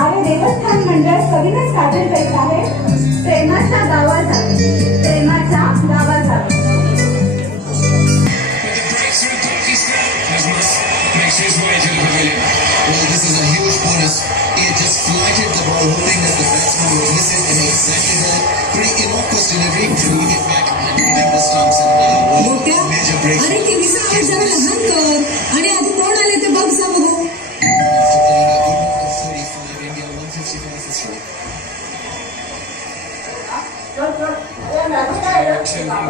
आर्य देवस्थान मंडळ कविता सादर करीत आहे प्रेमाच्या गावाचा प्रेमाच्या गावाचा. Well, this is a huge bonus. He had just flighted the ball, hoping that the batsman would miss it, and exactly that. Pretty innocuous delivery. Should we get back and bring the stumps and major breaks? अरे टीव्हीचा आवाज जरा लहान कर आणि आधी कोण आले ते बघ जा बघू. India 155 for three.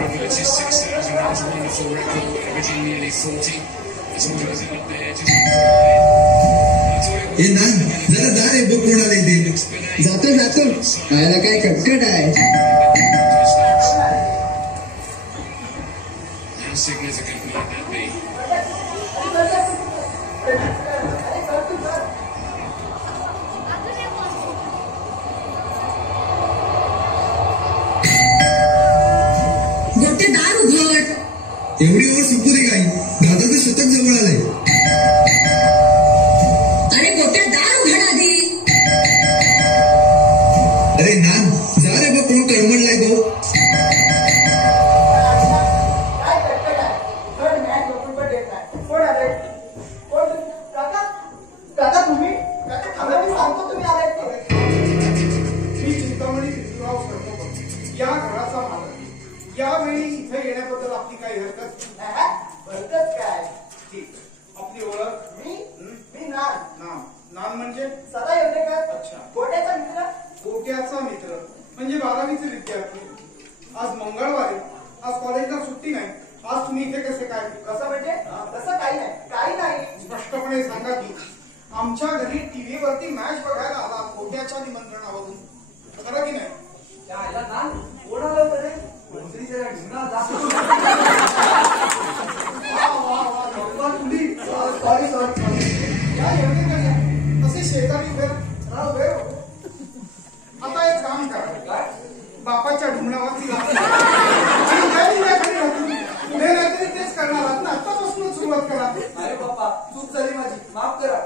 Regulatory 6,000 runs, wonderful record. Originally nearly 40. It's all goes up there. हे ना जरा जा रे बघ कोण आले ते. जातो जातो खायला काय कटकट आहे. How significant might that be? गोटे दार उघड. एवढी ओव्हर संपू दे काही. दादाचं शतक जवळ आलंय. अरे गोटे दार उघड आधी. अरे नान जा रे बघ कोण तळमडलाय तो. या घराचा मालक यावेळी इथे येण्याबद्दल आपली काही हरकत काय? ठीक. आपली ओळख? मी नान म्हणजे सदा एवढे काय? अच्छा. गोट्याचा मित्र? गोट्याचा मित्र म्हणजे 12वीचे विद्यार्थी. आज मंगळवार आहे. आज कॉलेजला सुट्टी नाही. आज तुम्ही इथे कसे काय? कसं म्हणजे? तसं काही नाही. स्पष्टपणे सांगा की आमच्या घरी टीव्ही वरती मॅच बघायला आला गोट्याच्या निमंत्रणावरून. खरं की नाही? यायला ना कोण आलं होतं रे? मंत्रीच्या ढिंगणात जात असे शेजारी उभे आता एक काम करा. बापाच्या ढुंगणावरती पुढे रात्री तेच करणार आहात ना. आतापासून सुरुवात करा. अरे बाप्पा चूक झाली माझी, माफ करा.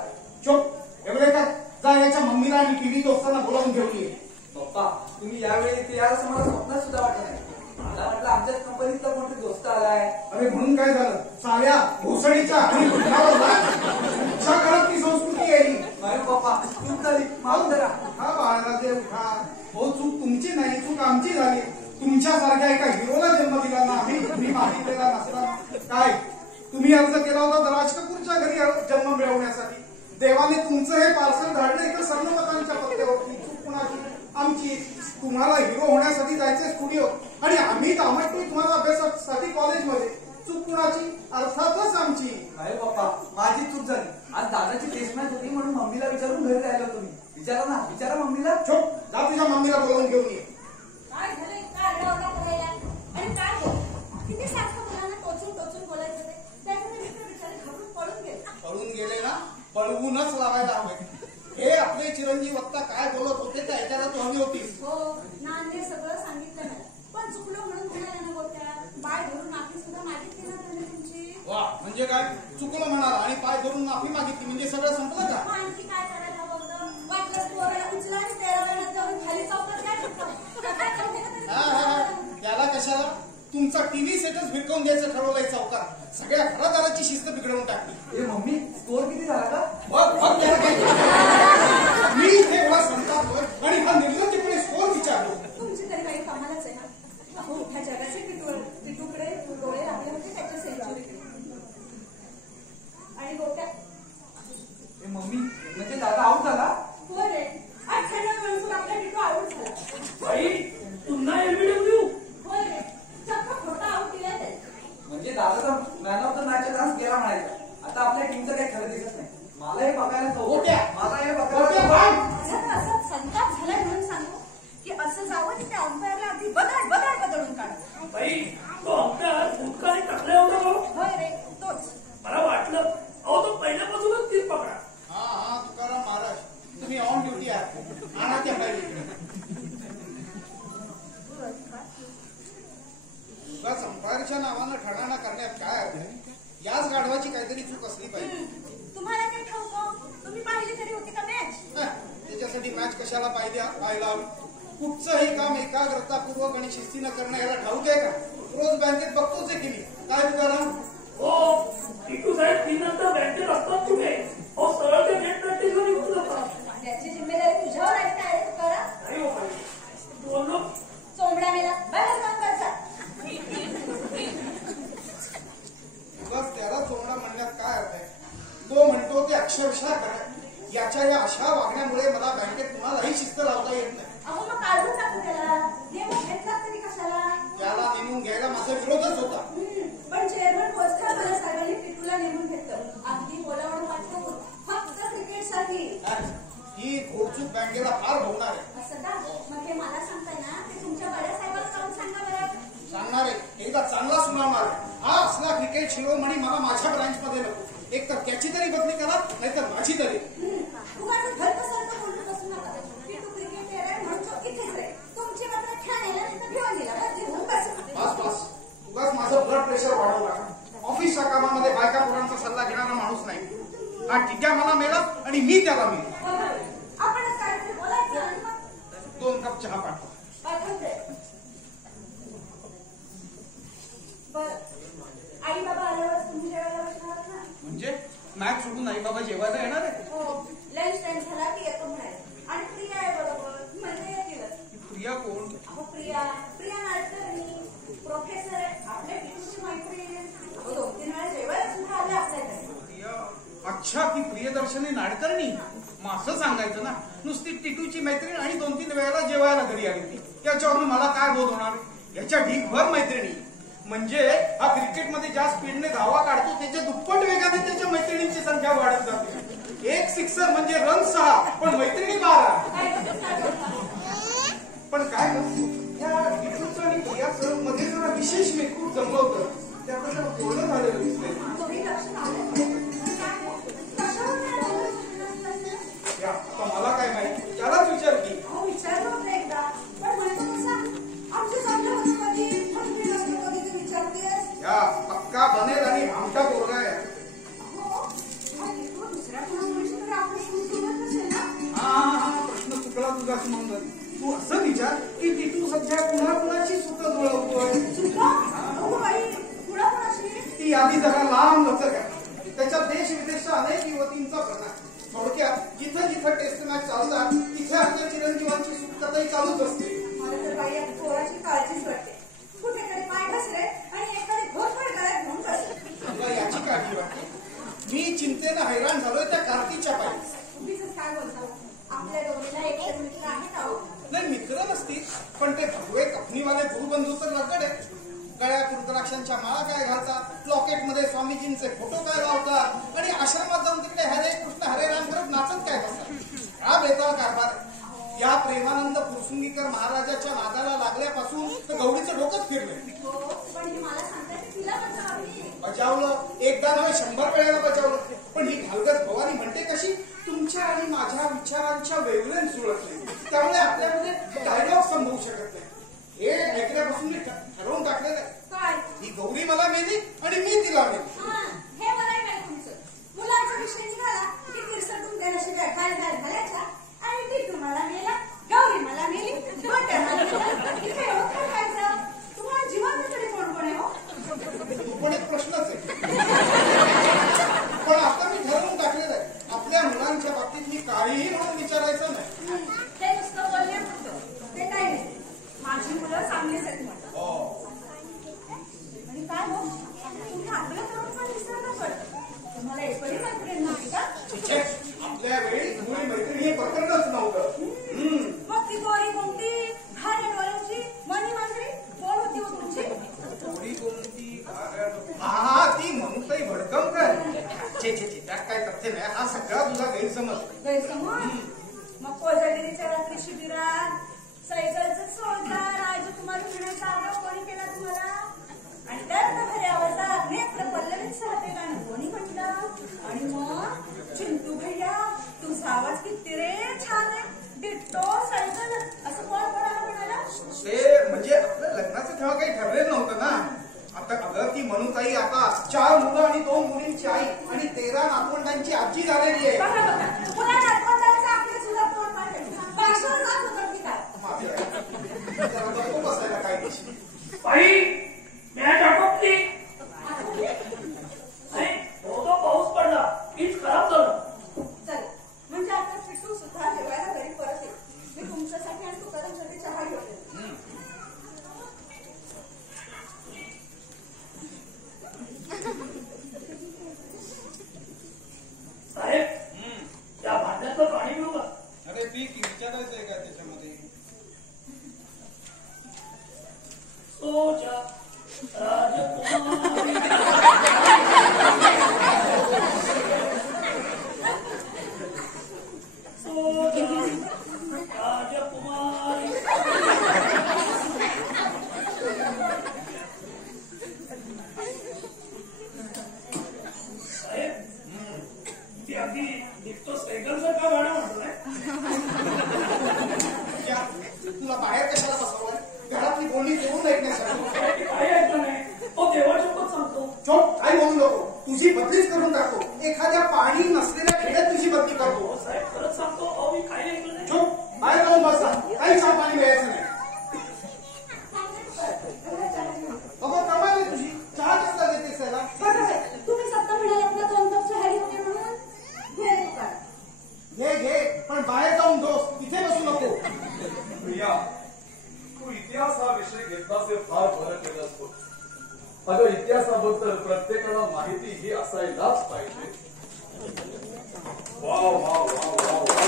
चुप. एवढे का जा याच्या मम्मीला आणि टीव्ही दोस्तांना बोलावून घेऊन ये. पप्पा तुम्ही यावेळी इथे यायला मला स्वप्नात सुद्धा वाटत नाही. मला वाटलं आमच्याच कंपनीतला कोणतरी दोस्त आलाय. अरे म्हणून काय झालं? साऱ्या भोसडीच्या आणि तुमच्या घरात ती संस्कृती यायली. अरे पप्पा चूक झाली, माफ करा. हा बाळराजे उठा. हो चूक तुमची नाही, चूक आमची झाली. तुमच्यासारख्या एका हिरोला जन्म दिला ना आम्ही. तुम्ही मागितलेला नसताना काय तुम्ही अर्ज केला होता राज कपूरच्या घरी जन्म मिळवण्यासाठी. देवाने तुमचं हे पार्सल धाडलं एका सर्वमतांच्या पत्त्यावरती. चूक कुणाची? आमची. तुम्हाला हिरो होण्यासाठी जायचे स्टुडिओ आणि आम्ही दामटली तुम्हाला अभ्यासासाठी कॉलेजमध्ये. चूक कुणाची? अर्थातच आमची. अरे पप्पा माझी चूक झाली. आज दादाची टेस्ट मॅच होती म्हणून मम्मीला विचारून घरी राहिलो तुम्ही. विचारा ना, विचारा मम्मीला. चुप. जा तुझ्या मम्मीला बोलावून घेऊन ये. काय झालं? इतका आरडाओरडा करायला आणि काय हो किती सारखं मुलांना टोचून बोलायचं ते. त्याच्याने मित्र बिचारे घाबरून पळून गेले ना. पळवूनच लावायला हवे. हे आपले चिरंजीव आत्ता काय बोलत होते ते ऐकायला तू हवी होतीस. हो नांदे सगळं सांगितलं नाही. पण चुकलो म्हणून म्हणाले ना गोट्या. पाय धरून माफी सुद्धा मागितली ना त्यांनी तुमची. वा म्हणजे काय? चुकलं म्हणाला आणि पाय धरून माफी मागितली म्हणजे सगळं संपलं का? आणखी काय करायला बघलं? वाटलं तू ओरडा उचला आणि 13 वेळा जाऊन खाली चौकात काय ठेवतो? त्याला कशाला? तुमचा टीव्ही सेटच भिरकवून द्यायचं ठरवलंय चौकात. सगळ्या घरादाराची शिस्त बिघडवून टाकली. ए मम्मी स्कोर किती झाला का? बघ त्याला काय मी इथे एवढा संतापवर आणि हा निर्लज्जपणे स्कोर विचारलो. तुमची तरी काही कामालाच आहे ना. अहो ह्या जगाचे पिटुकडे डोळे लागले होते त्याच्या सेंचुरीकडे. आणि गोट्या ए मम्मी म्हणजे दादा आऊट झाला? हो रे. 98 रन्सवर आपला टिटू आऊट झाला. बाई पुन्हा एलबीडब्ल्यू? हो रे. चक्क खोटा आऊट दिला ते. म्हणजे दादाचा man of the match chance गेला म्हणायचा. आता आपल्या टीमचं काही खरं दिसत नाही. मला हे बघायला असं संताप झालाय म्हणून सांगू की असं जावं की त्या अंपायरला अगदी बदलून काढ. बाई तो अंपायर भूतकाळी टाकल्या होता. होय रे तोच. मला वाटलं अहो तो पहिल्यापासूनच तीच पकडा. हा तुकाराम महाराज मॅच कशाला पाहायला कुठचंही काम एकाग्रतापूर्वक आणि शिस्तीनं करणं याला ठाऊक आहे का? रोज बँकेत बघतोच आहे की मी. काय तुकाराम? हो टिटू साहेब 3 नंतर बँकेत असतात तुम्ही. हो सरळ ते नेट प्रॅक्टिसवर निघून जातात. त्याची जिम्मेदारी तुझ्यावर आहे काय तुकाराम? नाही हो बाई बोललो चोंबडा मेला बाहेर काम करता. बस त्याला चोंडा म्हणण्यात काय अर्थ आहे? तो म्हणतो ते अक्षरशः खरं. याच्या या अशा वागण्यामुळे मला बँकेत कुणालाही शिस्त लावता येत नाही. अहो मग काढून टाकू त्याला. नेमून घेतला तरी कशाला? त्याला नेमून घ्यायला माझा विरोधच होता. पण चेअरमन पोस्टर मला सगळ्यांनी टिटूला नेमून घेतलं. अगदी बोलावून पाठवून फक्त क्रिकेटसाठी. ही घोडचूक बँकेला फार भोवणार आहे. असं का? मग हे मला सांगताय ना ते तुमच्या बड्या साहेबाला जाऊन सांगा बरं. सांगणार आहे एकदा चांगला सुनावणार आहे. हा असला क्रिकेट शिरोमणी मला माझ्या ब्रांच मध्ये नको. एक तर त्याची तरी बदली करा नाहीतर माझी तरी. तुम्हाला धर्मसारखं बोलून बसू नका. टिटू क्रिकेटर आहे म्हणून तो इथेच आहे. तुमची मात्र खेळायला नाही तर घेऊन दिला बस. बस उगाच माझं ब्लड प्रेशर वाढवला. ऑफिसच्या कामामध्ये बायका पोरांचा सल्ला घेणारा माणूस नाही. हा टिक्या मला मेला आणि मी त्याला मेला. आपणच काहीतरी बोलायचं. 2 कप चहा पाठवा. पाठवते. बरं आई बाबा आल्यावर तुम्ही जेवायला बसणार ना? म्हणजे मॅच सोडून आई बाबा जेवायला येणार आहे? हो लंच टाइम झाला की येतो म्हणाले. आणि प्रिया आहे बरोबर म्हणजे येतीलच. प्रिया कोण? अहो प्रिया नाडकर्णी प्रोफेसर आहे. आपल्या टिटूची मैत्रीण. अहो 2-3 वेळा जेवायला सुद्धा आले आपल्याकडे. अच्छा ती प्रियदर्शनी नाडकर्णी. मग असं सांगायचं ना नुसती टिटूची मैत्रीण आणि 2-3 वेळेला जेवायला घरी आली ती. याच्यावरून मला काय बोध होणार? याच्या ढीकभर मैत्रिणी. म्हणजे हा क्रिकेटमध्ये ज्या स्पीडने धावा काढतो त्याच्या दुप्पट वेगाने त्याच्या मैत्रिणींची संख्या वाढत जाते. एक सिक्सर म्हणजे रन 6 पण मैत्रिणी 12. पण काय या टिटूचं आणि प्रियाचं मध्ये जरा विशेष मेकूप जमलं होतं. त्याचं जरा बोलणं झालेलं दिसतंय. तुम्ही लक्षात आलं आता मला काय माहिती? त्यालाच विचार की. अहो विचारलं होतं एकदा पण म्हणतो कसं आमचं चांगलं होतं कधी तुम्ही नसलं कधी ते विचारतेस. या पक्का बनेल आणि आमचा पोरगा आहे. हो टिटू दुसऱ्या कोणामुळे तरी आपण सुरू नसेल ना? हा प्रश्न चुकला तुझा सुमंगल. तू असं विचार की टिटू सध्या कुणाची सुख जुळवतोय. चुका? अहो बाई कुणाकुणाची? ती यादी जरा लांब लचक आहे. त्याच्यात देश विदेशच्या अनेक युवतींचा प्रणाम. थोडक्यात जिथं जिथं टेस्ट मॅच चालतात तिथे आमच्या चिरंजीवांची सुटकाही चालूच असते. मला तर बाई या पोराची काळजीच वाटते. कुठेतरी पाय घसरे आणि एखादी घोरफड गळ्यात घेऊन बसले. तुला याची काळजी वाटते? मी चिंतेनं हैराण झालोय त्या कार्तीच्या पायी. तुम्हीच काय बोलता? आपल्या दोघीला एक मित्र आहेत अहो. नाही मित्र नसतील पण ते भगवे कपनीवाले गुरुबंधू तर रगड आहे. गळ्यात रुद्राक्षांच्या माळा काय घालतात, लॉकेटमध्ये स्वामीजींचे फोटो काय लावतात आणि आश्रमात जाऊन तिकडे हरे कृष्ण हरे राम करत नाचत काय बसतात. हा बेताळ कारभार. या प्रेमानंद पुरसुंगीकर महाराजाच्या नादाला लागल्यापासून तर गौरीचं डोकंच फिरलंय. हो पण हे मला सांगताय की तिला बचावली. बचावलं एकदा नव्हे 100 वेळेला बचावलं. पण ही घालगत भवानी म्हणते कशी तुमच्या आणि माझ्या विचारांच्या वेव्हलेन्थ जुळत नाही. त्यामुळे आपल्यामध्ये डायलॉग संभवू शकत नाही. हे ऐकल्यापासून मी ठरवून टाकलेलं आहे. काय? ही गौरी मला मेली आणि मी तिला मेली. हे मलाही माहिती तुमचं. मुलांचा विषय निघाला की तिरसटून देण्याशी घालायच्या आणि ती तुम्हाला मेला गौरी मला मेली इथे खायचं. तुम्हाला जीवन तरी कोण कोण आहे हो? तो पण एक प्रश्नच आहे. पण आता मी ठरवून टाकलेलं आहे आपल्या मुलांच्या बाबतीत मी काहीही म्हणून विचारायचं नाही. ते नुसतं बोलण्यापुरतं ते काही नाही. माझी मुलं चांगलीच आहेत म्हणतात. आणि काय हो तुम्ही आपलं करून पण विसरला पडत. तुम्हाला एकही मैत्रीण नव्हती का? आपल्या वेळी मुली मैत्रिणी हे प्रकरणच नव्हतं. मग ती गोरी कोणती घाऱ्या डोळ्याची मणी मांजरी कोण होती हो तुमची? गोरी कोणती? हा ती म्हणूनही भडकमकर. त्यात काय तथ्य नाही. हा सगळा तुझा गैरसमज. मग कोजागिरीच्या रात्री शिबिरात सायकलचं सोडणार राजकुमारी घेण्याचा आग्रह कोणी केला तुम्हाला? आणि दर्द भरे आवाजात नेत्र पल्लवीत ते गाणं कोणी म्हटलं? आणि मग चिंटू भैया तुझा आवाज किती रे छान आहे. डिट्टो सायकल असं कोण कोणाला म्हणाला? ते म्हणजे आपल्या लग्नाचं तेव्हा काही ठरलेलं नव्हतं ना. आता अगं ती म्हणून ताई आता 4 मुलं आणि 2 मुलींची आई आणि 13 नातवंडांची आजी झालेली आहे. बघा पुन्हा नातवंडांचा आपल्या सुद्धा तोड पाहिजे. तुझ्यासाठी विचारायचंय का त्याच्यामध्ये? सोचा राजकुमारी सोचा राजकुमारी साहेब ती अगदी दिसतो सायकलचं का गाणं म्हणतोय? तुला बाहेर कशाला बसवलंय? घरातली बोलणी देऊन ऐकण्यासाठी. काही ऐकलं नाही. तो देवाच्या पण सांगतो. चोप, काही बोलू नको. तुझी बदलीच करून टाकतो. एखाद्या पाणी नसलेल्या खेड्यात तुझी बदली करतो. हो साहेब खरंच सांगतो. अहो मी काही ऐकलं नाही. चोप, बाहेर जाऊन बसा. काही चहा पाणी मिळायचं नाही. अगं कमाल आहे तुझी. चहा कसला देतेस त्याला? तुम्ही स्वतः म्हणालात ना 2 कप चहा घेऊन म्हणून घे रे तुकार. घे पण बाहेर जाऊन दोस्त तिथे बसू नको. प्रिया, तू इतिहास हा विषय घेतलास हे फार बरं केलंस बघ. अगं इतिहासाबद्दल प्रत्येकाला माहिती ही असायलाच पाहिजे. वा वा वा वा वा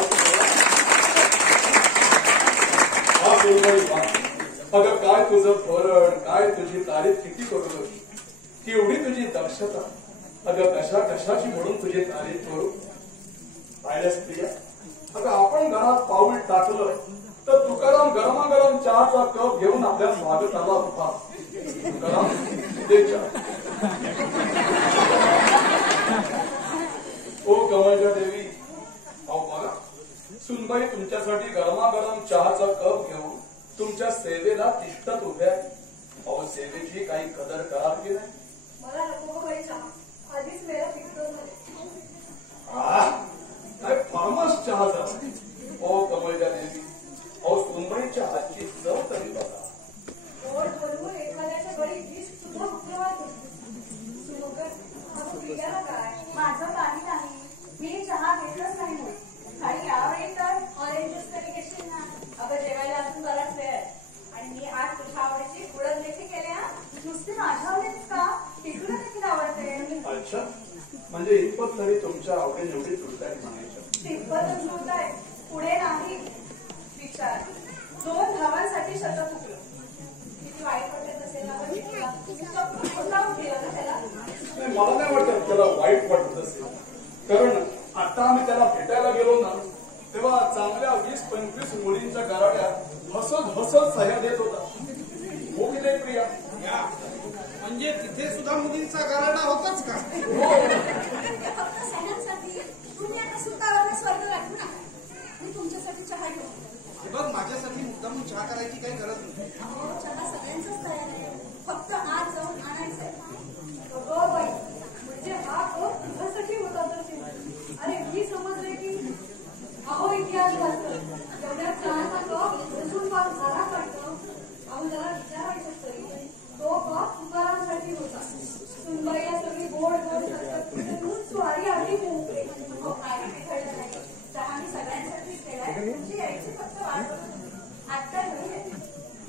अगं काय तुझं फरण, काय तुझी तारीफ किती करू, केवढी तुझी दक्षता. अगं कशाची म्हणून तुझी तारीफ करू. पाहिल्यास प्रिया, अगं आपण घरात पाऊल टाकलं तर तुकाराम गरमागरम चहाचा कप घेऊन आपल्या स्वागताला उभा. तुकाराम दे चहा. ओ कमळच्या देवी, अहो बघा सुनबाई तुमच्यासाठी गरमागरम चहाचा कप घेऊन तुमच्या सेवेला तिष्ठत उभ्या. अहो सेवेची काही कदर करा की नाही? मला नको बाई चहा. आधीच वेळा पिकतो काय फार्मस चहा झाला. ओ कमळच्या देवी, अहो सुनबाईच्या हातची चव तरी बघा. गोड बोलवून एखाद्याच्या घरी विष सुद्धा उतरवायचं. सुमकर, अगं प्रियाला काय? माझं काही नाही. मी चहा घेतलंच नाही म्हणून. काही यावेळी तर ऑरेंज ज्यूस तरी घेशील ना? अगं जेवायला अजून बराच वेळ आहे. आणि मी आज तुझ्या आवडीची उडद देखील केल्या. नुसती माझ्या आवडीच का? टिकूला देखील आवडते. अच्छा, म्हणजे इतपत तरी तुमच्या आवडीनिवडी जुळताय म्हणायच्या. तितपतच जुळत आहे, पुढे नाही. विचार, 2 धावांसाठी शतक हुकलं. किती वाईट वाटत असेल ना बरं तुला? चक्क दिला ना त्याला. मला नाही वाटत त्याला वाईट वाटत असेल, कारण आता आम्ही त्याला भेटायला गेलो ना तेव्हा चांगल्या 20-25 मुलींच्या गराड्या हसत सह्या देत होता. हो की नाही प्रिया? म्हणजे तिथे सुद्धा मुलींचा गराडा होताच का? फक्त सह्यांसाठी तुम्ही आता सुतावर स्वर्ग गाठू नका. मी तुमच्यासाठी चहा घेऊ. बघ माझ्यासाठी मुद्दाम चहा करायची काही गरज नाही. अहो चहा सगळ्यांचाच तयार आहे. फक्त आज जाऊन आणायचंय. अगं बाई, म्हणजे हा कप तुझ्यासाठी होता तर अरे मी समजले की अहो इतिहास घालतो. एवढ्या चहाचा कप बसून पाक झाला काढतो. अहो जरा विचारायचं तरी. तो कप तुकारांसाठी होता. सुनबाईला सगळी गोड स्वारी आली मोकळी. अहो काही बिघडलं नाही. चहा मी सगळ्यांसाठी केलाय. तुमची यायची फक्त वाट बघतो. आत्ता घरी येते.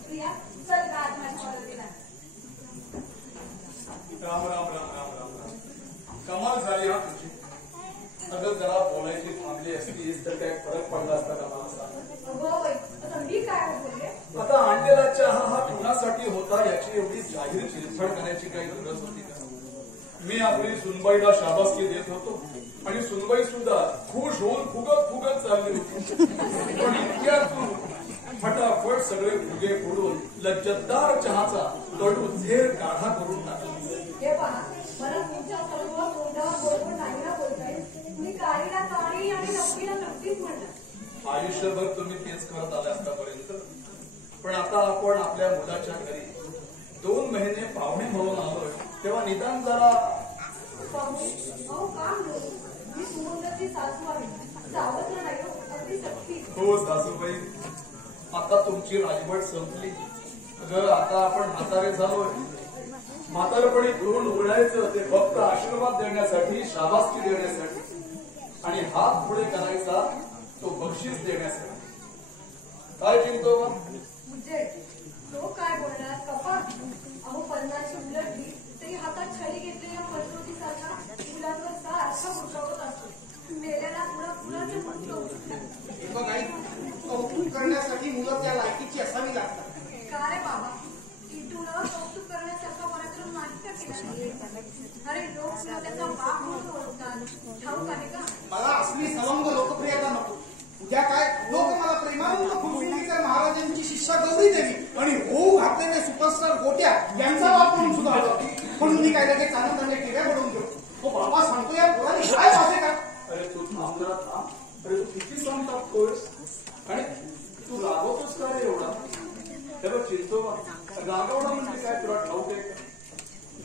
प्रिया चल का आज माझ्या मदतीला. राम राम राम राम राम राम. कमाल झाली हा तुझी. अगं जरा बोलायची थांबली असतीस तर काय फरक पडला असता का मला सांग. अगं बाई, आता मी काय बोलले? आता आणलेला चहा हा कुणासाठी होता याची एवढी जाहीर चिरफड करण्याची काही गरज होती का? मी आपली सुनबाईला शाबासकी देत होतो आणि सुनबाई सुद्धा खुश होऊन फुगत चालली होती. पण इतक्यातून फटाफट सगळे फुगे फोडून लज्जतदार चहाचा कडू झेर काढा करून टाकला. हे पहा, मला तुमच्या सर्व तोंडावर बरोबर नाही ना बोलताय. तुम्ही काळीला काळी आणि नक्कीला नक्कीच म्हणता. आयुष्यभर तुम्ही तेच करत आले आतापर्यंत. पण आता आपण आपल्या मुलाच्या घरी 2 महिने पाहुणे म्हणून आलोय तेव्हा निदान जरा अहो काम बोलू. मी सुमंगलची सासू आहे. सावत्र नाही अगदी सक्ती. हो सासूबाई, आता तुमची राजवट संपली. अगं आता आपण म्हातारे झालोय. म्हातारपणी करून उघडायचं ते फक्त आशीर्वाद देण्यासाठी, शाबासकी देण्यासाठी आणि हात पुढे करायचा तो बक्षीस देण्यासाठी. काय चिंतो मग? म्हणजे तो काय बोलणार? कपाट. अहो 50 उलटली तरी हातात छडी घेतलेल्या फलफ्रुटीसारखा मुलांवर सारखा मुसळत असतो. मेल्याला पुढं फुलाचं म्हणतो. बघ आई, सुपरस्टार गोट्या यांचा बाप म्हणून सुद्धा आलं म्हणून मी काय काही चांगलं चांगले टिव्या बनवून घेऊ. हो बाबा सांगतो या पोराने काय वाजे का. अरे तू थांबला थांब. अरे तू किती सम टाकतोयस आणि तू रागवतोस का रे एवढा. तेव्हा चिंतोबा रागवणं म्हणजे काय तुला ठाऊक आहे का.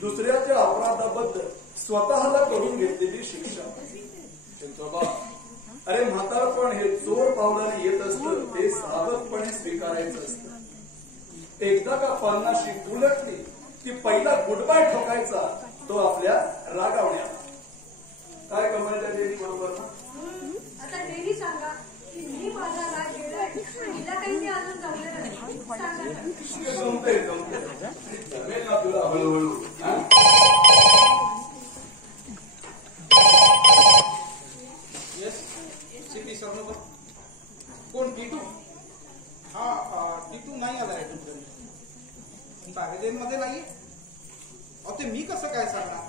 दुसऱ्याच्या अपराधाबद्दल स्वतःला करून घेतलेली शिक्षा. चिंतोबा अरे म्हातारपण हे चोर पावलाने येत असतं ते सावधपणे स्वीकारायचं असतं. एकदा का पन्नाशी उलटली की पहिला गुड बाय ठोकायचा तो आपल्या रागावण्यात. काय कमायच्या डेली बरोबर ना. आता डेली सांगा की मी माझा राग गेलाय तिला काही मी अजून जमलेलं नाही. सांगा जमते जमेल ना तुला हळूहळू. सीपी सर कोण टिटू. हा टिटू नाही आलाय मध्ये नाही. अहो ते मी कसं काय सांगणार.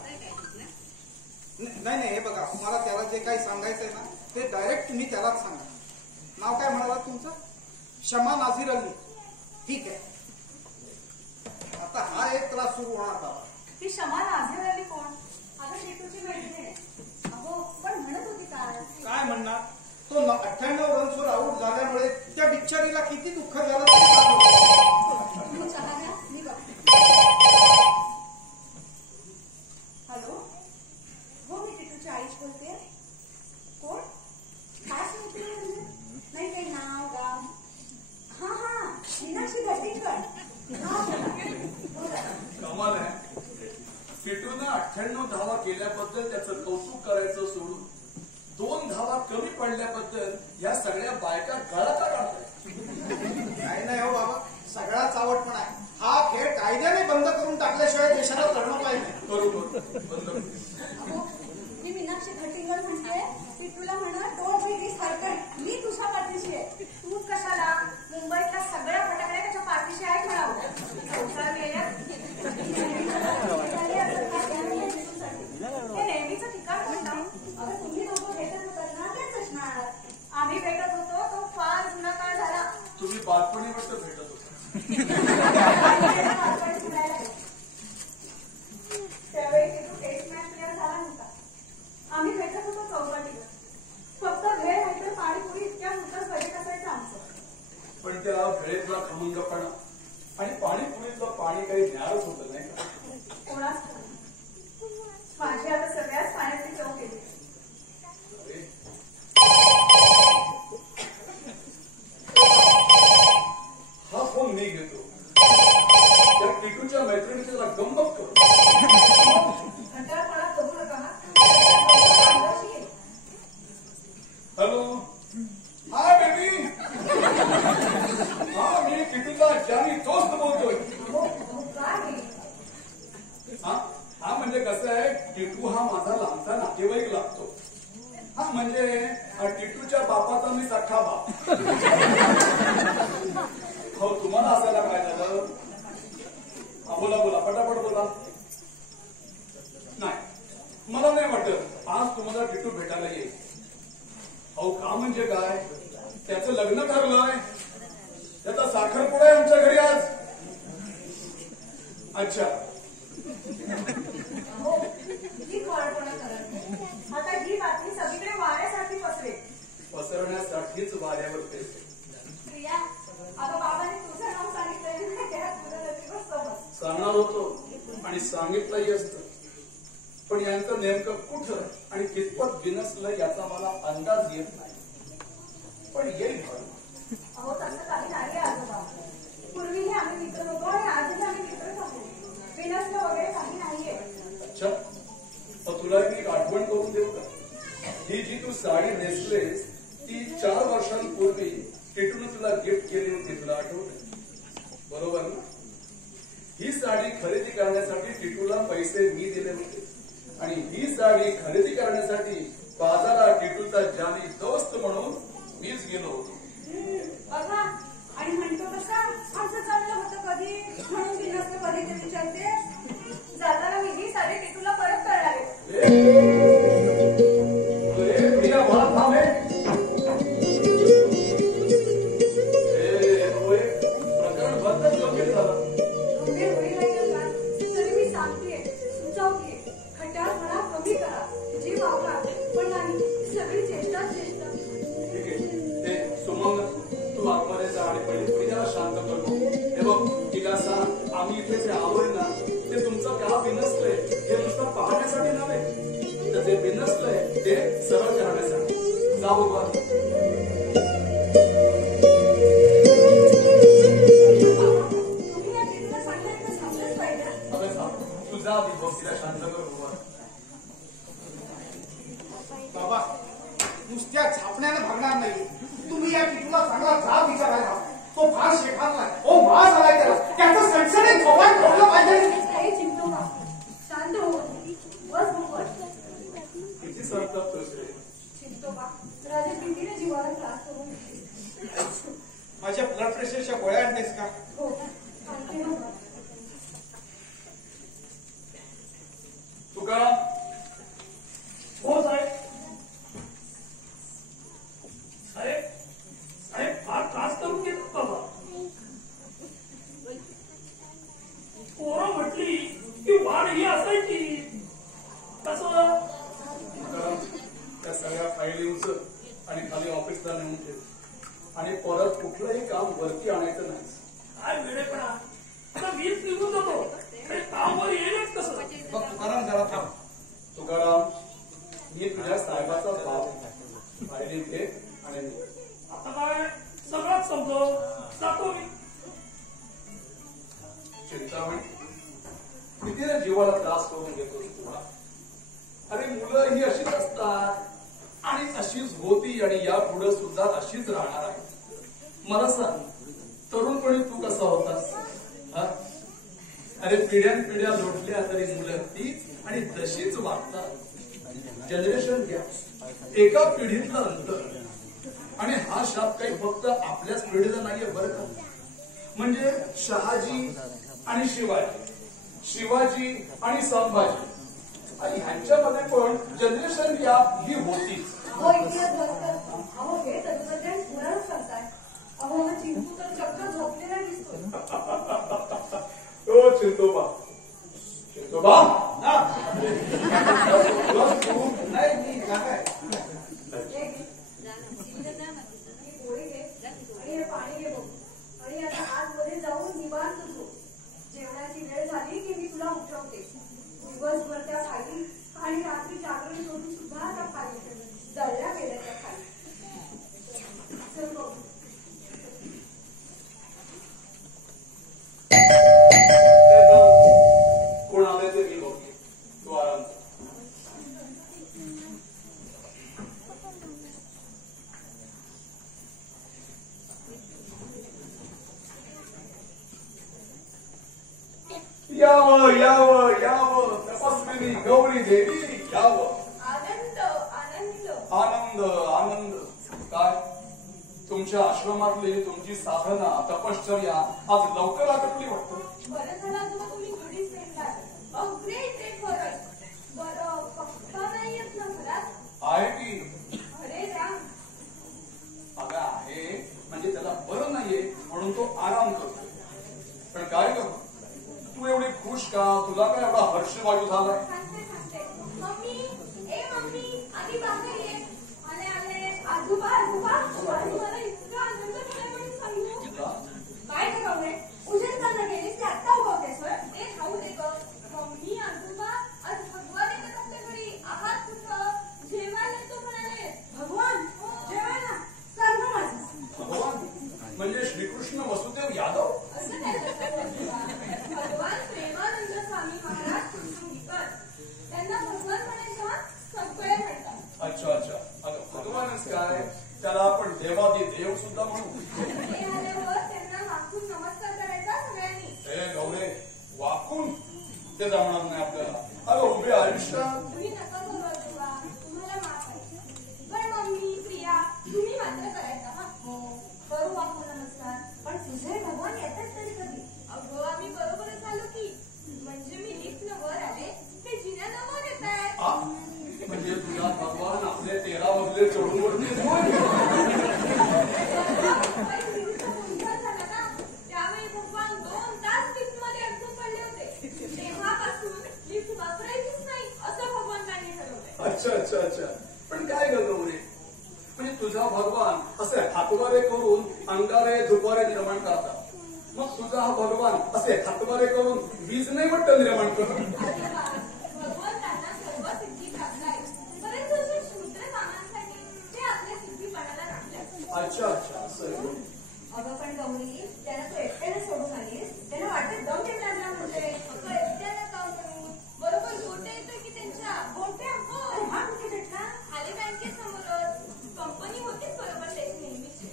नाही नाही हे बघा तुम्हाला त्याला जे काही सांगायचंय ना ते डायरेक्ट तुम्ही त्यालाच सांगा. नाव काय म्हणाला तुमचं. शमा नाझीर अली. ठीक आहे. आता हा एक त्रास सुरू होणार बाबा. ती शमा नाझीर अली कोण. आता टिटूची मैत्रीण आहे. अहो पण म्हणत होती काय म्हणणार. तो 98 रन्सवर आऊट झाल्यामुळे त्या बिचारीला किती दुःख झालं. हॅलो हो मी टिटूची आईच बोलते. कोण खास मैत्रीण म्हणजे नाही काही नाव गाव. हा हा मीनाक्षी घटिंगड. कमाल आहे. टिटूनं 98 धावा केल्याबद्दल त्याचं कौतुक करायचं सोडून 2 धावा कमी पडल्याबद्दल या सगळ्या बायका गळा का काढताय. नाही नाही हो बाबा सगळा चावटपणा आहे. हा खेळ कायद्याने बंद करून टाकल्याशिवाय देशाला कळणं पाहिजे. बरोबर बंद. मी मीनाक्षी घटिंगड म्हणते. टिटूला म्हणा डोंट बी डिसहार्टेड. मी तुझ्या पाठीशी आहे. तू कशाला मुंबईतल्या सगळ्या फटाकड्या त्याच्या पाठीशी आहेत म्हणावं. संसार गेल्या हे नेहमीचं ठिकाण कोणतं. अगं तुम्ही दोघं भेटत होतात ना तेच असणार. आम्ही भेटत होतो तो फार जुना काळ झाला. तुम्ही बालपणी वाटतं भेटत होता. त्यावेळी टिटू टेस्ट मॅच प्लेअर झाला नव्हता. आम्ही भेटत होतो चौपाटीवर. फक्त भेळ नाहीतर पाणीपुरी इतक्या पुरतच बजेट असायचं आमचं. पण त्या भेळेतला खमंगपणा आणि पाणीपुरीतलं पाणी काही न्यारच होतं नाही का. कोणाच माझी आता सगळ्याच पाण्याची चव केली. हा फोन मी घेतो. त्या टिटूच्या मैत्रिणीची जरा गंमत करू. घंटाळपणा करू नका. Hello hi baby. हा मी टिटूचा जानी दोस्त बोलतोय. हा म्हणजे कसं आहे टिटू हा माझा लांबचा नातेवाईक लागतो. हा म्हणजे टिटूच्या बापाचा मी सख्खा बाप. हो तुम्हाला असायला काय झालं. हा बोला बोला पटापट बोला. नाही मला नाही वाटत आज तुम्हाला टिटू भेटायला येईल. अहो का म्हणजे काय त्याचं लग्न ठरलंय. त्याचा साखरपुडा आहे आमच्या घरी आज. अच्छा ही खोडपणा करत. आता ही बातमी सगळीकडे वाऱ्यासारखी पसरण्यासाठीच वाऱ्यावर फिरते. प्रिया अगं बाबाने तुझं नाव सांगितलं. सांगणार होतो आणि सांगितलंही असतं. पण यांचं नेमकं कुठं आणि कितपत बिनसलं याचा मला अंदाज येत नाही. पण येईल. अहो तसं काही नाही आजोबा. पूर्वीही आम्ही मित्र होतो आणि आजही आम्ही मित्रच आहोत. बिनसलं वगैरे काही नाहीये. अच्छा तुला एक आठवण करून देऊ का. ही जी तू साडी नेसलेस ती 4 वर्षांपूर्वी टिटून तुला गिफ्ट केली होती. तुला आठवत बरोबर ना. ही साडी खरेदी करण्यासाठी टिटूला पैसे मी दिले होते आणि ही साडी खरेदी करण्यासाठी बाजारात टिटूचा जानी दोस्त म्हणून मीच गेलो होतो. बघा आणि म्हणतो तसा आमचं चाललं होतं कधी म्हणून बिनसलं कधी ते विचारते. जाताना मी ही साडी टिटूला परत करणार प्रकरण बंदच योग्य झालं. चिंतोबा. तुम्ही या टीव्हीला सांगितलं सांगलंच पाहिजे. अगं सांग, तुझा आधी बघ तिला शांत कर बाबा. बाबा नुसत्या छापण्यानं भागणार नाही. तुम्ही या टिटूला चांगला जाब विचारायला. तो फार शेखारलाय. ओ मास आलाय त्याला. त्याचं सणसणीत थोबाड ठोकलं पाहिजे. काही चिंतो का शांत हो बस मोकळ. किती संताप तुझे. चिंतो का राजे भीतीने जीवाला त्रास करून घेतले. माझ्या ब्लड प्रेशरच्या गोळ्या आणतेस का? हो आणते ना. तुकाराम. हो साहेब. साहेब साहेब फार त्रास करून घेतात बाबा. पोरं म्हटली की वाढ ही असायची. कसं तुकाराम, त्या सगळ्या फाईली उचल आणि खाली ऑफिसला नेऊन ठेव. आणि परत कुठलंही काम वरती आणायचं नाही. काय वेळेपणा. आता वीज निघून जातो ते कामावर येईलच कसं. बघ तुकाराम जरा थांब. तुकाराम, मी तुझ्या साहेबाचा बाप. फायली घे आणि निघ. आता काय सगळंच समजव जातो मी. चिंतामणी, किती रे जीवाला त्रास करून घेतो तुला. अरे मुलं ही अशीच असतात आणि अशीच होती आणि यापुढे सुद्धा अशीच राहणार आहे. मला सांग, तरुणपणी तू कसा होतास? हा? अरे पिढ्यानपिढ्या लोटल्या तरी मुलं तीच आणि तशीच वागतात. जनरेशन घ्या, एका पिढीतलं अंतर. आणि हा शाप काही फक्त आपल्याच पिढीला नाहीये बरं का. म्हणजे शहाजी आणि शिवाजी, शिवाजी आणि संभाजी, आणि ह्यांच्यामध्ये पण जनरेशन गॅप ही होतीच. अहो इतिहास बघतात. अहो हे तंत्रज्ञान पुराणच करताय. अहो हा चिंतू तर चक्क झोपलेला दिसतोय. ओ चिंतोबा. चिंतोबा. नाही मी काय गोळी घे आणि हे पाणी घे बघ. आणि आता आतमध्ये जाऊन निवांत झोप. जेवणाची वेळ झाली की मी तुला उठवते. दिवसभर त्या खाली आणि रात्री जागरण करून सुद्धा त्या खाली जळल्या गेल्या त्या खाली. चल बघ. कोण आले ते मी बघते. तू आराम कर. यावं यावं यावं तपस्विनी गौरी देवी यावं. आनंद आनंद. आनंद आनंद. काय तुमच्या आश्रमातली तुमची साधना तपश्चर्या आज लवकर आटपली वाटतं. बरं झालं आजोबा तुम्ही घरीच नेमलात. अ ग्रेट खरंच. बरं पप्पा नाही येत ना घरात? आहे की. अरे राम. अगं आहे म्हणजे त्याला बरं नाहीये म्हणून तो आराम करतो. पण काय करू, तू एवढी खुश का? तुला काय एवढा हर्षवायू झालाय? सांगते. मम्मी ए मम्मी आधी बाहेर ये. आले आले. आजोबा आजोबा आज मला इतका आनंद झाला म्हणून सांगू. काय ग गौरे उशीर करता गेलीस की आत्ता उगवतेस होय? ए खाऊ दे ग. मम्मी आजोबा आज भगवान येतात आपल्या घरी. आहात कुठं? जेवायला येतो म्हणाले. भगवान जेवायला सर्व माझं. भगवान म्हणजे श्रीकृष्ण वसुदेव यादव. असं नाही भगवान प्रेमानंद स्वामी महाराज कुलकर्णीकर. त्यांना भगवान म्हणायचं सगळे म्हणतात. अच्छा अच्छा. अगं भगवानच काय, त्याला आपण देवादी देव सुद्धा म्हणू. हे आल्यावर त्यांना वाकून नमस्कार करायचा सगळ्यांनी. हे गौरे, वाकून ते जमणार नाही आपल्याला. अगं उभे आयुष्यात. तुम्ही नका बोलू आजोबा. तुम्हाला माफ आहे. बरं मम्मी प्रिया तुम्ही मात्र करायचा हा. हो करू वाकून नमस्कार. पण तुझे भगवान येतात तरी कधी? अगं आम्ही बरोबरच आलो की. म्हणजे मी लिफ्टनं वर आले ते जिन्यानं वर येत आहे. म्हणजे तुझा भगवान आपले 13 मजले चढून वरती त्यावेळी भगवान 2 तास लिफ्टमध्ये अडकून पडले होते. तेव्हापासून लिफ्ट वापरायचीच नाही असं भगवंतांनी ठरवलंय. अच्छा अच्छा अच्छा. पण काय ग गौरे, म्हणजे तुझा भगवान असे हातवारे करून अंगारे दुपारे निर्माण करतात. मग तुझा हा भगवान असे हातवारे करून वीज नाही वाटत निर्माण करतात. भगवंतांना सर्व सिद्धी प्राप्त आहे. परंतु शूद्र कामांसाठी ते आपल्या सिद्धी अच्छा अच्छा असं आहे. अगं पण गौरी त्याला तू एकट्याने सोडून आलीस त्याला वाटत दम देत लागला म्हणते अगं एकट्याला काम करू बरोबर गोट्या येतोय की त्यांच्या गोट्या हो हा कुठे भेटला आले बँकेसमोरच कंपनी होतीच बरोबर तेच नेहमीची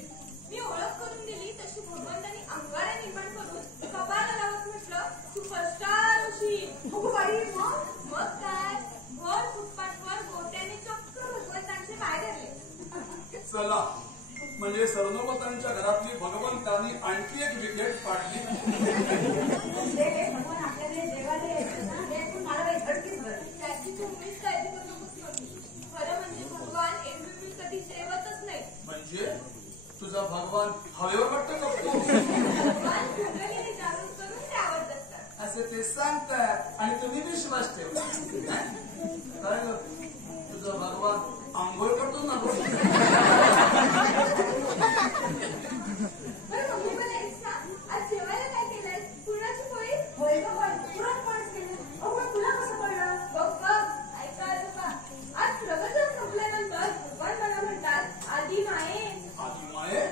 मी ओळख करून दिली तशी भगवंतांनी अंगारा निर्माण करून कपाळाला लावत म्हटलं सुपरस्टार अशी मग काय भर फुटपाथवर गोट्याने चक्क भगवंतांचे पाय धरले. चला म्हणजे सरनोबतांच्या घरातली भगवंतांनी आणखी एक विकेट पाडली. भगवान आपल्याकडे जेवायला यायचं ना हे ऐकून मला काही झडकीच बरं त्याची तुम्हीच काळजी करू नकोस कमी. खरं म्हणजे भगवान एरवी कधी जेवतच नाही. म्हणजे तुझा भगवान हवेवर वाटतं करतो. भगवान कुंडलीने जागृत करून त्यावर असतात असे ते सांगतात आणि तुम्ही विश्वास ठेवता. काय ग तुझा भगवान आंघोळ करतो ना. बरं मम्मी मला एक सांग आज जेवायला काय केलंय पुरणाची पोळी होय का होय पुरणपोळीच केलं. अहो तुला कसं कळलं बघ बघ ऐका आजोबा आज प्रवचन संपल्यानंतर भगवान मला म्हणतात आधी माये. आधी माये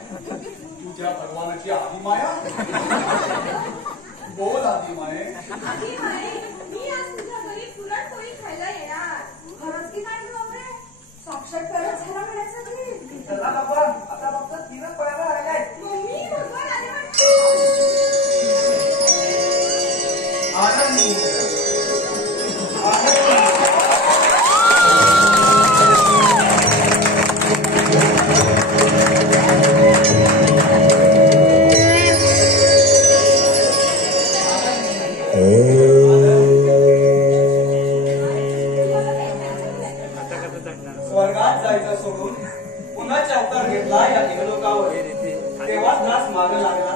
तुझ्या भगवानाची आधी माया बोल आधी माये. आधी माये मी आज तुझ्या घरी पुरणपोळी खायला येणार. खरंच की नाही बापरे साक्षात परत झाला म्हणायचं घरी. चला बाबा आता फक्त तीनच पळायला लागलाय. मम्मी भगवान आले स्वर्गात जायचं सोडून पुन्हा अवतार घेतला या इहलोकावर. तेव्हाच नाच मागे लागला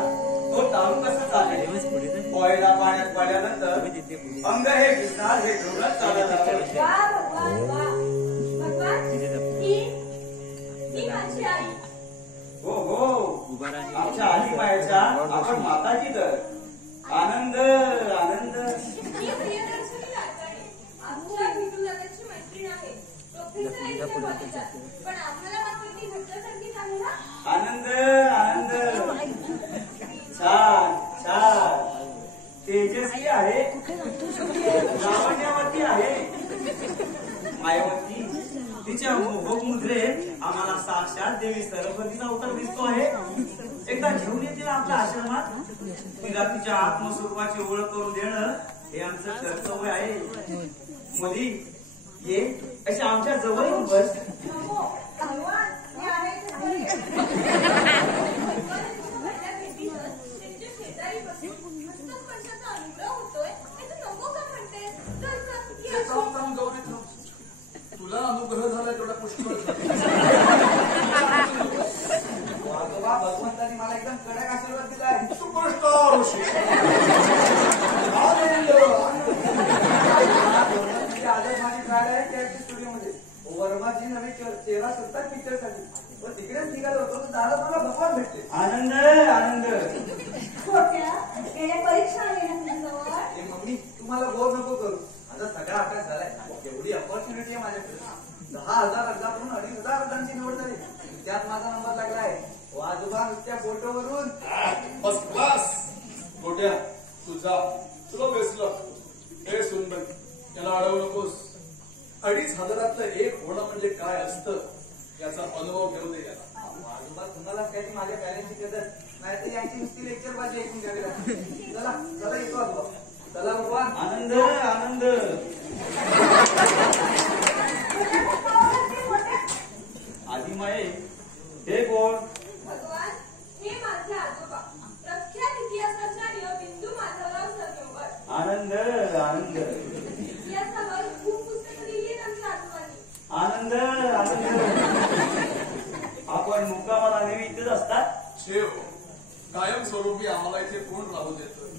तो टाळू कसं चालेल. पोहायला पाण्यात पडल्यानंतर अंग हे भिजणार हे ढोलत चालत लागलं. वा भगवान वा भगवान ही माझी आई. हो हो आमच्या आधी पायाच्या आपण माताची तर आनंद आनंद. ही प्रियदर्शनी लाटाणे आमच्या भिटूदादाची मैत्रीण आहे. प्रोफेसर आहे तिच्या कॉलेजात पण आम्हाला मात्र ती घट्टासारखीच आहे ना. आनंद आनंद. छान छान तेजस्वी आहे लावण्यावरती आहे मायावती. तिच्या मोहक मुद्रेत आम्हाला साक्षात देवी सरस्वतीचा अवतार दिसतो आहे. एकदा घेऊन येतील आपल्या आश्रमात. तिला तिच्या आत्मस्वरूपाची ओळख करून देणं हे आमचं कर्तव्य आहे. मोदी ये अशी आमच्या जवळ येऊन बस. नको भगवान मी आहे त्यांच्या शेजारी बसून हस्तस्पर्शाचा अनुग्रह होतोय हे तू नको का म्हणतेस. थांब थांब गौरी थांब. तुला अनुग्रह झाला तेवढा पुष्कळ. आजोबा भगवंतांनी मला एकदम कडक आशीर्वाद दिलाय. सुपरस्टार आदर माझी ट्रायल आहे त्या स्टुडिओमध्ये वर्माची नवी चेहरा सुद्धा पिक्चरसाठी पण तिकडेच निघालो होतो तर दादा मला भगवान भेटते. आनंद आनंद. छोट्या येण्या परीक्षा आली ना तुझ्याजवळ. हे मम्मी तुम्हाला बोर नको करू. माझा सगळा अभ्यास झालाय. एवढी अपॉर्च्युनिटी आहे माझ्याकडे. 10,000 अर्जाकडून 2,500 अर्जांची निवड झाली. त्यात माझा नंबर लागलाय. हो आजोबा नुसत्या फोटोवरून फर्स्ट क्लास. गोट्या तुझा तुला बेसलं. हे सुनबाई त्याला अडवू नकोस. 2,500 एक होणं म्हणजे काय असतं याचा अनुभव घेऊ दे याला. आजोबा तुम्हाला काय ती माझ्या पॅरेंटची गरज नाही तर यांची नुसती लेक्चर बाजी ऐकून घ्यावी लागते. चला चला येतो आजोबा. चला भगवान. आनंद आनंद. आधी माये हे कोण. भगवान हे माझे आजोबा प्रख्यात इतिहासाचार्य बिंदू माधवराव सरनोबत. आनंद आनंद. इतिहासावर खूप पुस्तकं लिहिली आमच्या आजोबांनी. आनंद आनंद. आपण मुक्कामाला नेहमी इथेच असतात. शेव कायमस्वरूपी आम्हाला इथे कोण राहू देतं.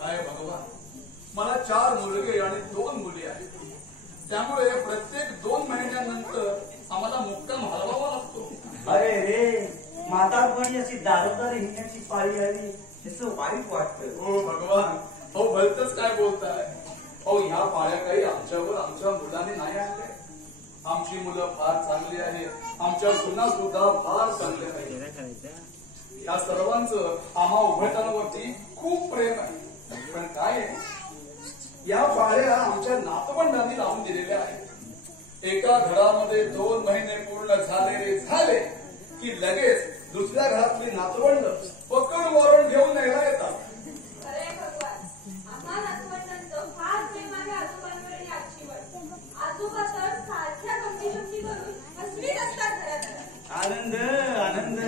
काय भगवान मला 4 मुलगे आणि 2 मुली आहेत. त्यामुळे प्रत्येक 2 महिन्यानंतर आम्हाला मुक्काम हलवावा लागतो. अरे रे म्हातारपणी अशी दारोदार हिंडण्याची पाळी आली जसं वाईट वाटतं. हो भगवान अहो भलतच काय बोलताय. अहो ह्या पाळ्या काही आमच्यावर आमच्या मुलांनी नाही आणल्या. आमची मुलं फार चांगली आहेत. आमच्या सुना सुद्धा फार चांगल्या आहेत. या सर्वांचं आम्हा उभयतांवरती खूप प्रेम आहे. पण काय आहे, या पाळ्या आमच्या नातवंडांनी लावून दिलेल्या आहेत. एका घरामध्ये 2 महिने पूर्ण झाले की लगेच दुसऱ्या घरातली नातवंड पकड वॉरंट घेऊन न्यायला येतात. अरे भगवान, आम्हा नातवंडांचं फार प्रेम आहे आजोबांवर आणि आजीवर. आजोबा तर सारख्या गमती करून हसवीत असतात घरात. आनंद आनंद.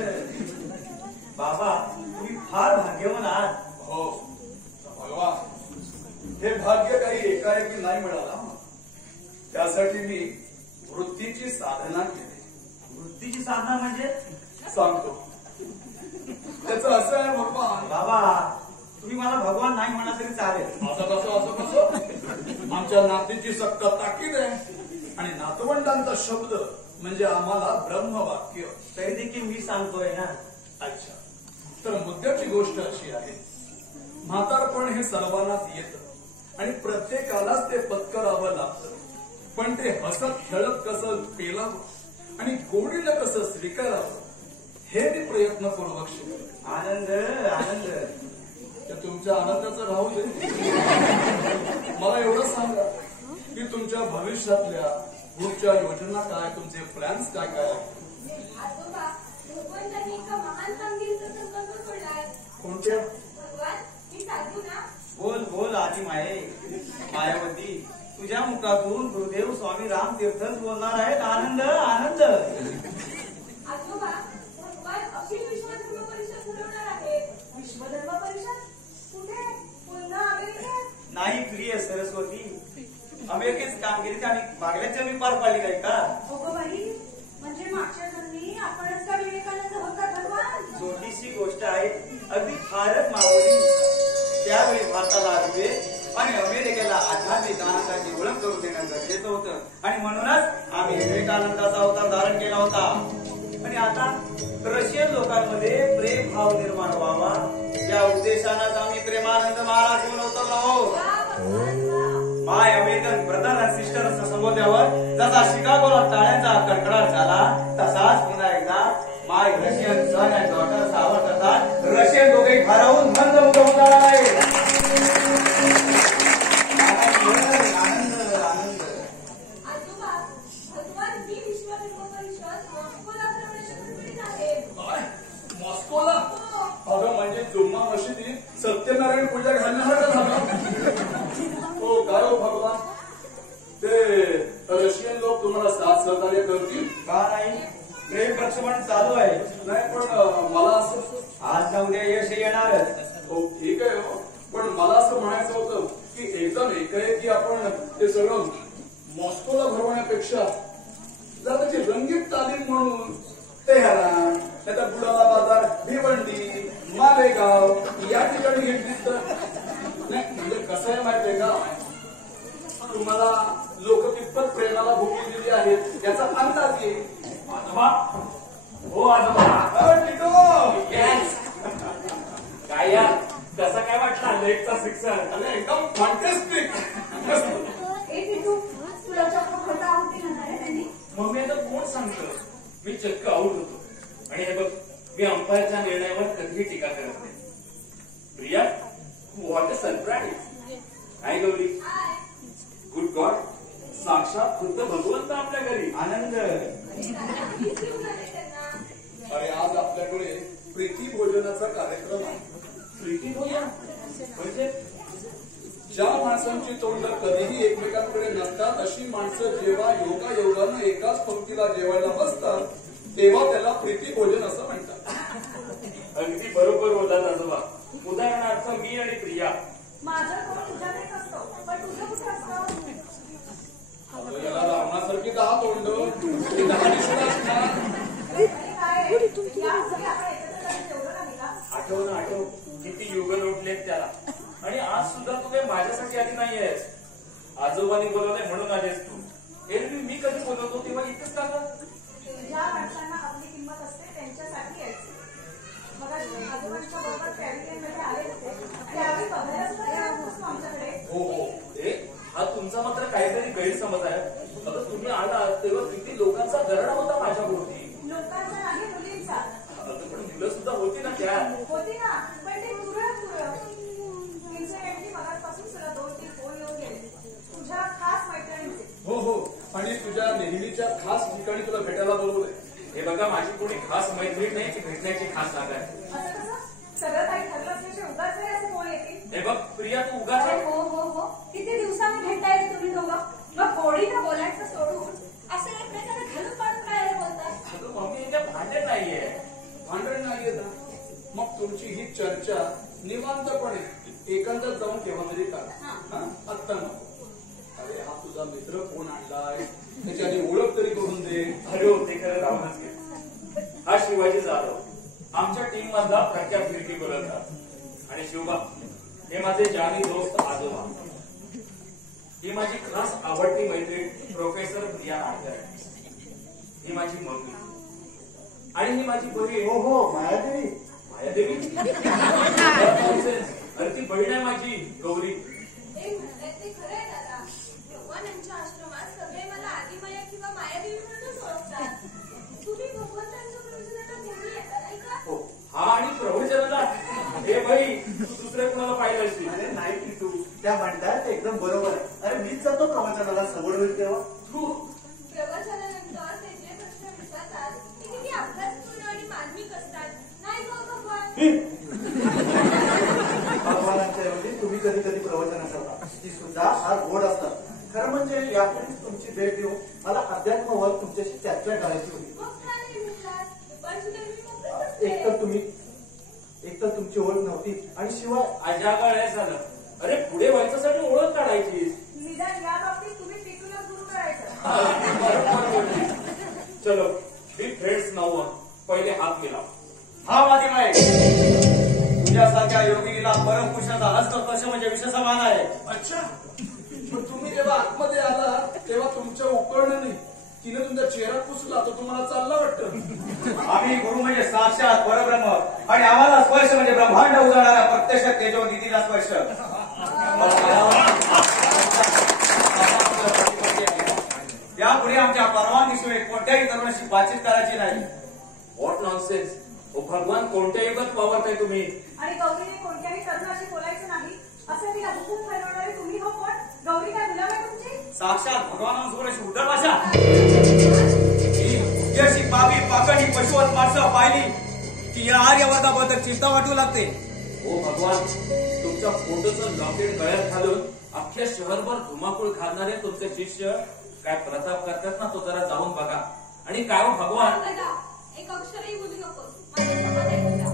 बाबा, तुम्ही फार भाग्यवान आहात. हो भगवान, हे भाग्य काही एकाएकी नाही मिळाला. त्यासाठी मी वृत्तीची साधना केली. वृत्तीची साधना म्हणजे? सांगतो. त्याचं असं आहे भगवान. बाबा, तुम्ही मला भगवान नाही म्हणा तरी चालेल. असं कसं? आमच्या नातीची सक्त ताकीद आहे आणि नातवंडांचा शब्द म्हणजे आम्हाला ब्रह्मवाक्य. तरी देखील मी सांगतोय ना. अच्छा, तर मुद्द्याची गोष्ट अशी आहे, म्हातारपण हे सर्वांनाच येतं आणि प्रत्येकालाच ते पत्करावं लागतं. पण ते हसत खेळत कसं पेलावं आणि गोडीनं कसं स्वीकारावं हे मी प्रयत्नपूर्वक शिकलो. आनंद आनंद. तर तुमच्या आनंदाचं राहू दे. मला एवढं सांगा की तुमच्या भविष्यातल्या पुढच्या योजना काय, तुमचे प्लॅन्स काय काय आहेत? आजोबा, भगवंतांनी एका महान कामगिरीचा संकल्प सोडलाय. कोणत्या? भगवान, मी सांगू ना? बोल बोल आजी माये. मायावती, तुझ्या मुखातून गुरुदेव स्वामी रामतीर्थच बोलणार आहेत. आनंद आनंद. आजोबा, भगवान अखिल विश्वधर्म परिषद भरवणार आहे. विश्वधर्म परिषद? कुठे? पुन्हा अमेरिकेत? नाही प्रिय सरस्वती, अमेरिकेत कामगिरी आणि मागल्याच्या मी पार पाडली नाही का? हो बाई, म्हणजे मागच्या जन्मी आपणच का विवेकानंद होता भगवान? छोटीशी गोष्ट आहे, अगदी फारच मावली. त्यावेळी भारताला आजवे आणि अमेरिकेला आध्यात्मिक ज्ञानाची ओळख करून देणं गरजेचं होतं आणि म्हणूनच आम्ही विवेकानंदाचा अवतार धारण केला होता. आणि आता रशियन लोकांमध्ये प्रेम भाव निर्माण व्हावा या उद्देशानंच आम्ही प्रेमानंद महाराज घेऊन अवतरलो आहोत. माय अमेरिकन ब्रदर अँड सिस्टर असं संबोधल्यावर जसा शिकागोला टाळ्यांचा कडकडाट झाला तसाच पुन्हा एकदा माय रशियन सन अँड डॉटर्स आवडतात. रशियन दोघे घालवून मंद होणार आहे. आजोबा, भगवान ही विश्वधर्म परिषद मॉस्कोला प्रवेश करत आहे. मॉस्कोला? अगं म्हणजे जुम्मा मशिदीत सत्यनारायण पूजा घालण्यासारखं झालं. हो काय हो भगवान, ते रशियन लोक तुम्हाला साथ सहकार्य करतील का नाही? प्रेम प्रक्षेपण चालू आहे. नाही पण मला असं आज ना उद्या यश येणारच. हो ठीक आहे हो, पण मला असं म्हणायचं होतं की एकदम एकाएकी आपण ते सगळं मॉस्कोला भरवण्यापेक्षा जर त्याची रंगीत तालीम म्हणून तेहरान, त्याचा बुडाला बाजार, भिवंडी, मालेगाव या ठिकाणी घेतली तर नाही. म्हणजे कसं आहे माहितीये का, तुम्हाला लोक कितपत प्रेमाला भूमी दिली आहेत याचा अंदाज येईल. आजोबा, हो आजोबा. टिटो काय यार, कसा काय वाटला लेकचा शिक्षण? अरे एकदम फॅन्टॅस्टिक. ए टिटू, तुला चक्क खोटा आवडते म्हणणार आहे त्यांनी? मग मी आता कोण सांगतो, मी चक्क आऊट होतो. आणि हे बघ, मी अंपायरच्या निर्णयावर कधीही टीका करत नाही. Priya, what a surprise. काय गौरी? गुड गॉड, साक्षात खुद्द भगवंत आपल्या घरी. आनंद. अरे आज आपल्याकडे प्रीती भोजनाचा कार्यक्रम आहे. प्रीती भोजन म्हणजे? ज्या माणसांची तोंड कधीही एकमेकांकडे नसतात अशी माणसं जेव्हा योगायोगानं एकाच पंक्तीला जेवायला बसतात तेव्हा त्याला प्रीती भोजन असं म्हणतात. अगदी बरोबर बोलतात आजोबा. उदाहरणार्थ मी आणि प्रिया. माझं तोंड तुझ्याकडे असतो, पण तुझं कुठे असतं? याला रावणासारखी 10 तोंड, 10 दिशा असतात. आठव ना आठव, किती युगल उठलेत त्याला. आणि आज सुद्धा तू काही माझ्यासाठी आली नाहीयेस. आजोबांनी बोलवलंय म्हणून आलीस तू. एरवी मी कधी बोलवतो तेव्हा इथंच का गं? ज्या माणसांना आपली किंमत असते त्यांच्यासाठी यायचे. मग आजोबांच्या बरोबर पॅव्हिलियनमध्ये आले होते आणि आम्ही बघायला सुद्धा येत नसतो आमच्याकडे. हो हो, हा तुमचा मात्र काहीतरी गैरसमज आहे. आता तुम्ही आलात तेव्हा किती लोकांचा गरडा होता माझ्या भोवती. लोकांचा नाही, मुलींचा. पण मुलं सुद्धा होती ना त्यात होती ना, पण ते तुरळक इंसिडेंटली मगाचपासून सुद्धा 2-3 फोन येऊन गेले तुझ्या खास मैत्रिणीचे. हो हो, आणि तुझ्या नेहमीच्या खास ठिकाणी तुला भेटायला बोलवलंय. हे बघा, माझी कोणी खास मैत्रीण नाही, ती भेटण्याची खास जागा आहे. असं कसं? सगळं काही ठरलं असल्याशिवाय उगाच नाही असे फोन येतील. हे बघ प्रिया, तू उगाच अरे हो हो हो, किती दिवसांनी भेटताय तुम्ही दोघं. मग गोडीनं बोलायचं सोडून असं एकमेकांना घालून पाडून काय बोलतात. अगं मम्मी, हे काय भांडण नाहीये. भांडण नाहीये ना, मग तुमची ही चर्चा निवांतपणे एकांतात जाऊन केव्हा तरी का, आत्ता नको. अरे हा तुझा मित्र कोण आणलाय, त्याची आधी ओळख तरी करून दे. अरे हो, ते खरं राहूनच घे. हा शिवाजी जाधव, आमच्या टीम मधला प्रख्यात फिरकी गोलंदाज. आणि शिवबा, हे माझे जानी दोस्त आजोबा. ही माझी खास आवडती मैत्रीण प्रोफेसर प्रिया नाडकर. ही माझी मम्मी आणि ही माझी बहीण. हो हो, मायादेवी. मायादेवी? अरे ती बहीण आहे माझी, गौरी. ते म्हणतात ते खरं आहे दादा. भगवानांच्या आश्रमात सगळे मला आदिमाया किंवा मायादेवी म्हणूनच ओळखतात. तुम्ही भगवंतांच्या प्रवचनाला नेहमी येता नाही का? हो, हा आणि प्रवचनाला. हे बाई, तू दुसऱ्या कोणाला पाहिलं असेल. अरे नाही की तू त्या म्हणतात ते एकदम बरोबर आहे. अरे मीच जातो प्रवचनाला, सवड होईल तेव्हा. तू प्रवचनानंतर ते जे प्रश्न विचारतात ते किती अभ्यासपूर्ण आणि मार्मिक असतात नाही गो भगवान. भगवानांच्या ऐवजी तुम्ही कधी कधी प्रवचन करता, ती सुद्धा फार गोड असतात. खरं म्हणजे यापूर्वीच तुमची भेट देऊन मला अध्यात्मावर तुमच्याशी चर्चा करायची होती. मग का नाही भेटलात? पण सुद्धा मी मोकळीच असते. एकतर तुमची ओळख नव्हती आणि शिवाय अजागळ आहे झालं. अरे पुढे व्हायच्यासाठी ओळख काढायची. निदान या बाबतीत तुम्ही टिकूनच गुरु करायचं. बरोबर बोलली. चलो, बी फ्रेंड्स नाव पहिले हात मिलाव. हा माध्यमाय, तुझ्यासारख्या योगिनीला परमपुरुषाचा हस्तस्पर्श म्हणजे विशेष मान आहे. अच्छा, पण तुम्ही जेव्हा आतमध्ये आला तेव्हा तुमच्या उकळण्याने तिने तुमचा चेहरा पुसला, तर तुम्हाला चालला वाटतं. आम्ही गुरु म्हणजे साक्षात परब्रह्म आणि आम्हाला स्पर्श म्हणजे ब्रह्मांड उजाडणारा प्रत्यक्ष तेजोनिधीला स्पर्श. यापुढे आमच्या परवानगीशिवाय कोणत्याही तरुणाशी बातचीत करायची नाही. What nonsense. ओ भगवान, कोणत्या युगात वावरताय तुम्ही? आणि गौरीने कोणत्याही तरुणाशी बोलायचं नाही असं तिला हुकूम ठरवणारे तुम्ही हो कोण? गौरी काय गुलाम आहे तुमची? साक्षात भगवानांसमोर अशी उद्धट भाषा. ही अशी पापी पाकडी पशुवत माणसं पाहिली की या आर्यवर्गाबद्दल चिंता वाटू लागते. ओ भगवान, तुमच्या फोटोचं लॉकेट गळ्यात घालून अख्ख्या शहरभर धुमाकूळ घालणारे तुमचे शिष्य काय प्रताप करतात ना, तो जरा जाऊन बघा. आणि काय हो भगवान, दादा, एक अक्षरही बोलू नकोस. माझ्यासोबत ऐकून जा.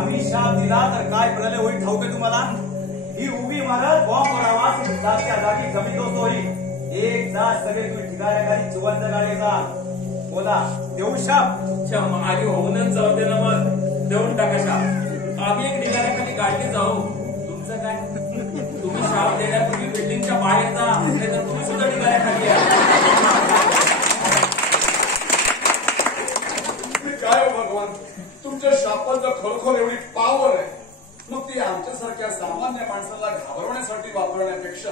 आम्ही शाप दिला तर काय प्रलय होईल ठाऊक आहे तुम्हाला? ही उभी इमारत बॉम्ब आवाज जागच्या जागी कमी दोस्त होईल. एक तास सगळे तुम्ही ठिकाण्या खाली जिवंत गाडी जा. बोला, देऊ शाप? आधी होऊनच जाऊ दे ना, मग देऊन टाका शाप. आम्ही एक निघाल्याखाली गाडी जाऊ. तुमचं काय? तुम्ही शाप देण्यापूर्वी बिल्डिंगच्या बाहेर जा, नाहीतर तुम्ही सुद्धा निघाल्याखाली या. काय हो भगवान, तुमच्या शापांचा खरोखर एवढी पावर आहे, मग ती आमच्यासारख्या सामान्य माणसाला घाबरवण्यासाठी वापरण्यापेक्षा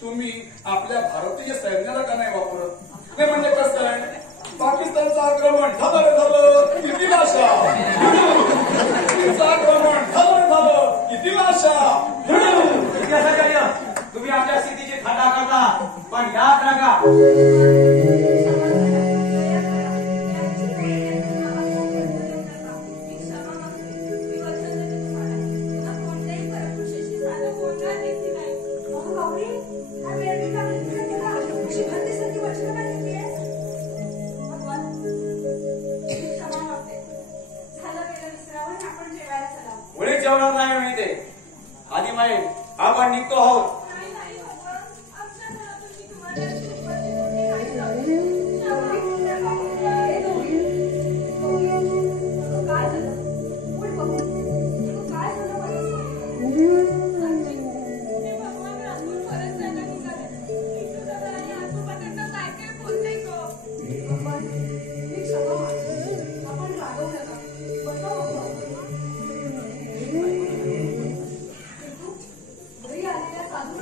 तुम्ही आपल्या भारतीय सैन्याला का नाही वापरत? ते म्हणजे कसं आहे, पाकिस्तानचं आक्रमण झालं किती लाशा, आक्रमण झालं किती लाशा. तुम्ही आपल्या स्थितीची थाटा करता, पण याद राखा मुळीच जेवणार नाही मिळते. आधी माहीत आपण निघतो आहोत. घरी आलेल्या साधू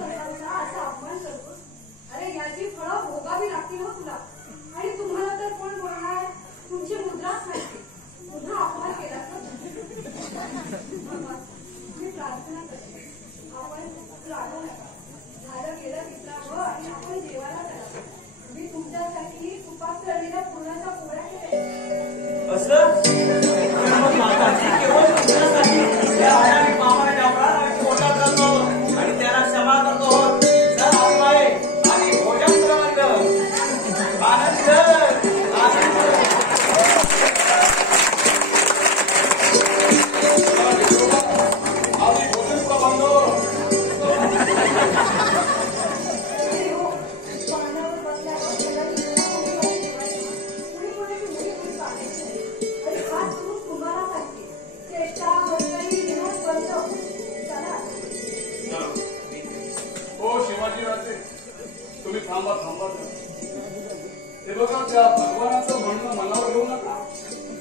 त्या भगवानाचं म्हणणं मनावर घेऊ नका.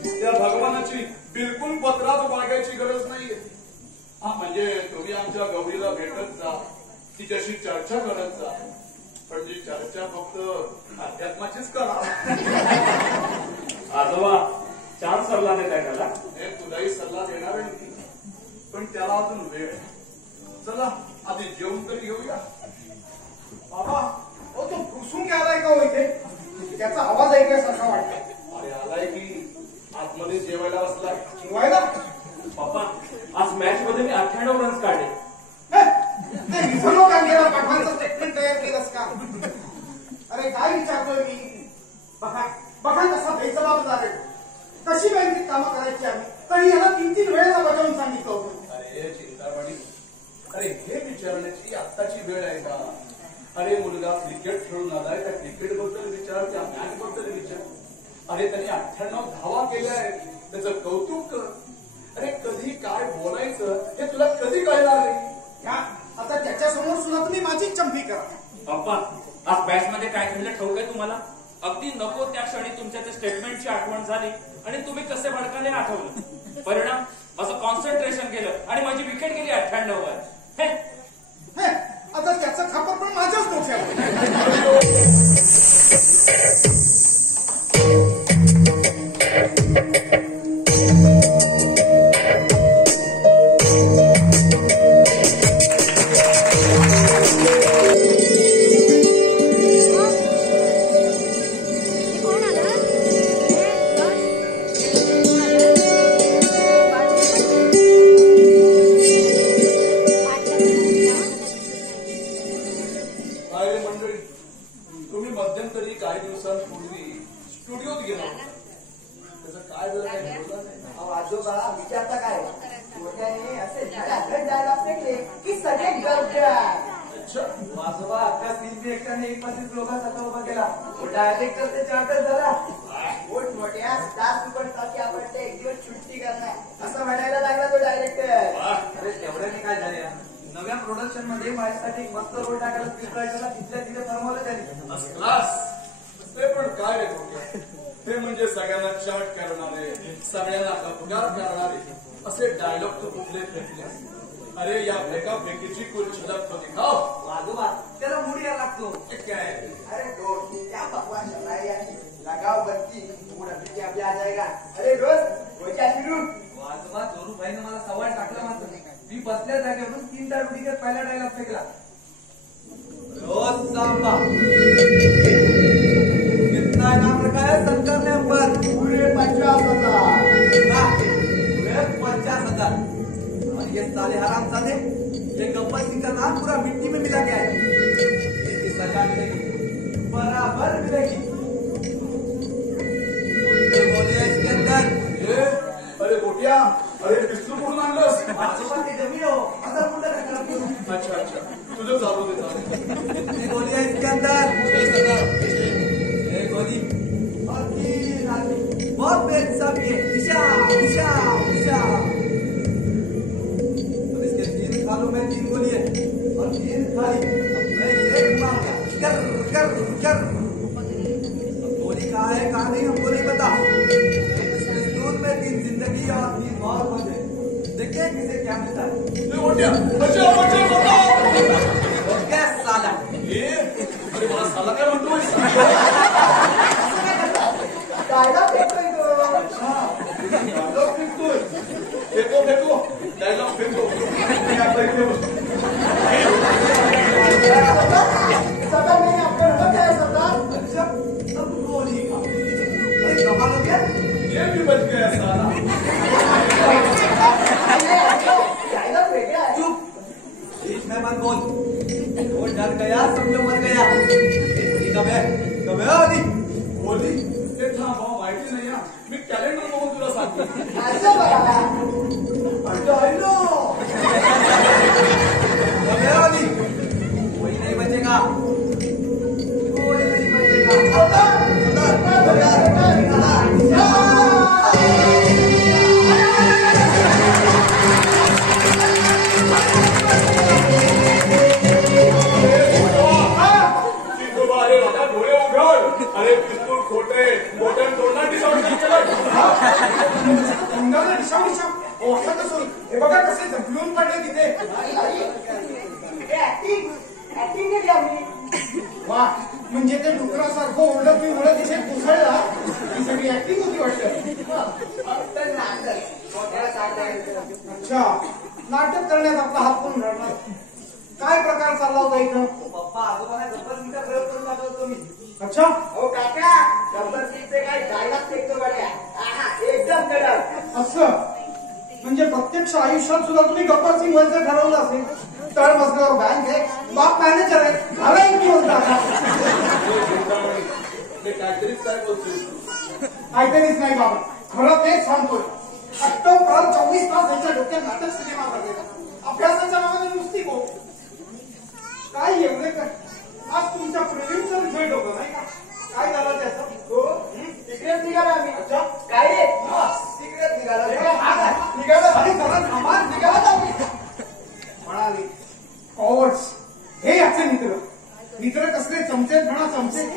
त्या भगवानाची बिलकुल पत्रात बाळगायची गरज नाहीये. हा म्हणजे तुम्ही आमच्या गौरीला भेटत जा, तिच्याशी चर्चा करत जा, पण जी चर्चा फक्त अध्यात्माचीच करा. आजोबा छान सल्ला देत आहे त्याला. हे तुलाही सल्ला देणार आहे मी, पण त्याला अजून वेळ. चला आधी जेवण तरी घेऊया. बाबा ओ तो घुसून आलाय का हो इथे? त्याचा आवाज ऐकल्यासारखा वाटतो. अरे आलाय की आतमध्ये जेवायला बसलाय. जेवायला? पप्पा आज मॅच मध्ये मी 98 रन्स काढले. ते विसरलो का गेला पाठवायचं स्टेटमेंट तयार केलंस का? अरे काय विचारतोय मी? बघा कसा बेजबाबदार आहे. कशी बँकेत कामं करायची आम्ही तरी याला 3-3 वेळेला बजावून सांगितलं होतं. अरे चिंतामणी, अरे हे विचारण्याची आत्ताची वेळ आहे का? अरे मुलगा क्रिकेट खेळून आलाय, त्या क्रिकेट बद्दल विचार, त्या मॅच बद्दल विचार. अरे त्यांनी 98 धावा केल्याय, त्याचं कौतुक कर. अरे कधी काय बोलायचं हे तुला कधी कळणार नाही. आता त्याच्यासमोर सुद्धा तुम्ही माझीच चंपी करा. पप्पा आज मॅच मध्ये काय घडलं ठाऊक आहे तुम्हाला? अगदी नको त्या क्षणी तुमच्या त्या स्टेटमेंटची आठवण झाली आणि तुम्ही कसे भडकाले आठवलं. परिणाम असं कॉन्सन्ट्रेशन केलं आणि माझी विकेट गेली 98 वर. हे आता त्याचं खापर पण माझ्याच डोक्यावर. असं म्हणायला लागला तो डायरेक्टर. अरे तेवढ्याने काय झाले? नव्या प्रोडक्शन मध्ये माझ्यासाठी मस्त रोल टाकायला तिथल्या तिथे फरमावलं त्यांनी. क्लास ते पण काय रे डोक्यात? ते म्हणजे सगळ्यांना चाट करणारे, सगळ्यांना अपकार करणारे असे डायलॉग तर कुठले फेकले. अरे या फेकाफेकीची कुछ झलक तो दिखाओ. वाजोबा त्याला मूड यायला लागतो. काय अरे दोस्त क्या बकवास कर रहा है यार? लगाओ बत्ती मूड अपने आप आ जाएगा. अरे दोस्त वो क्या शुरू? वाजोबा जोरू भाईने मला सवाल टाकला मात्र मी बसल्या जागेवरून 3 दारूडीत पहिला डायलॉग फेकला. रोज सांबा कितना नाम रखा है सरकार ने पर? पूरे 50,000. पूरे 50,000. और ये साले हरामजादे ये गब्बर का नाम पूरा मिट्टी में मिला गया है. इसकी सजा मिलेगी, बराबर मिलेगी. बोलिए इसके अंदर. अरे गोटिया, अरे पिस्तूल कुठून आणलंस? आजोबा ते जमीन हो आता कुठं टाकलं? अच्छा तुझं चालू दे. गोलियां इसके अंदर. गोली और 3 आदमी बहुत बेइंसाफ है. दिशा दिशा दिशा. और इसके 3 खालों में 3 गोली है और 3 खाली. अब मैं एक मारूंगा. कर कर कर. गोली कहाँ है कहाँ नहीं हमको नहीं पता. दूर में 3 जिंदगी और 3 मौत हो जाए. देखिए किसे क्या मिलता है. बचाओ बचाओ बचाओ. क्या साला अरे मला साला काय म्हणतोय? डायलॉग फेकतोय तो. डायलॉग फेकतोय. फेको डायलॉग फेको. सरदार मैंने आपका नंबर क्या है सरदार? अच्छा अब गोली का. अरे कमाल हो गया. ये भी बच गया साला. डायलॉग फेंका है. चुप. बीच में मत बोल. वो डर गया समझो मर गया. कब है आदि गोली ते थांबा माहिती नाही ना. मी कॅलेंडर बघून तुला सांगतो. असं बघा. डायलॉग. कब है आदि कोई नहीं बचेगा. कोई नहीं बचेगा. अरे अंगाला निशा हो असं कसं हे बघा कसे झपलून पडले तिथे ऍक्टिंग केली आम्ही वा म्हणजे ते डुकरासारखं ओरडत मी मुळे तिथे पुसळला ही सगळी ऍक्टिंग होती वाटतं अच्छा नाटक करण्यात आपला हात कोण घडणार काय प्रकार चालला होता इथं पप्पा आजोबाला गब्बर सिंगचा प्रयोग करून दाखवतो मी अच्छा हो काका गब्बर सिंगचे काय डायलॉग फेकतो बघा एकदम कडक असं म्हणजे प्रत्यक्ष आयुष्यात सुद्धा तुम्ही गब्बर सिंग व्हायचं ठरवलं असेल तळ मजल्यावर बँक आहे बाप मॅनेजर आहे झाला एक दिवस दाखा काहीतरीच काय बोलतोय काहीतरीच नाही बाबा खरं तेच सांगतोय अट्टोकाल 24 तास याच्या डोक्यात नाटक सिनेमा भरलेला अभ्यासाच्या नावाने नुसती गो काय एवढे काय आज तुमच्या प्रिलिमचा रिझल्ट होता नाही का काय झालं त्याचं हो सिक्रेट निघाला आम्ही अच्छा काय रे सिक्रेट निघाला म्हणाले कॉवर्ड्स हे याचे मित्र कसले चमचे म्हणा चमचे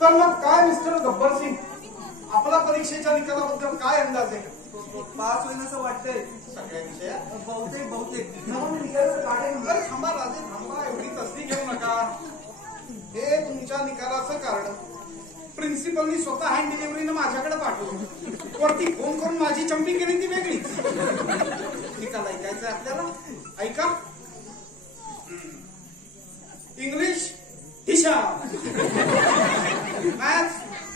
तर मग काय मिस्टर गब्बर सिंग आपला परीक्षेच्या निकालाबद्दल काय अंदाज आहे पास होईल असं वाटतंय सगळ्या विषयात बहुतेक अरे थांबा राजे थांबा एवढी तसदी घेऊ नका हे तुमच्या निकालाचं कारण प्रिन्सिपलनी स्वतः हँड डिलिव्हरीनं माझ्याकडे पाठवलं वरती फोन करून माझी चंपी केली ती वेगळी निकाल ऐकायचंय आपल्याला ऐका इंग्लिश दिशा मॅथ्स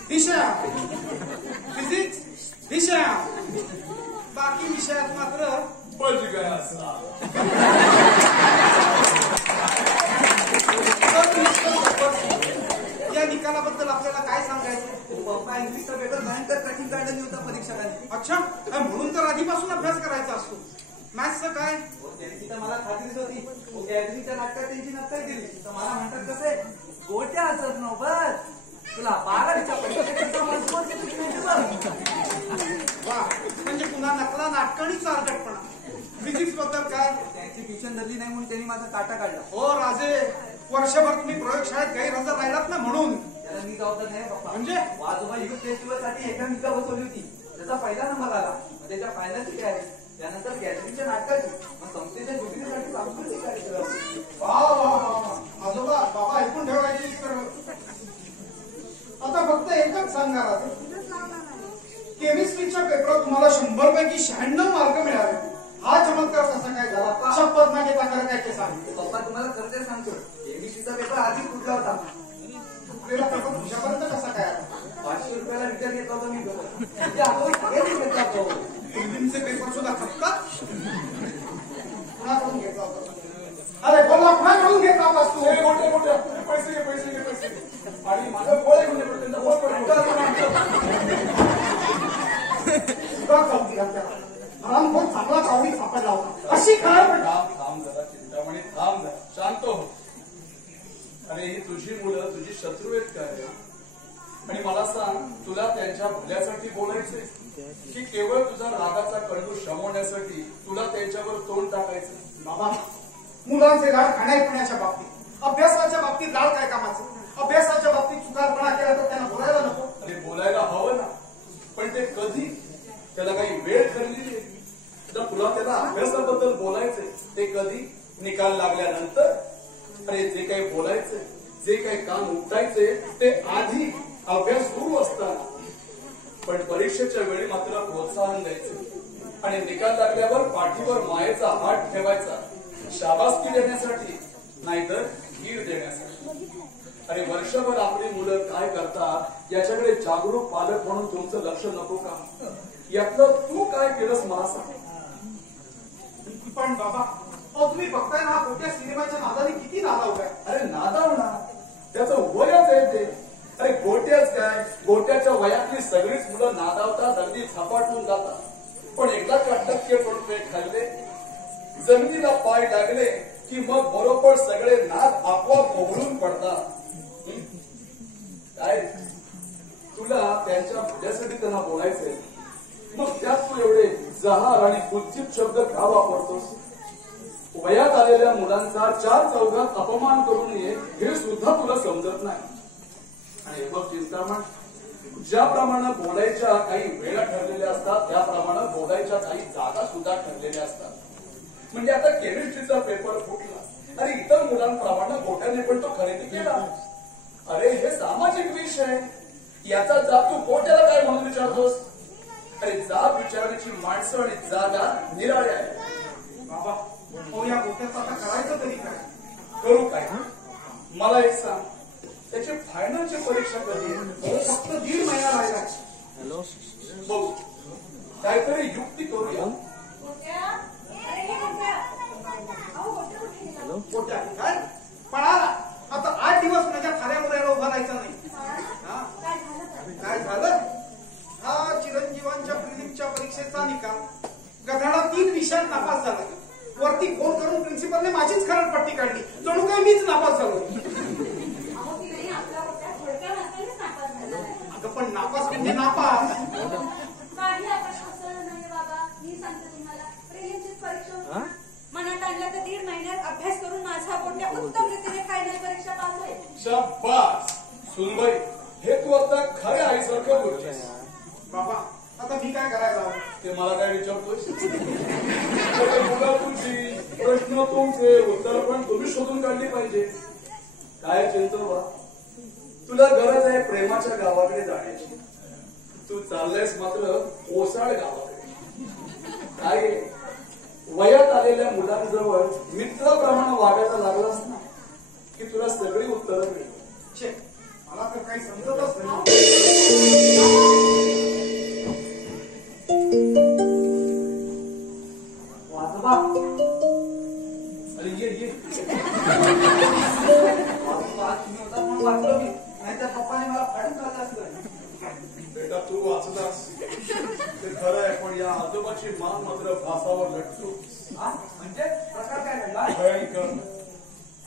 दिशा फिजिक्स दिशा बाकी विषयात मात्र या निकालाबद्दल आपल्याला काय सांगायचं पप्पा इंग्लिशचा पेपर भयंकर कठीण काढली होता परीक्षकांनी अच्छा म्हणून तर आधीपासून अभ्यास करायचा असतो मॅथ्सचं काय त्यांची तर मला खात्रीच होती गॅदरिंगच्या नाटकात त्यांची नक्कल केली तर मला म्हणतात कसं आहे गोट्या असत नव्हत तुला 12वीच्या परीक्षेचा वा म्हणजे पुन्हा नकला नाटकाने चालटपणा फिजिक्स बद्दल काय त्यांची ट्युशन धरली नाही म्हणून त्यांनी माझा काटा काढला हो राजे वर्षभर तुम्ही प्रयोगशाळेत गैरहजर राहिलात ना म्हणून त्याला मी जबाबदार नाही बाप्पा म्हणजे आजोबा युथ फेस्टिवल साठी एकांकिका बसवली होती त्याचा पहिला नंबर आला त्याच्या फायनलची तयारी त्यानंतर गॅदरिंगच्या नाटकाची मग संस्थेच्या ज्योतिषासाठी सांस्कृतिक कार्यक्रम आजोबा बाबा ऐकून ठेवायची आता फक्त एकच सांगा राजे केमिस्ट्रीच्या पेपरात तुम्हाला 100 पैकी 96 मार्क मिळाले हा चमत्कार कसा काय झाला शपथ ना घेता खरं काय ते सांग पप्पा तुम्हाला खरं सांगतो एबीसीचा पेपर आधीच फुटला होता तुला पेपर तुझ्यापर्यंत कसा काय आला 500 रुपयाला विचार घेतला होता मी म्हणजे आपण सगळ्यांनी घेतला होतो प्रिलिमचे पेपर सुद्धा खपतात कुणाकडून घेतला होता अरे बोला कुणाकडून घेतला होतास तू मोठे मोठे पैसे आणि माझं गोळे घेऊन येतो त्यांना गोळ रामभोग चांगला चावडी सापडला होता अशी काय थांब जरा चिंतामणी थांब जरा शांत हो अरे ही तुझी मुलं तुझी शत्रू आहेत काय आणि मला सांग तुला त्यांच्या भल्यासाठी बोलायचे की केवळ तुझा रागाचा कणू शमवण्यासाठी तुला त्यांच्यावर तोंड टाकायचं बाबा मुलांचे लाड खाण्यापिण्याच्या बाबतीत अभ्यासाच्या बाबतीत लाड काय कामाचं अभ्यासाच्या बाबतीत सुधारपणा केला तर त्यांना बोलायला नको अरे बोलायला हवं ना पण ते कधी त्याला काही वेळ ठरलेली आहे तर तुला त्याला अभ्यासाबद्दल बोलायचंय ते कधी निकाल लागल्यानंतर अरे जे काही बोलायचंय जे काही काम उठायचे ते आधी अभ्यास सुरू असताना पण परीक्षेच्या वेळी मात्र प्रोत्साहन द्यायचं आणि निकाल लागल्यावर पाठीवर मायेचा हात ठेवायचा शाबासकी देण्यासाठी नाहीतर कीड देण्यासाठी अरे वर्षभर आपली मुलं काय करतात याच्याकडे जागरूक पालक म्हणून तुमचं लक्ष नको का यातलं तू काय केलंस मला सांग पण बाबा तुम्ही बघताय ना मोठ्या सिनेमाच्या नादाने किती नादावलाय अरे नादावणार त्याचं वयच आहे ते अरे गोट्याच काय गोट्याच्या वयातली सगळीच मुलं नादावतात अगदी झपाटून जातात पण एकदा का टक्के पडून खाल्ले जमिनीला पाय लागले की मग बरोबर सगळे नाद आपोआप ओघळून पडतात काय तुला त्यांच्या भल्यासाठी त्यांना बोलायचंय मग त्यात तू एवढे जहार आणि कुत्सित शब्द का वापरतोस वयात आलेल्या मुलांचा 4 चौघात अपमान करू नये हे सुद्धा तुला समजत नाही आणि बघ चिंतामण ज्याप्रमाणे बोलायच्या काही वेळा ठरलेल्या असतात त्याप्रमाणे बोलायच्या काही जागा सुद्धा ठरलेल्या असतात. म्हणजे आता केमिस्ट्रीचा पेपर फुटला आणि इतर मुलांप्रमाणे गोट्याने पण तो खरेदी केला. अरे हे सामाजिक विषय, याचा जाब तू गोट्याला काय म्हणून विचारतोस? अरे जाब विचारण्याची माणसं आणि जागा निराळ्या आहे. बाबा हो, या गोट्याचं आता करायचं तरी काय? करू काय? मला एक सांग, त्याची फायनलची परीक्षा कधी? फक्त 1.5 महिना राहिला. बघू काहीतरी युक्ती करूया. गोट्या काय पळाला आता 8 दिवस माझ्या खाऱ्यामध्ये उभा राहायचा नाही. काय झालं? हा चिरंजीवांच्या प्रिलिमच्या परीक्षेचा निकाल. गधाडा 3 विषयात नापास झाला. वरती फोन करून प्रिन्सिपलने माझीच खरडपट्टी काढली. जणू काही मीच नापास झालो. अगं पण नापास म्हणजे नापास. काही आपण असं नाही बाबा, मी सांगते तुम्हाला. प्रिलिमचीच परीक्षा मनात आणलं तर 1.5 महिन्यात अभ्यास करून माझा गोट्या उत्तम रीतीने फायनल परीक्षा पास होईल. शाबास सुनबाई, हे तू आता खऱ्या आईसारखं बोलतेस. बाबा आता मी काय करायला हवं? ते मला काय विचारतोस? मुलं तुमची, प्रश्न तुमचे, उत्तर पण तुम्ही शोधून काढली पाहिजे. काय चिंतवा, तुला गरज आहे प्रेमाच्या गावाकडे जाण्याची. तू चाललायस मात्र ओसाड गावाकडे. काय वयात आलेल्या मुलांजवळ मित्राप्रमाणे वागायला लागलास ना की तुला सगळी उत्तरं मिळतील. मला तर काही समजतच नाही. वाजोबा अरे ये वाजोबा तुम्ही होता म्हणून वाचलो मी, नाहीतर पप्पाने मला फाडून काढलं असतं. बेटा तू वाचलास ते खरं आहे, पण या आजोबाची मान मात्र फासावर लटतो. म्हणजे प्रकार काय घडला?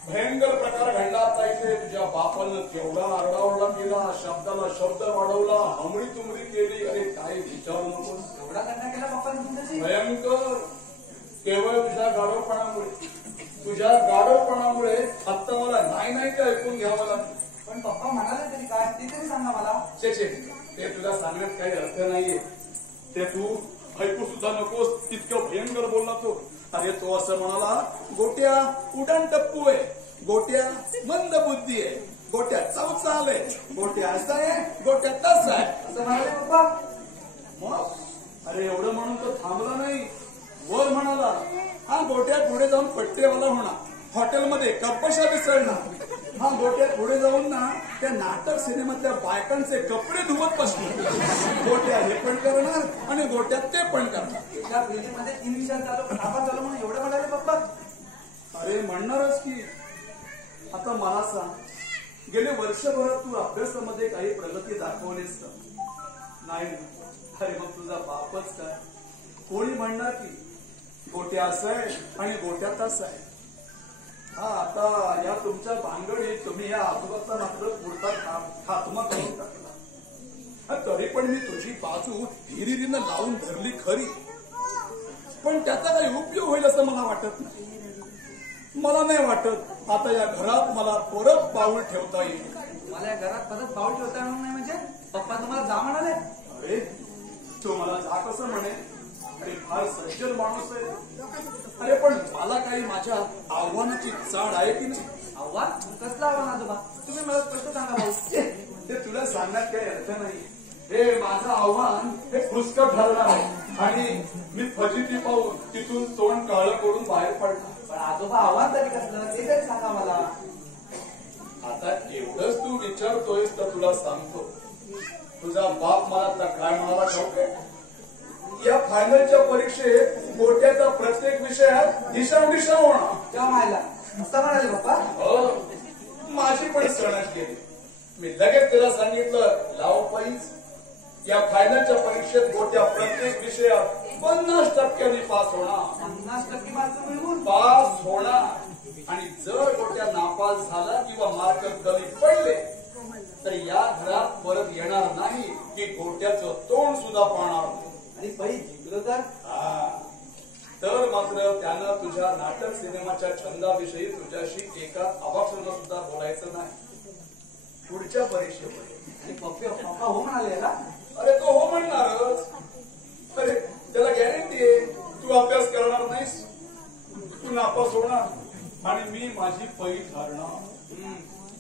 भयंकर प्रकार घडला. आता इथे तुझ्या बापानं केवढा आरडाओरडा केला, शब्दाला शब्द वाढवला, हमडी तुमडी केली. अरे काय विचारू नको. एवढा करण्या केला पप्पाने तुमच्याशी? भयंकर. केवळ तुझ्या गाडवपणामुळे आता मला नाही ते ऐकून घ्यावं लागलं. पण पप्पा म्हणाले तरी काय, ते तरी सांगा मला. ते तुला सांगण्यात काही अर्थ नाहीये. ते तू ऐकू सुद्धा नकोस, तितकं भयंकर बोलला तो. अरे तो असं म्हणाला, गोट्या उडान टप्पू आहे, गोट्या मंद बुद्धी आहे, गोट्या चवचाल आहे, गोट्या असा आहे, गोट्या तसा आहे, असं म्हणाले पप्पा. मग अरे एवढं म्हणून तो थांबला नाही. वर म्हणाला, हा गोट्या पुढे जाऊन पट्टेवाला होणार, हॉटेलमध्ये कपशा मिसळणार. हा गोट्या पुढे जाऊन ना त्या नाटक सिनेमातल्या बायकांचे कपडे धुवत बसणार. गोट्या हे पण करणार आणि गोट्यात ते पण करणार. त्या प्रिलिममध्ये 3 विषयात झालो, नापास झालो म्हणून एवढं म्हणाले पप्पा? अरे म्हणणारच की. आता मला सांग, गेले वर्षभरात तू अभ्यासामध्ये काही प्रगती दाखवलीस का? नाही. अरे मग तुझा बापच काय? कोणी म्हणणार की गोट्या असं आहे आणि गोट्या तसं आहे. हा आता या तुमच्या भानगडीत तुम्ही या आजोबाचा मात्र पुरता खात्मा करून टाकला. तरी पण मी तुझी बाजू हिरिरीनं लावून धरली खरी, पण त्याचा काही उपयोग होईल असं मला वाटत नाही. मला नाही वाटत आता या घरात मला परत पाऊल ठेवता येईल. मला या घरात परत पाऊल ठेवता येणार नाही म्हणजे? पप्पा तुम्हाला जा म्हणाले? अरे तो मला जा कसं म्हणे? अरे फार सज्जन माणूस आहे. अरे पण मला काही माझ्या आव्हानाची चाड आहे की नाही? आव्हान? कसलं आव्हान आजोबा? तुम्ही मला स्पष्ट सांगा भाऊ. ते तुला सांगण्यात काही अर्थ नाही. हे माझं आव्हान हे पुष्कळ ठरणार आहे आणि मी फजिती पाहून तिथून तोंड काळं करून बाहेर पडणार. पण आजोबा आव्हान तरी कसलं ते तरी सांगा मला. आता एवढंच तू विचारतोयस तर तुला सांगतो. तुझा बाप मला आता काय म्हणाला ठाऊक आहे? या फायनलच्या परीक्षेत गोट्याचा प्रत्येक विषयात दिशादिशा होणार. त्या मायला असं म्हणाले पप्पा? हो, माझी पण सणच गेली. मी लगेच तिला सांगितलं, लाव पैज. या फायनलच्या परीक्षेत गोट्या प्रत्येक विषयात 50% पास होणार. 50% मार्क मिळवून पास होणार. आणि जर गोट्या नापास झाला किंवा मार्क कमी पडले तर या घरात परत येणार नाही की गोट्याचं तोंड सुद्धा पाहणार. आणि पै जिंकलो तर मात्र त्यानं तुझ्या नाटक सिनेमाच्या छंदाविषयी तुझ्याशी एका अवाक्षरानं सुद्धा बोलायचं नाही. पुढच्या परीक्षेमध्ये पप्पा हो म्हणाले ना. अरे तो हो म्हणणारच. अरे त्याला गॅरंटी आहे तू अभ्यास करणार नाहीस, तू नापास होणार आणि मी माझी पै ठरणार.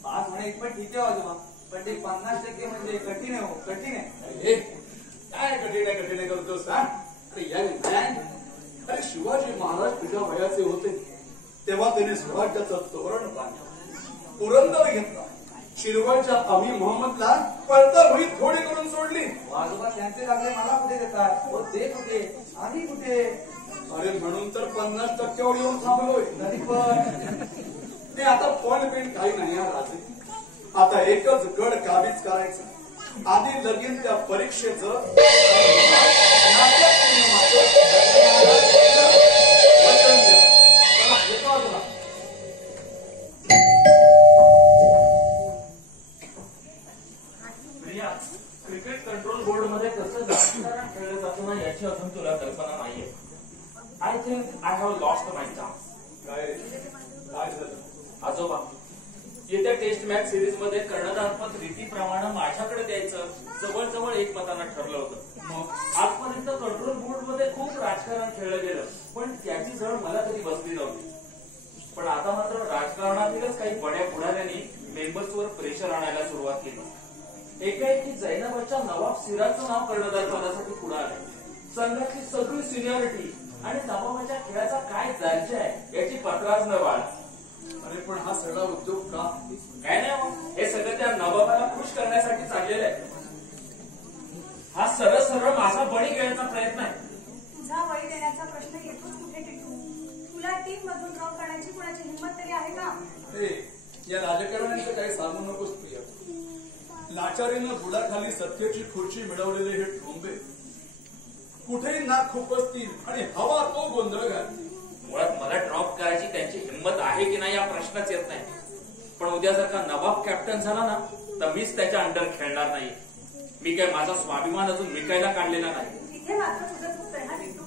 पास म्हणे पण ठीक आहे आजोबा, पण ते 50% म्हणजे कठीण आहे. हो कठीण आहे. हे काय कठीण करतोस हा? अरे अरे शिवाजी महाराज तुझ्या वयाचे होते तेव्हा त्याने स्वराज्याचं तोरण बांधलं, पुरंदर घेतला, शिरवळच्या अमी मोहम्मदला पळता भुई थोडी करून सोडली. आजोबा त्यांचे लागले मला कुठे देतात, हो ते कुठे आम्ही कुठे. अरे म्हणून तर 50% येऊन थांबलोय. तरी पण ते आता पण काही नाही हा राजे. आता एकच गड काबीज करायचं. आधी लगीन त्या परीक्षेचं वचन द्या. चला, येतो आजोबा. प्रिया, क्रिकेट कंट्रोल बोर्ड मध्ये कसं राजकारण खेळलं जातं ना याची अजून तुला कल्पना नाहीये. I think I have lost my chance. काय झालं आजोबा, येत्या टेस्ट मॅच सिरीज मध्ये कर्णधारपद रीतीप्रमाणे माझ्याकडे द्यायचं जवळजवळ एकमतानं ठरलं होतं. मग आजपर्यंत कंट्रोल बोर्ड मध्ये खूप राजकारण खेळलं गेलं, पण त्याची जळ मला कधी बसली नव्हती. पण आता मात्र राजकारणातीलच काही बड्या पुढाऱ्यांनी मेंबर्सवर प्रेशर आणायला सुरुवात केली. एकाएकी जैनबादच्या नवाब सिराजचं नाव कर्णधार पदासाठी पुढे आलं. संघाची सगळी सिनियरिटी आणि नवाबाच्या खेळाचा काय दर्जा आहे याची पत्राच न बाळ. अरे पण हा सगळा उद्योग का? काय नाही हो, हे सगळं त्या नवाबाला खुश करण्यासाठी चाललेलं आहे. हा सरळ सरळ माझा बळी घेण्याचा प्रयत्न आहे. तुझा बळी देण्याचा प्रश्न येतोच कुठे टिकू. तुला टीम मधून ड्रॉप करण्याची कुणाची हिंमत तरी आहे का? या राजकारण्यांचं काही सांगू नकोस प्रिया. लाचारीनं बुडाखाली सत्तेची खुर्ची मिळवलेले हे ठोंबे कुठेही नाक खुपसतील आणि हवा तो गोंधळ घालतील. मुळात मला ड्रॉप करायची त्यांची हिंमत आहे की नाही हा प्रश्नच येत नाही. पण उद्या जर का नवाब कॅप्टन झाला ना तर मीच त्याच्या अंडर खेळणार नाही. मी काय माझा स्वाभिमान अजून विकायला काढलेला नाही. इथे मात्र तुझं चुकतंय ना टिटू.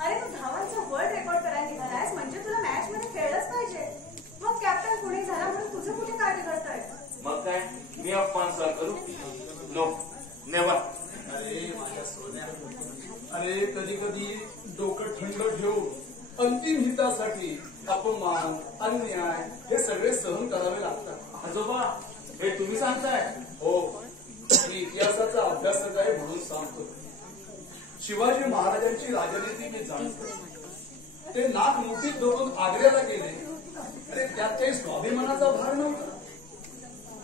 अरे तू धावांचा वर्ल्ड रेकॉर्ड करायला निघालायस म्हणजे तुला मॅच मध्ये खेळलंच पाहिजे. मग कॅप्टन पुढे झाला म्हणून तुझं कुठे काय बिघडतंय? मग काय मी अपमान सर करू? No never. अरे माझ्या सोन्या, अरे कधी कधी डोकं थंड ठेवून अंतिम हितासाठी अपमान अन्याय हे सगळे सहन करावे लागतात. आजोबा हे तुम्ही सांगताय? हो, मी इतिहासाचा अभ्यासक आहे म्हणून सांगतो. शिवाजी महाराजांची राजनीती मी जाणतो. ते नाक मुठीत धरून आग्र्याला गेले. अरे त्यात काही स्वाभिमानाचा भार नव्हता.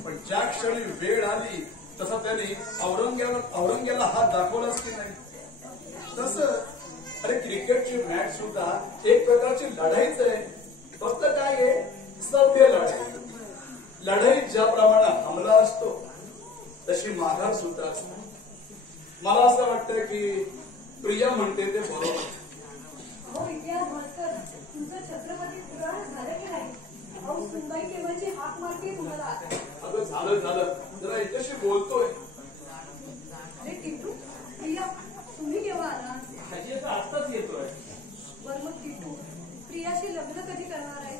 पण ज्या क्षणी वेळ आली तसा त्यांनी औरंग्याला हात दाखवलाच की नाही. तसं अरे क्रिकेटची मॅच सुद्धा एक प्रकारची लढाईच आहे. फक्त काय आहे, सभ्य लढाई. लढाईत ज्याप्रमाणे हमला असतो तशी माघार सुद्धा असते. मला असं वाटतं की प्रिया म्हणते ते बरोबर. हो इतिहास मास्तर, तुमचं छत्रपती पुराण झालं की नाही? अहो सुनबाई केवळची हाक मारते तुम्हाला. अगं झालं जरा याच्याशी बोलतोय. अरे टिटू, प्रिया तुम्ही केव्हा आला? ह्याची आता आत्ताच येतोय. बरं मग टिटू, प्रियाशी लग्न कधी करणार आहे?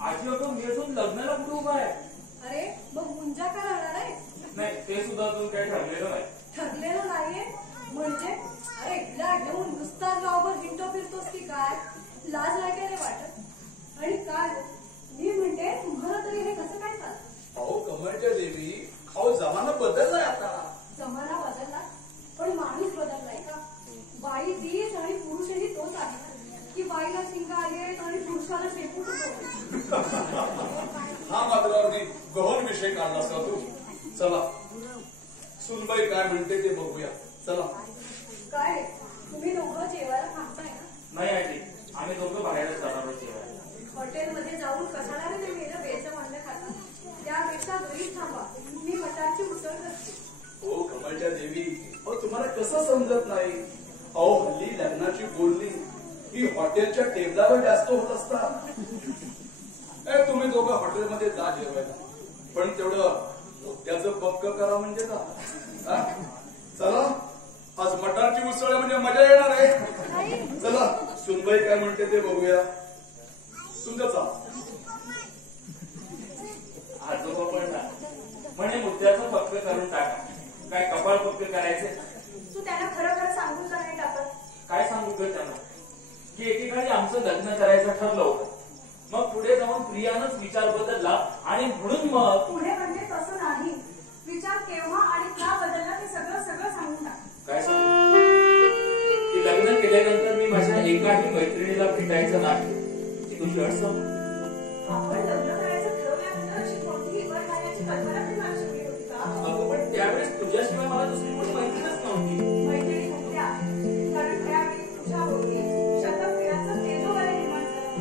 आजी आपण मी अजून लग्नाला कुठे उभा आहे? अरे मग मुंजा का राहणार आहे? नाही ते सुद्धा अजून काही ठरलेलं नाही. ठरलेलं नाहीये म्हणजे? अरे हिला घेऊन नुसता गावभर हिंडो फिरतोस की काय? लाज वाटायला रे वाटत. आणि काय मी म्हणते तुम्हाला तरी हे कसं काय चालतं? अहो कमळच्या देवी, अहो जमाना बदललाय आता. जमाना बदलला पण माणूस बदललाय का? बाई तीच आणि पुरुषही तोच आहे की बाईला शिंग आली आहेत आणि पुरुषाला शेपूट उगवले. हा मात्र अगदी गहन विषय काढलास का तू. चला सुनबाई काय म्हणते ते बघूया. चला. काय तुम्ही दोघं जेवायला थांबताय ना? नाही आजी, आम्ही दोघं बाहेरच जाणार आहोत जेवायला. हॉटेलमध्ये जाऊन कशाला रे मेलं बेचं भांडं खाता? त्यापेक्षा घरीच थांबा. मी मटारची उसळ करते. हो कमळच्या देवी, अहो तुम्हाला कसं समजत नाही. अहो हल्ली लग्नाची बोलणी ही हॉटेलच्या टेबलावर जास्त होत असतात. तुम्ही दोघं हॉटेलमध्ये जा जेवायला, पण तेवढं त्याचं पक्क करा म्हणजे का. चला आज मटारची उसळ म्हणजे मजा येणार आहे. चला सुनबाई काय म्हणते ते बघूया. तुमचं चाल. आजोबा पण ना म्हणे मुद्द्याचं पक्क करून टाका. काय कपाळ पक्क करायचे? तू त्यांना खरं खरं सांगून का नाही टाकत? काय सांगू ग त्यांना की एकेकाळी आमचं लग्न करायचं ठरलं होतं. मग पुढे जाऊन प्रियानंच विचार बदलला आणि म्हणून मग पुढे म्हणजे तसं नाही. विचार केव्हा आणि का बदलला ते सगळं सांगून टाक. काय सांगू की लग्न केल्यानंतर मी माझ्या एकाही मैत्रिणीला भेटायचं नाही. ती तुझी अडचण. आपण लग्न करायचं ठरवल्यानंतर अशी कोणतीही वर घालण्याची कल्पना तरी मला शिकली होती का? अगं पण त्यावेळेस तुझ्याशिवाय मला दुसरी कोणी मैत्रीणच नव्हती. मैत्रिणी होत्या, कारण त्यावेळी तुझ्या होती शतप्रियाचं तेजोवलय निर्माण झालं.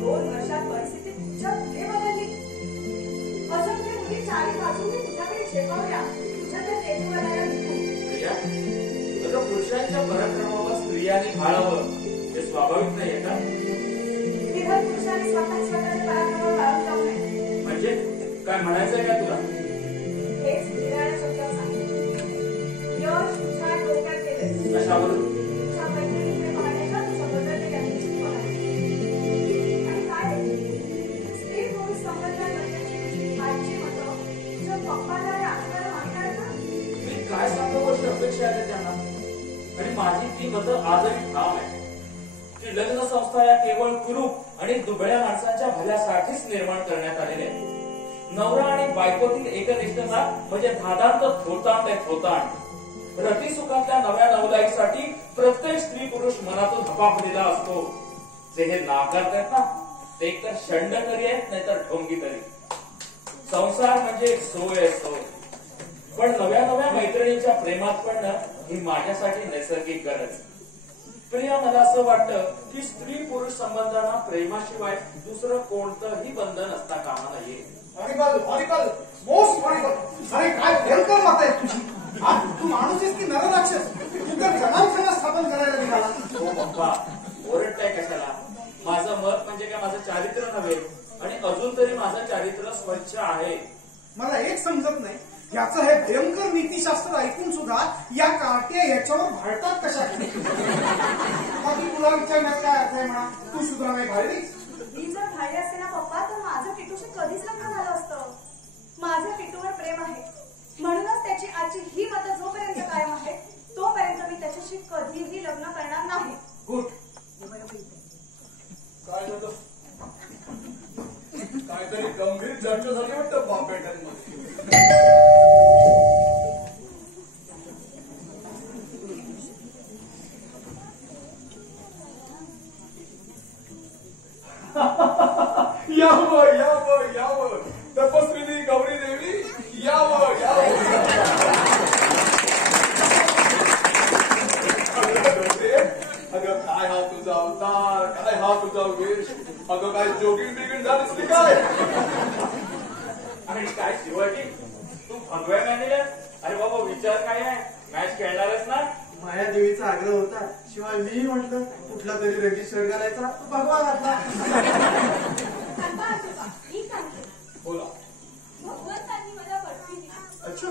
2 वर्षात परिस्थिती तुझ्या पुढे बदलली. असंख्य मुली चारी बाजूने तुझ्याकडे झेपावल्या, तुझ्या त्या तेजोवलयाला निघून. प्रिया, अगं पुरुषांच्या पराक्रमावर स्त्रियांनी भाळावं हे स्वाभाविक नाहीये का? निधन पुरुषाने स्वतःच्या पराक्रमावर बाळगून जाऊ नये. म्हणजे काय म्हणायचंय का तुला? हेच निराळ्या शब्दात सांगितलं. यश तुझ्या डोक्यात गेले. कशावरून? तुझ्या मैत्रिणीकडे पाहण्याच्या तुझ्या बदलते त्यांची आणि काय स्त्री पुरुष संबंधांबद्दलची तुझी आजची मतं तुझ्या पप्पाला आणि आजोबाला माहीत आहेत ना? मी काय सांगू गोष्ट अपेक्षा आहे त्यांना आणि माझी ती मतं आजही ठाम आहे की लग्न संस्था या केवळ कुरूप आणि दुबळ्या माणसांच्या भल्यासाठीच निर्माण करण्यात आलेल्या आहेत. नवरा आणि बायकोतील एकनिष्ठता म्हणजे धादांत थोतांड आहे थोतांड. रतिसुखातल्या नव्या नवलाईसाठी प्रत्येक स्त्री पुरुष मनातून हपापलेला असतो. जे हे नाकारतात ना ते एकतर षंडकरी आहेत नाहीतर ढोंगी तरी. संसार म्हणजे एक सोय आहे सोय. पण नव्या मैत्रिणींच्या प्रेमात पडणं ही माझ्यासाठी नैसर्गिक गरज. प्रिया, मला असं वाटतं की स्त्री पुरुष संबंधांना प्रेमाशिवाय दुसरं कोणतंही बंधन असता कामा नये. Horrible most horrible. अरे काय भयंकर मत आहे तुझी. तू माणूस आहेस की नरराक्षस? तू तर जनावरांना स्थापन करायला निघाला. हो पप्पा, ओरडताय कशाला? माझं मत म्हणजे काय माझं चारित्र्य नव्हे आणि अजून तरी माझं चारित्र्य स्वच्छ आहे. मला एक समजत नाही, याचं हे भयंकर नीतिशास्त्र ऐकून सुद्धा या कार्ट्या याच्यावर भाळतात कशा? बाकी तुला विचारण्यात काय अर्थ आहे म्हणा? तू सुद्धा नाही भाळली. ही जर भाडी असते ना पप्पा तर माझं टिटूशी कधीच लग्न झालं असतं. माझं टिटूवर प्रेम आहे म्हणूनच त्याची आजची ही मतं जोपर्यंत कायम आहे तोपर्यंत मी त्याच्याशी कधीही लग्न करणार नाही. गुड. काय झालं? काहीतरी गंभीर चर्चा झाली वाटतं बाप बेटांमध्ये. यावं तपस्विनी गौरी देवी यावं. अगं काय हा तुझा अवतार, काय हा तुझा वेश. अगं काय जोगीन बिगीन झालीस की काय? आणि काय शिवाजी तू भगव्या मॅनेजर? अरे बाबा विचार काय आहे, मॅच खेळणारच ना? मायादेवीचा आग्रह होता, शिवाय मी म्हटलं कुठला तरी रंगीत शर्ट घालायचा तो भगवा घातला. बोला. भगवंतांनी मला पटवी दिली. अच्छा,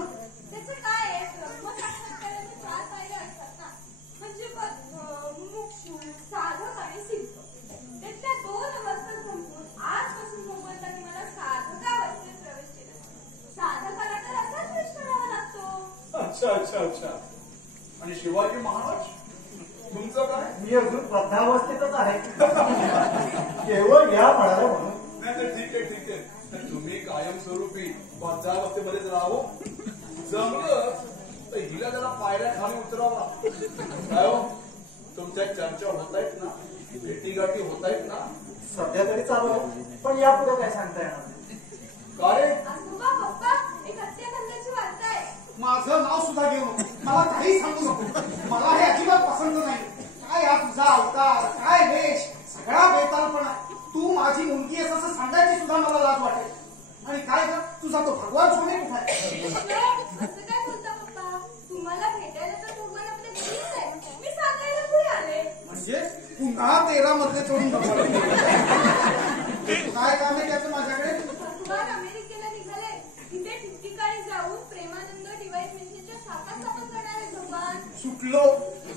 त्याचं काय आहे? ब्रह्मसाक्षात्काराचे 4 पायऱ्या असतात ना, म्हणजे मुक्षू, साधक आणि सिद्ध. त्यातल्या 2 अवस्था संपून आजपासून भगवंतांनी मला साधकावस्थेत प्रवेश केला. साधकाला तर असाच वेश करावा लागतो. अच्छा. आणि शिवाजी महाराज तुमचं काय? मी अजून बद्धावस्थेतच आहे. केवळ घ्या म्हणाला म्हणून. नाही तर ठीक आहे. तुम्ही कायमस्वरूपी बद्धावस्थेमध्येच राहो. जमलं तर हिला जरा पायऱ्या खाली उतरावा. काय हो, तुमच्या चर्चा होत आहेत ना, भेटीगाठी होत आहेत ना? सध्या तरी चालू आहे, पण यापुढे काय सांगता येणार? का रे? आजोबा पप्पा एक हत्याकांडाची वार्ता आहे. माझं नाव सुद्धा घेऊ नको, मला काही सांगू नको. मला हे अजिबात पसंत नाही. काय हा तुझा अवतार, काय वेश, सगळा बेतालपणा. तू माझी मुलगी आहेस असं सांगायची सुद्धा मला लाज वाटेल. आणि काय कर तुझा तो भगवान सोने कुठे आहे? असं काय बोलता पप्पा? तुम्हाला भेटायला तर भगवान आपल्या घरीच आहे. मी सांगायला पुढे आले. म्हणजे पुन्हा 13 मधले सोडून भगवान. काय काम आहे त्याचं माझ्याकडे? भगवान अमेरिकेला निघाले. तिथे ठिकठिकाणी जाऊन प्रेमानंद डिवाइस मिशनच्या शाखा स्थापन करणार आहे भगवान. सुटलो.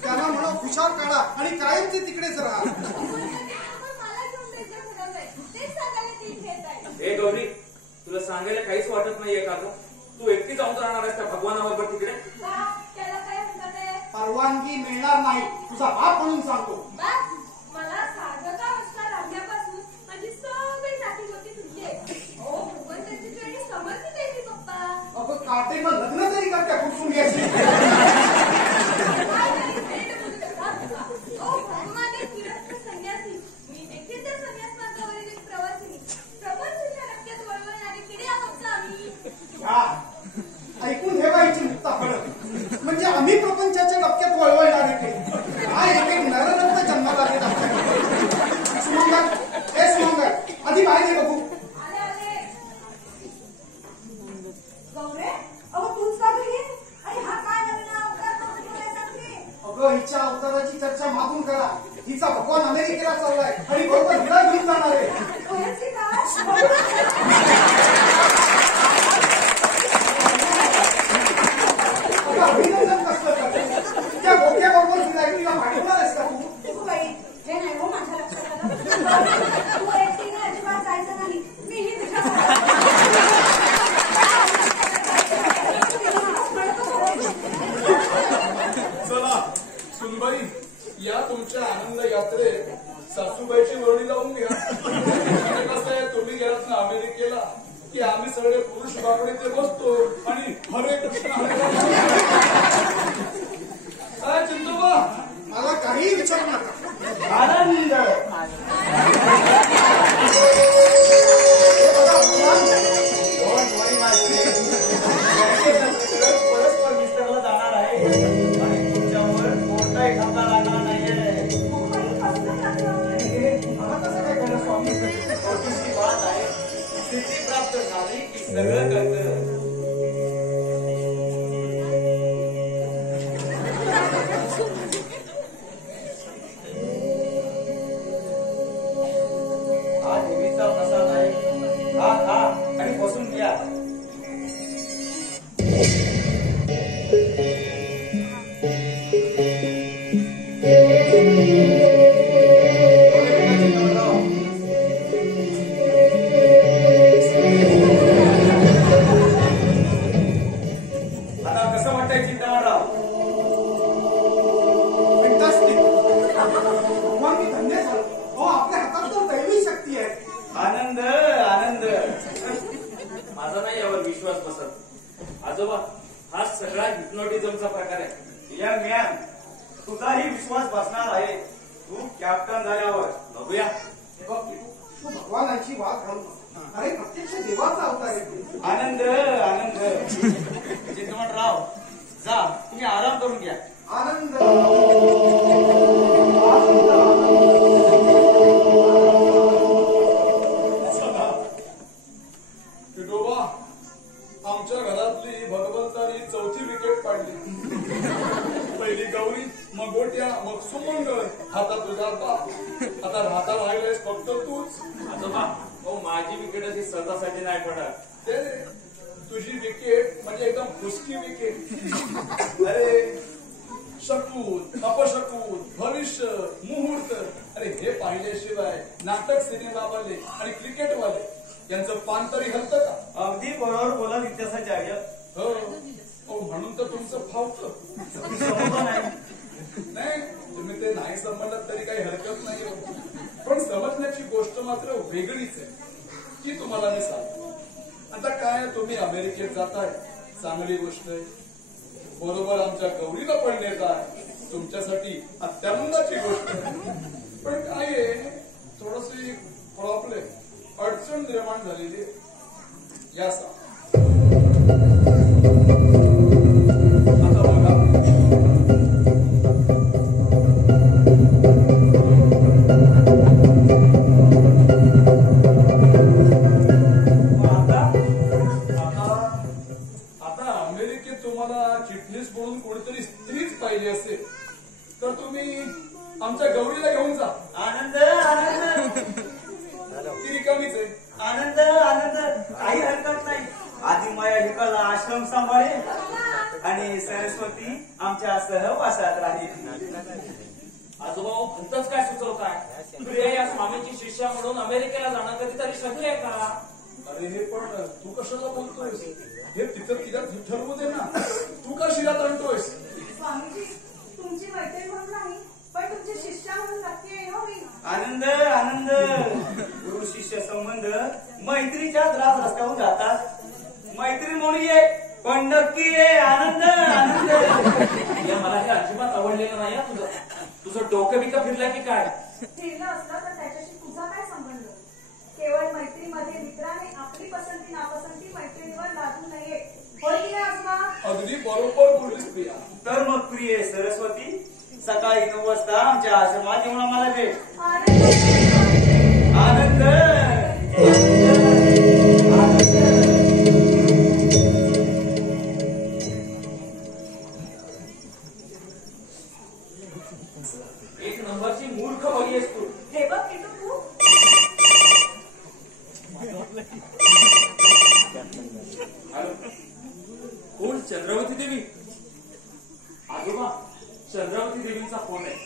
त्यांना म्हणा हुशार काढा आणि कायमचे तिकडेच राहा. मला घेऊन जायचं ठरवलंय. तेच सांगायला ती इथे येत आहे. हे गौरी, तुला सांगायला काहीच वाटत नाहीये का ग? तू एकटी जाऊन राहणार आहेस त्या भगवानाबरोबर तिकडे? त्याला काय म्हणतात ते? परवानगी मिळणार नाही, तुझा बाप म्हणून सांगतो. बस, मला साधका असता लागल्यापासून माझी सगळी नाती होती तुझी. ओ भगवंताची वेळी समर्थ देवी पप्पा. अगं काटे मग लग्न तरी करत्या कुठून घ्यायची. काय तरी भेट बोलू शकता तुला. ओ भगवान एक विरक्त संन्यासी. मी देखील त्या संन्यास मार्गावरील एक प्रवासिनी. प्रपंचाच्या रक्त्यात वळवणारी किडे आहोत का आम्ही? ऐकून ठेवा हिची मुक्ता फळत. म्हणजे आम्ही प्रपंचाच्या डबक्यात वळवळणारे काही काय एक नररत्न जन्माला देत आमच्याकडे. सुमंगल, हे सुमंगल, आधी बाहेर ये बघू. आले आले. गौरे, अहो तूच का घरी? आणि हा काय नवीन अवतार करून ठेवलायसा तुम्ही? अगं हिच्या अवताराची चर्चा मागून करा. हिचा भगवान अमेरिकेला चाललाय आणि बरोबर हिला घेऊन जाणार आहे. खरंच की काय? अभिनंदन कसलं करते? त्या बोक्याबरोबर फिरायला पाठवणार आहेस का तू? तू बाई, हे नाही हो माझ्या लक्षात आलं. तू एकटीने अजिबात जायचं नाही. मीही चला सुनबाई, या तुमच्या आनंद यात्रेत सासूबाईची वर्णी लावून घ्या. कसं आहे, तुम्ही गेलात ना अमेरिकेला की आम्ही सगळे पुरुष बाकडे ते बसतो आणि हरे कृष्ण हरे काय चिंतोबा, मला काही विचारू नका. आनंद परस्पर मिस्टरला जाणार आहे आणि तुमच्यावर कोणताही खर्च लागणार नाहीये. छोटीशी बात आहे, सिद्धी प्राप्त झाली की सगळं कळतं. हा देवीचा प्रसाद आहे, खा खा आणि बसून घ्या. आता कसं वाटतंय चिंतामणराव? फॅन्टास्टिक. भगवान मी धन्य झालो. हो, आपल्या हातात तर दैवी शक्ती आहे. आनंद आनंद. माझा नाही यावर विश्वास बसत. आजोबा, हा सगळा हिप्नोटिझमचा प्रकार आहे. या मॅन, तुझाही विश्वास बसणार आहे. तू कॅप्टन झाल्यावर बघूया. हे बघ, तू भगवानाची वाद घालू नका. अरे प्रत्यक्ष देवाचा अवतार आहे. आनंद आनंद. चिंतामणराव, जा तुम्ही आराम करून घ्या. आनंद विठोबा, आमच्या घरातली भगवंतानी चौथी विकेट पाडली. पहिली गौरी, मग गोट्या, मग सुमंगल, आता तुझा बाप. आता राहता राहिलेस फक्त तूच. आजोबा, माझी विकेट अशी स्वतःसाठी नाही पडत. ते तुझी विकेट म्हणजे एकदम फुसकी विकेट. अरे शकून, अपशकून, भविष्य, मुहूर्त, अरे हे पाहिल्याशिवाय नाटक सिनेमावाले आणि क्रिकेटवाले यांचं पान तरी हलतं का? अगदी बरोबर बोलत इतिहासाचार्य. हो, म्हणून तर तुमचं फावतं. नाही, तुम्ही ते नाही समजलं तरी काही हरकत नाही. पण समजण्याची गोष्ट मात्र वेगळीच आहे, ती तुम्हाला मी सांगतो. आता काय, तुम्ही अमेरिकेत जाताय, चांगली गोष्ट आहे. बरोबर आमच्या गौरीला पण नेताय, तुमच्यासाठी अत्यानंदाची गोष्ट आहे. पण काय आहे, थोडीशी प्रॉब्लेम, अडचण निर्माण झालेली आहे. या सा आता बघा, आता अमेरिकेत तुम्हाला चिटणीस म्हणून कोणीतरी स्त्रीच पाहिजे असेल तर तुम्ही आमच्या गौरीला घेऊन जा. आनंद आनंद. ती रिकामीच आहे. आनंद आनंद. काही हरकत नाही. आधी माया हिकाला आश्रम सांभाळेल आणि सरस्वती आमच्या सहवासात राहील. आजोबा, भलतच काय सुचवताय? प्रिया या स्वामीची शिष्या म्हणून अमेरिकेला जाणं कधीतरी शक्य आहे का? अरे हे पण तू कशाला बोलतोयस? हे तिथं तिला ठरवू दे ना. तू का शिरात आणतोयस? स्वामीजी, तुमची मैत्रीण म्हणून नाही, पण तुमचे शिष्या म्हणून नक्की आहे हो मी. आनंद आनंद. गुरु शिष्य संबंध मैत्रीच्याच राज रस्त्यावर जातात. मैत्रीण म्हणून ये, पण नक्की ये. आनंद आनंद. मला हे अजिबात आवडलेलं नाही तुझं डोकं बिकं फिरलं की काय? फिरलं असलं तर त्याच्याशी तुझा काय संबंध? केवळ मैत्रीमध्ये मित्राने आपली पसंती नापसंती मैत्रिणीवर लादू नये. होय की नाही आजोबा? अगदी बरोबर बोललीस प्रिया. तर मग प्रिय सरस्वती, सकाळी 9 वाजता आमच्या आश्रमात येऊन आम्हाला भेट. आनंद एक नंबरची मूर्ख बघी आहेस तू. हे बघ किटू तू. कोण? चंद्रावती देवी? आजोबा, चंद्रावती देवींचा फोन आहे.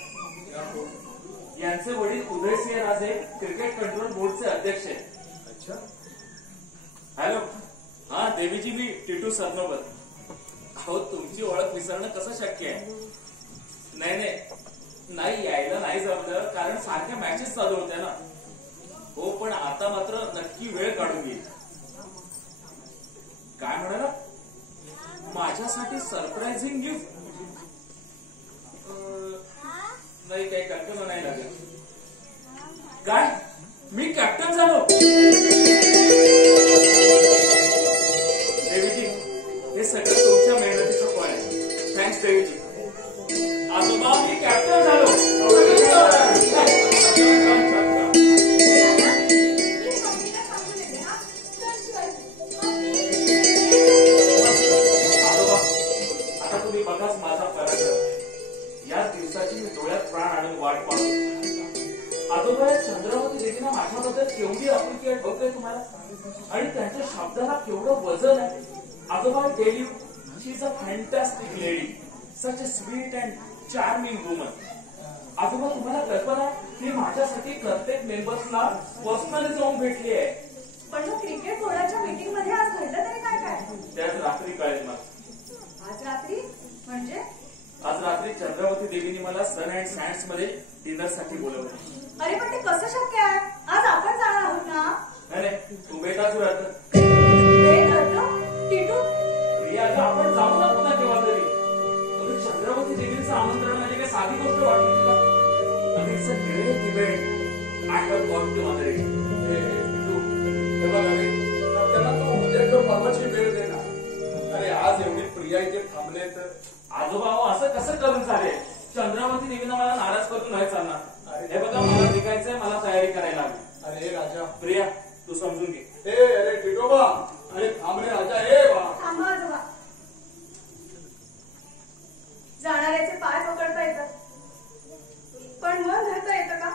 यांचे वडील उदयसिंह राजे क्रिकेट कंट्रोल बोर्डचे अध्यक्ष आहेत. अच्छा. हॅलो. हा देवीजी, मी टिटू सरनोबत. अहो, तुमची ओळख विसरणं कसं शक्य आहे? नाही यायला नाही जमलं, कारण सारख्या मॅचेस चालू होत्या ना. हो, पण आता मात्र नक्की वेळ काढून येईल. काय म्हणाला? माझ्यासाठी सरप्राइझिंग गिफ्ट? नाही, काही कल्पना नाही लागेल. काय? मी कॅप्टन झालो? देवीजी, हे सगळं तुमच्या मेहनतीचं फळ आहे. थँक्स देवीजी. आजोबा, मी कॅप्टन झालो. आजोबा, आता तुम्ही बघाच माझा पराक्रम. याच दिवसाची मी डोळ्यात प्राण आणून वाट पाहतो. आजोबा, चंद्रावती देवीना माझ्याबद्दल केवढी आपुलकी आहे बघतोय तुम्हाला, आणि त्यांच्या शब्दाला केवढं वजन आहे. आजोबा, tell you, she is a fantastic lady, such a sweet and charming woman. आजोबा, तुम्हाला कल्पना आहे की माझ्यासाठी प्रत्येक मेंबर्सला पर्सनली जाऊन भेटली आहे. पण मग क्रिकेट बोर्डाच्या मीटिंग मध्ये आज घडलं तरी काय काय? त्याच रात्री कळेल मला. आज रात्री म्हणजे? आज रात्री चंद्रावती देवीने मला सन अँड सँड्स मध्ये डिनरसाठी बोलवलं. अरे पण ते कसं शक्य आहे? आज आपण जाणार आहोत ना? नाही, तू बेताच राहत. टिटू, प्रिया, आपण जाऊ ना पुन्हा केव्हा तरी. चंद्रावती देवीचं आमंत्रण म्हणजे काही साधी गोष्ट वाटली तुला? It's a great event. I have got to honour it. त्याला तू एक परवाची वेळ दे ना. अरे, आज एवढी प्रिया इथे थांबले तर. आजोबा, असं कसं करून चालेल? चंद्रावती देवीनं मला नाराज करून नाही चालणार. हे बघा, मला निघायचंय, मला तयारी करायला हवी. अरे राजा. प्रिया, तू समजून घे. अरे टिटोबा, अरे थांबले राजा. थांबा आजोबा. जाणाऱ्याचे पाय पकडता येतात, पण मन धरता येतं का?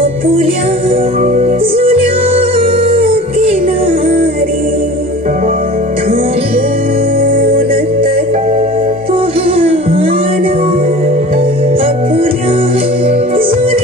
अपुल्या जुन्या किनारी थांबून तर पहाना. अपुल्या जुन्या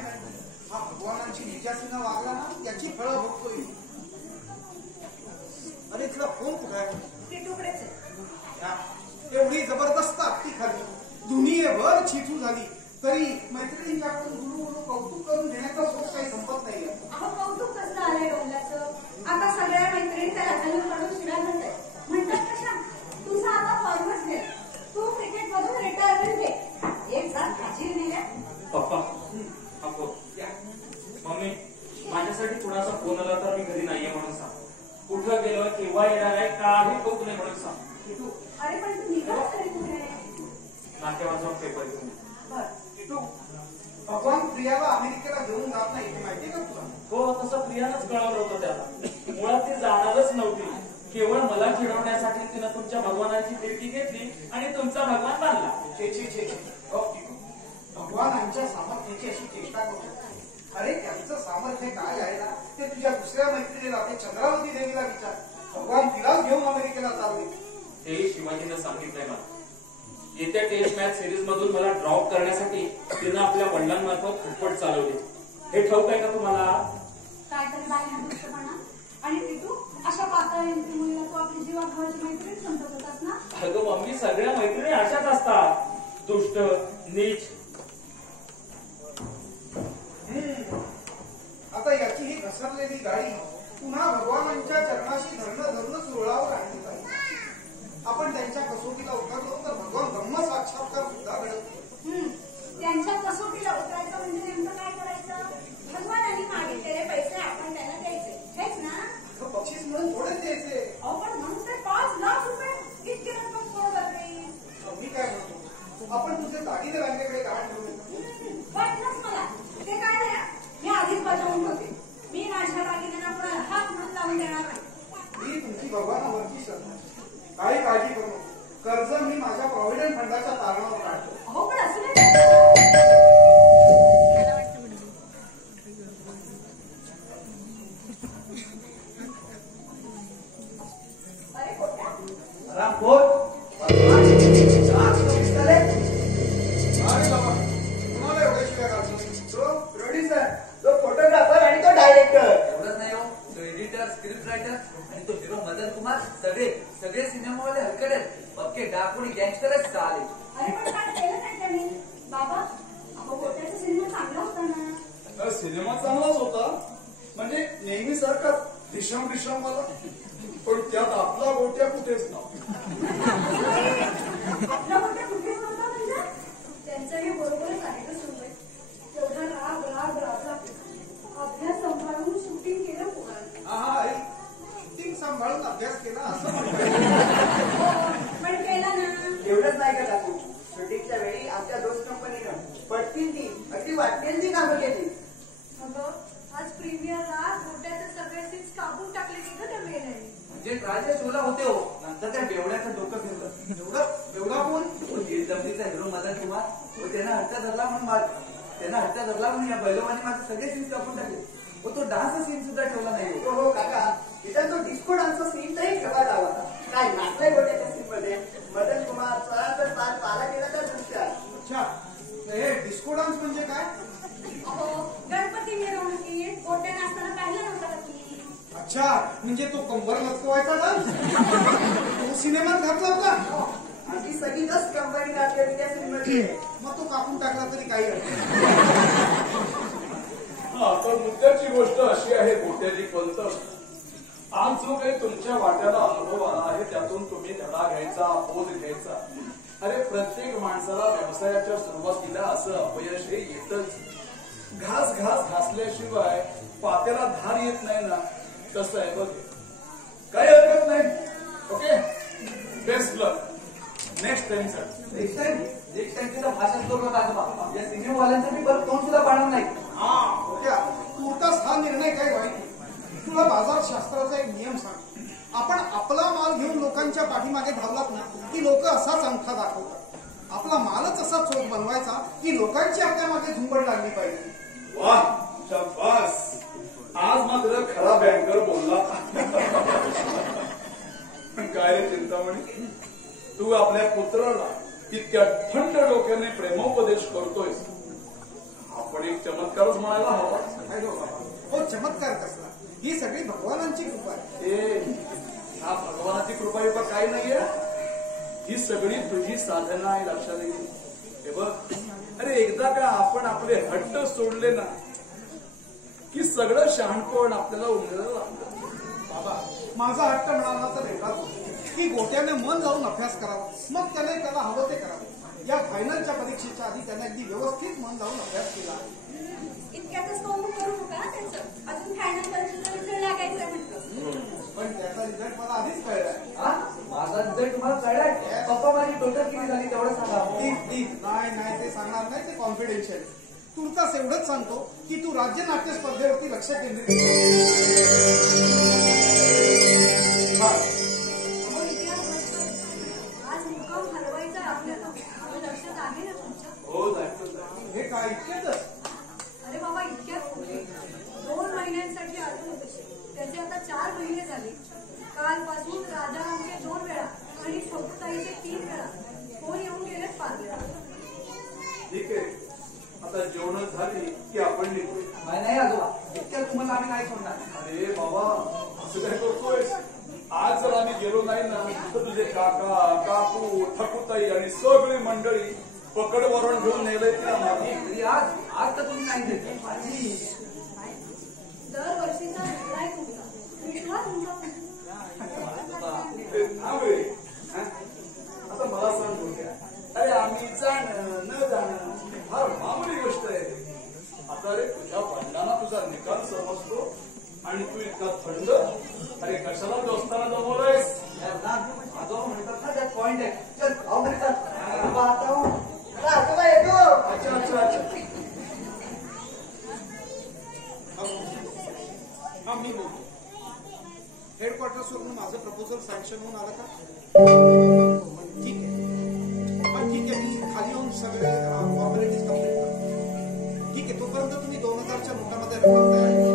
काही नाही. हा भगवानांची निजासीनं वागला ना त्याची फळं भोगतोय. अरे तुला फोन कुठे आहे? ते तुकडेच आहे. एवढी जबरदस्त आपली खाली दुनियेभर छिचू झाली तरी मैत्रिणींच्याकडून गुरु कौतुक करून घेण्याचा सोच काही संपत नाहीये. अहो कौतुक कसलं आलंय डोंगराचं. आता सगळ्या मैत्रिणी त्या हाताने काढून शिव्या म्हणतात कशा तुझा आता फॉर्मच घे, तू क्रिकेट मधून रिटायरमेंट घे, एक जात हाजीर नेल्या. पप्पा मम्मी माझ्यासाठी कुणाचा फोन आला तर मी घरी नाहीये म्हणून सांग. कुठं गेलो केव्हा येणार आहे काही कौतुक नाही म्हणून सांग. अरे पण तू निघालास तरी कुठे? नाट्यावर जाऊन पेपर घेऊन. किटू भगवान प्रियाला अमेरिकेला घेऊन जात नाही हे माहितीये का तुला? हो तसं प्रियानंच कळवलं होतं त्याला. मुळात ती जाणारच नव्हती. केवळ मला चिडवण्यासाठी तिनं तुमच्या भगवानाची भेटी घेतली आणि तुमचा भगवान बांधला. छे छे छे छे. भगवानांच्या सामर्थ्याची अशी चेष्टा करतो. अरे त्यांचं सामर्थ्य काय आहे ना ते तुझ्या दुसऱ्या मैत्रिणीला ते चंद्रावती देवीला विचार. भगवान तिलाच घेऊन अमेरिकेला चालले. हे शिवाजीनं सांगितलंय मला. येत्या टेस्ट मॅच सिरीज मधून मला ड्रॉप करण्यासाठी तिनं आपल्या वडिलांमार्फत खटपट चालवली. हे ठाऊक आहे का तुम्हाला? काय तरी बाई दुष्टपणा. आणि तिथू अशा पातळ एंट्री मुलीला तू आपली जीवाभावाची मैत्रीण समजत होतास ना? अगं मम्मी सगळ्या मैत्रिणी अशाच असतात, दुष्ट नीच. आता याची ही घसरलेली गाडी पुन्हा भगवानांच्या चरणाशी धरणं रुळावर आणली पाहिजे. आपण त्यांच्या कसोटीला उतरलो तर भगवान ब्रह्म साक्षात्कार सुद्धा घडत. त्यांच्या कसोटीला उतरायचं म्हणजे नेमकं काय करायचं? भगवानांनी मागितलेले पैसे आपण त्यांना द्यायचे, हेच ना? बक्षीस म्हणून थोडेच द्यायचे. अहो पण म्हणून ते 5 लाख रुपये इतकी रक्कम कोण करते? मी काय म्हणतो आपण तुझे दागिने बँकेकडे गहाण ठेवू. वाटलंच मला. ते काय नाही, मी आधीच बजावून होते. मी माझ्या दागिन्यांना कोणाला हात म्हणून लावून देणार नाही. मी तुमची भगवानावरची श्रद्धा. काही काळजी करू नको. कर्ज मी माझ्या प्रॉव्हिडंट फंडाच्या तारणावर काढतो. अहो पण असं अरे कोट्या रामफोड अरे बाबा तुम्हाला एवढ्या शिव्या घालतो. तो प्रोड्युसर, तो फोटोग्राफर आणि तो डायरेक्टर. एवढंच नाही हो, तो एडिटर, स्क्रिप्ट रायटर आणि तो हिरो मदन कुमार सगळे सिनेमावाले हलकडे पक्के डाकुणी गँगस्टरच चाले. अरे पण काय केलं काय त्यांनी? बाबा अहो कोट्याचा सिनेमा चांगला होता ना? सिनेमा चांगलाच होता म्हणजे नेहमीसारखाच दिशाम मला. पण त्यात आपला गोट्या कुठेच नव्हता. आपला कोट्या कुठेच नव्हता म्हणजे? त्यांचंही बरोबरच आहे का सुरू? एवढा राग अभ्यास संभाळून शूटिंग केलं पोरांनी. हा शूटिंग सांभाळून अभ्यास केला असं म्हणतो. पण केला ना? एवढंच नाही का टाकू, शूटिंगच्या वेळी आमच्या दोस्त कंपनीनं पटतील ती अगदी वाटेल ती कामं केली. अगं आज प्रीमियरला गोट्याचे सगळे सीन्स कापून टाकले की ग त्या मेल्याने. म्हणजे ट्रायच्या शोला होते हो, नंतर त्या बेवड्याचं डोकं फिरलं. बेवडा कोण? दमदीचा हिरो मदन कुमार. तो त्यांना हत्या धरला म्हणून या बैलवाने माझे सगळे सीन्स कापून टाकले. तो डान्सचा सीन सुद्धा ठेवला नाही. हो काका, तिथं तो डिस्को डान्सचा सीन तरी ठेवायला हवा. काय नाचलाय गोट्याच्या सीन मध्ये मदन कुमारचा तर पाला केला त्या दृश्यात. अच्छा हे डिस्को डान्स म्हणजे काय? अहो गणपती मिरवणुकीत गोट्या नाचताना पाहिलं नव्हतं का तुम्ही? अच्छा म्हणजे तो कंबर लचकवायचा डान्स तो सिनेमात घातला होता. आधी सगळी दस कंपनी घातली त्या सीन मध्ये. मग तो कापून टाकला तरी काही पण मुद्द्याची गोष्ट अशी आहे गोट्याची पंत, आज जो काही तुमच्या वाट्याला अनुभव आला आहे त्यातून तुम्ही धडा घ्यायचा, बोध घ्यायचा. अरे प्रत्येक माणसाला व्यवसायाच्या सुरुवातीला असं अपयश हे येतच. घास घासल्याशिवाय पात्याला धार येत नाही ना, कसं आहे बघ. काही हरकत नाही. Okay, best luck. Next time sir. Next time तिला भाषण करू नका. या सिनेमावाल्यांचं मी परत तोंड सुद्धा पाडणार नाही. हा होत्या तुर्तास हा निर्णय काय वाईट. तुला बाजारशास्त्राचा एक नियम सांग. आपण आपला माल घेऊन लोकांच्या पाठीमागे धावलात ना की लोक असाच अंगठा दाखवतात. आपला मालच असा चोख बनवायचा की लोकांची आपल्या मागे झुंबड लागली पाहिजे. वाह शाबास, आज मात्र खरा बँकर बोलला. काय रे चिंतामणी, तू आपल्या पुत्राला इतक्या थंड डोक्याने प्रेमोपदेश करतोयस. आपण यावर एक चमत्कारच म्हणायला हवा. काय गो बाबा, हो चमत्कार कसला, ही सगळी भगवानांची कृपा आहे. हा भगवानाची कृपा युपा काही नाहीये, ही सगळी तुझी साधना आहे. लक्षात येईल हे बघ. अरे एकदा का आपण आपले हट्ट सोडले ना की सगळं शहाणपण आपल्याला उमरायला लागतं. बाबा माझा हट्ट म्हणाला तर एवढाच की गोट्याने मन लावून अभ्यास करावा, मग त्याला हवं ते करावं. या फायनलच्या परीक्षेच्या आधी त्याने अगदी व्यवस्थित मन लावून अभ्यास केला. इतक्यातच कौतुक करू नका त्याचं, अजून फायनल परीक्षेचा रिझल्ट लागायचा म्हटलं. पण त्याचा रिझल्ट मला आधीच कळलाय. माझा रिझल्ट तुम्हाला कळलाय? पप्पा माझी टोटल किती झाली तेवढं सांगा. नाही ते सांगणार नाही, ते कॉन्फिडेन्शियल. तुर्तास एवढंच सांगतो की तू राज्य नाट्य स्पर्धेवरती लक्ष केंद्रित आज मुक्काम हलवायचा आपल्याला, लक्षात आहे ना तुमच्या? हो हे काय इतक्यातच? अरे बाबा इतक्यात कुठे, 2 महिन्यांसाठी आले होते, त्याचे आता 4 महिने झाले. कालपासून राजारामचे 2 वेळा आणि शोभताईचे 3 वेळा फोन येऊन गेलेत 5 वेळा. ठीक आहे, आता जेवण झाली की आपण निघू. नाही आजोबा, इतक्यात तुम्हाला आम्ही नाही सोडणार. अरे बाबा असं काय करतोय? आज जर आम्ही गेलो नाही ना तर तुझे काका काकू ठकूताई आणि सगळी मंडळी पकड वरण घेऊन नेलंय तिला मागे. आज तर तुम्ही नाही देत. दरवर्षीचा निर्णय तुमचा, विश्वास तुमचा. आता मला सांग बोलत्या, अरे आम्ही जाणं न जाणं फार मामूली गोष्ट आहे. आता रे तुझ्या भांडणाला तुझा निकाल समजतो आणि तू इतका थंड. अरे कशाला दोस्ताना जमवलंयस? आजोबा म्हणतात ना त्यात पॉइंट आहे. चल म्हणतात हा मी बोलतो. हेडक्वार्टर्सवरून माझं प्रपोजल सँक्शन होऊन आलं का? ठीक आहे, मी खाली येऊन सगळे फॉर्मॅलिटीज कम्प्लीट करतो. ठीक आहे, तोपर्यंत तुम्ही 2000च्या नोटामध्ये रक्कम तयार करा.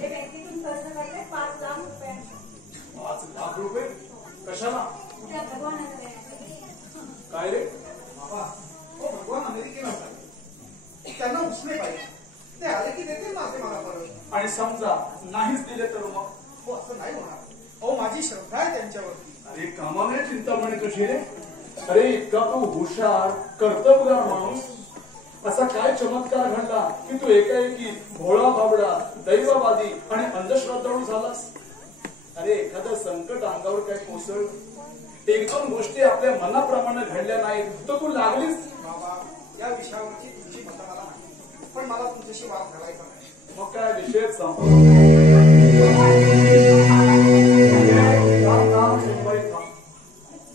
हे बँकेतून कर्ज काढले 5 लाख रुपये. 5 लाख रुपये कशाला? त्या भगवानाकडे. काय रे बाबा, हो भगवान अमेरिकेला जातात, त्यांना उचले पाहिजे. ते आले की देतील माझे मला परत. आणि समजा नाहीच दिले तर मग? हो असं नाही होणार. हो माझी श्रद्धा आहे त्यांच्यावरती. अरे कामाने चिंतामणी तुझी रे. अरे इतका तू हुशार कर्तबगार माणूस, असा काय चमत्कार घडला की तू एकाएकी भोळा बाबडा दैववादी आणि अंधश्रद्धाळू झालास? अरे एखादं संकट अंगावर काय कोसळ, 1-2 गोष्टी आपल्या मनाप्रमाणे घडल्या नाहीत तर तू लागलीस. बाबा या विषयावरची तुमची मतं मला माहिती, पण मला तुमच्याशी वाद घालायचा नाही. मग काय विषय संपला.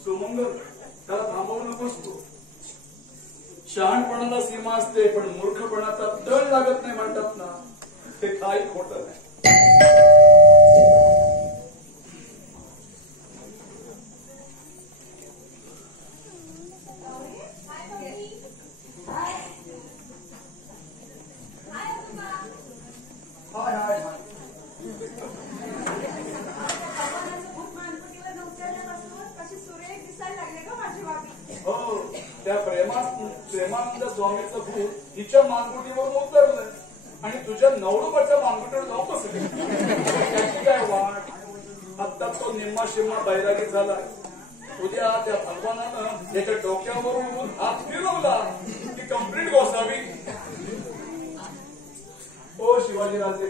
सुमंगल त्याला थांबवू नकोस तू. शहाणपणाला सीमा असते पण मूर्खपणाचा तळ लागत नाही म्हणतात ना, ते काही खोटं नाही. हो, त्या प्रेमानंद स्वामीचं भूत हिच्या मानगुटीवर उतरलंय आणि तुझ्या नवरोबाच्या मानगुटीवर जाऊन बसले. त्याची काय वाट? आता तो निम्मा शिम्मा बैरागी झाला. उद्या त्या भगवानानं त्याच्या डोक्यावरून हात फिरवला की कंप्लीट गोसावी. ओ शिवाजीराजे,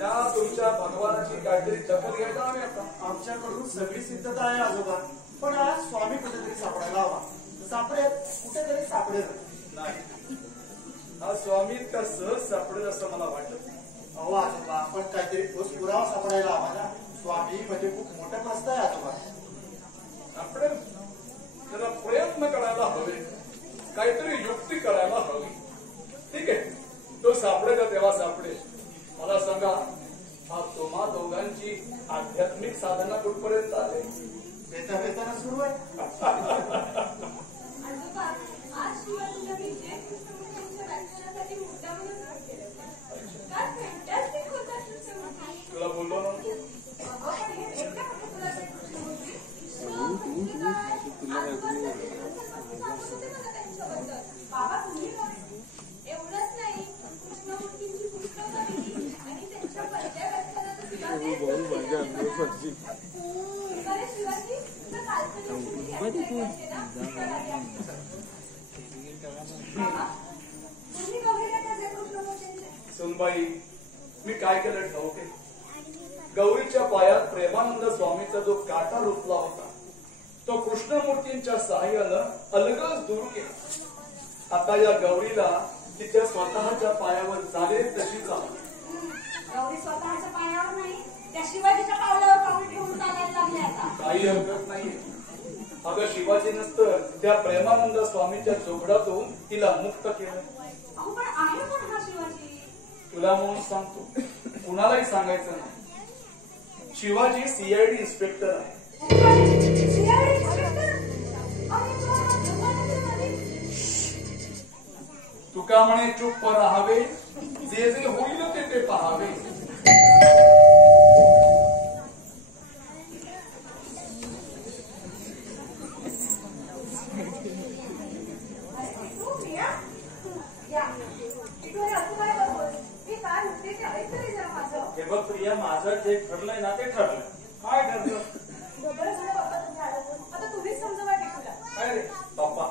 या तुमच्या भगवानाची काहीतरी दखल घ्यायचा आम्ही आता. आमच्याकडून सगळी सिद्धता आहे आजोबा, पण आज स्वामी कुठेतरी सापडायला हवा. सापडेल, कुठेतरी सापडेल नाही. हा स्वामी इतका सहज सापडेल असं मला वाटत. अहो आजोबा, पण काहीतरी ठोस पुरावा सापडायला हवा ना. स्वामी म्हणजे खूप मोठं प्रस्त आहे आजोबा. सापडेल, त्याला प्रयत्न करायला हवे, काहीतरी युक्ती करायला हवी. ठीक आहे, तो सापडेल तेव्हा सापडेल. मला सांगा, हा तुम्हा दोघांची आध्यात्मिक साधना कुठपर्यंत आले? बेताना सुरू आहे. आजोबा, आज शिवाजींनी जे कृष्णमूर्तींच्या व्याख्यानासाठी मुद्दामूनच भेट केले. काय फॅन्टॅस्टिक होता कृष्णमूर्ती. तुला बोललो नव्हतो. आपण हे भेटलं कुठे तुला ते कृष्णमूर्ती? तुम्ही बघितलं त्याचे कृष्णमूर्तींचे? सुनबाई, मी काय केलं ठाऊके? गौरीच्या पायात प्रेमानंद स्वामीचा जो काटा रुतला होता तो कृष्णमूर्तींच्या सहाय्यानं अलगद दूर केला. आता या गौरीला तिच्या स्वतःच्या पायावर चालेल तशी चालते. गौरी स्वतःच्या पायावर नाही, त्या शिवाजीच्या पावलावर पाऊल ठेवून चालायला लागले आता. काही हरकत नाहीये. अगं शिवाजी नसतं त्या प्रेमानंद स्वामीच्या चोखडातून तिला मुक्त केलं. अहो पण आहे पण हा शिवाजी. तुला म्हणून सांगतो, कुणालाही सांगायचं नाही. शिवाजी सीआयडी इन्स्पेक्टर आहे. शिवाजी इन्स्पेक्टर? अरे वा, तुका म्हणे चुप राहावे, जे जे होईल ते पहावे. हे बघ प्रिया, माझं जे ठरलंय ना ते ठरलं. काय ठरलं? आता तुम्हीच समजा टिकूला. काय रे बाप्पा,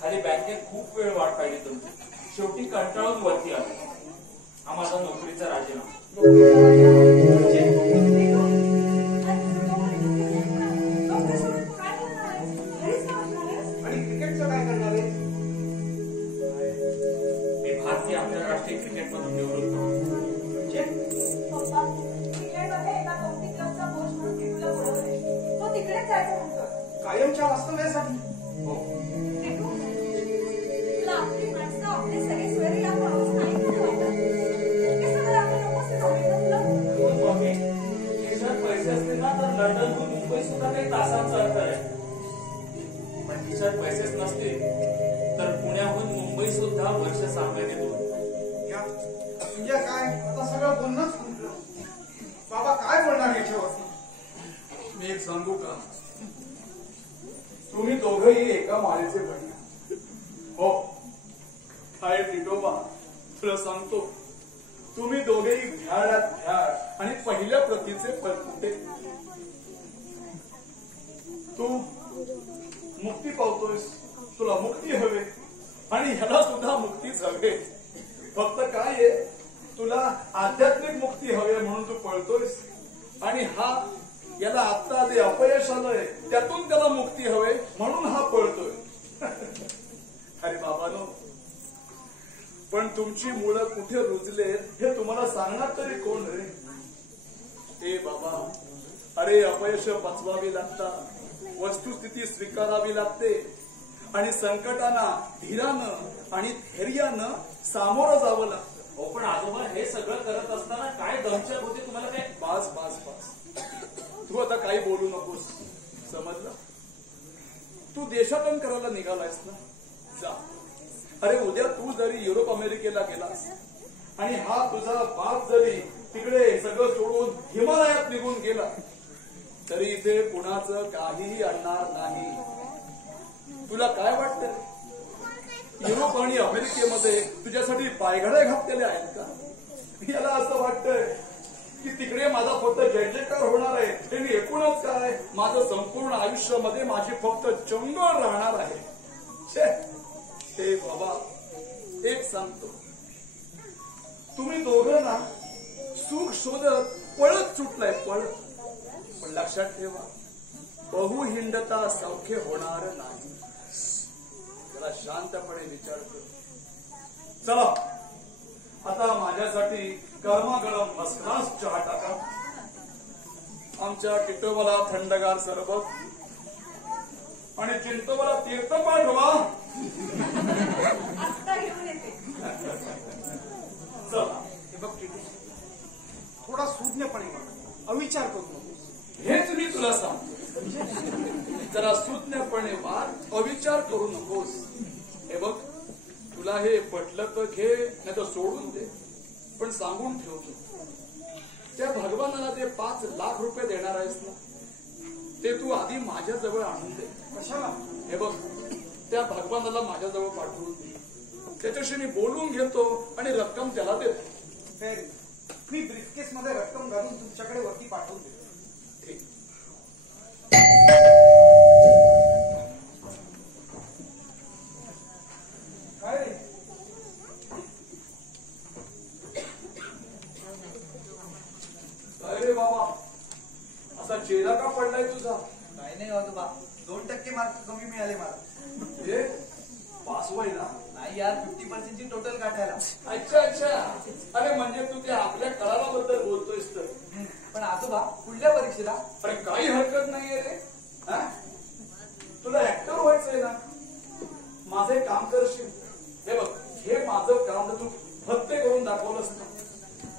खाली बँकेत खूप वेळ वाट पाहिली तुमची. शेवटी कंटाळून वरती आलो. हा माझा नोकरीचा राजीनामा. आणि क्रिकेटचं काय करणार आहे? मी भारतीय आंतरराष्ट्रीय क्रिकेटमधून निवडून पप्पा क्रिकेटमध्ये एका कौतिक क्लबचा कोच म्हणून टिटूला बोलवलंय. तो तिकडेच जायचं म्हणतो. कायमच्या वास्तव्यासाठी? हो. टिटू, तुला आपली माणसं आपले सगळे स्वेरे या पाऊस नाही का वाटत? ते सगळं आपण नकोच ते जमेल ना तुला? मम्मी, खिशात पैसे असते ना तर लंडनहून मुंबई सुद्धा काही तासांचा अंतर आहे. पण खिशात पैसेच नसतील तर पुण्याहून मुंबई सुद्धा वर्ष 6 महिने दूर. म्हणजे काय आता सगळं बोलणंच संपलं. बाबा काय बोलणार याच्यावरती? मी एक सांगू का? तुम्ही दोघंही एका माळेचे बहीण. हो काय टिटोबा, तुला सांगतो, तुम्ही दोघेही भ्याडात भ्याड आणि पहिल्या प्रतीचे परकुटे. तू मुक्ती पावतोयस, तुला मुक्ती हवे आणि ह्याला सुद्धा मुक्तीच हवे. फक्त काय आहे, तुला आध्यात्मिक मुक्ती हवी म्हणून तू पळतोयस आणि हा याला आता जे अपयश आलंय त्यातून त्याला मुक्ती हवे म्हणून हा पळतोय. अरे बाबानो, पण तुमची मुलं कुठे रुजलेत हे तुम्हाला सांगणार तरी कोण रे? ए बाबा, अरे अपयश पचवावी लागतात, वस्तुस्थिती स्वीकारावी लागते आणि संकटांना धीरानं आणि धैर्यानं सामोरं जावं लागतं. हो पण आजोबा, हे सगळं करत असताना काय दमछाक होते तुम्हाला? काय बास बास बास, तू आता काही बोलू नकोस, समजलं? तू देशाटन करायला निघालायस ना, जा. अरे उद्या तू जरी युरोप अमेरिकेला गेलास आणि हा तुझा बाप जरी तिकडे सगळं सोडून हिमालयात निघून गेला तरी इथे कुणाचं काहीही आणणार नाही. तुला काय वाटतं? युरोप आणि अमेरिकेमध्ये तुझ्यासाठी पायघड्या घातलेल्या आहेत का? याला असं वाटतंय की तिकडे माझा फक्त जयजयकार होणार आहे आणि एकूणच काय, माझं संपूर्ण आयुष्यामध्ये माझी फक्त चंगळ राहणार आहे. हे बाबा, एक सांगतो, तुम्ही दोघं ना सुख शोधत पळत सुटलाय, पळत. पण लक्षात ठेवा, बहु हिंडता सौख्य होणार नाही. जरा शांतपणे विचार कर. चला आता माझ्यासाठी गरमागरम फर्स्ट क्लास चहा टाका. आमच्या टिटोबाला थंडगार सरबत आणि चिंटोबाला तीर्थ पाठवा. आत्ता घेऊन येते. चला. हे बघ टिटू, थोडा सूज्ञपणे वाग, अविचार करू नकोस. हेच मी तुला सांगतो, जरा सूज्ञपणे वाग, अविचार करू नकोस. हे बघ, तुला हे पटलं तर घे, नाही तर सोडून दे. पण सांगून ठेवतो, त्या भगवानाला जे 5 लाख रुपये देणार आहेस ना, ते तू आधी माझ्याजवळ आणून दे. कशाला? हे बघ, त्या भगवानाला माझ्याजवळ पाठवून दे. त्याच्याशी मी बोलून घेतो आणि रक्कम त्याला देतो. मी ब्रीफकेस मध्ये रक्कम घालून तुमच्याकडे वरती पाठवून देतो. ठीक. मार्क कमी मिळाले मला. हे पास व्हायला? नाही यार, 50% ची टोटल गाठायला. अच्छा अच्छा. अरे म्हणजे तू त्या आपल्या कलाबद्दल बोलतोयस तर. पण आजोबा पुढल्या परीक्षेला? अरे काही हरकत नाहीये रे. तुला ऍक्टर व्हायचंय ना, माझं एक काम करशील. हे बघ, हे माझं काम तू फत्ते करून दाखवलंस ना,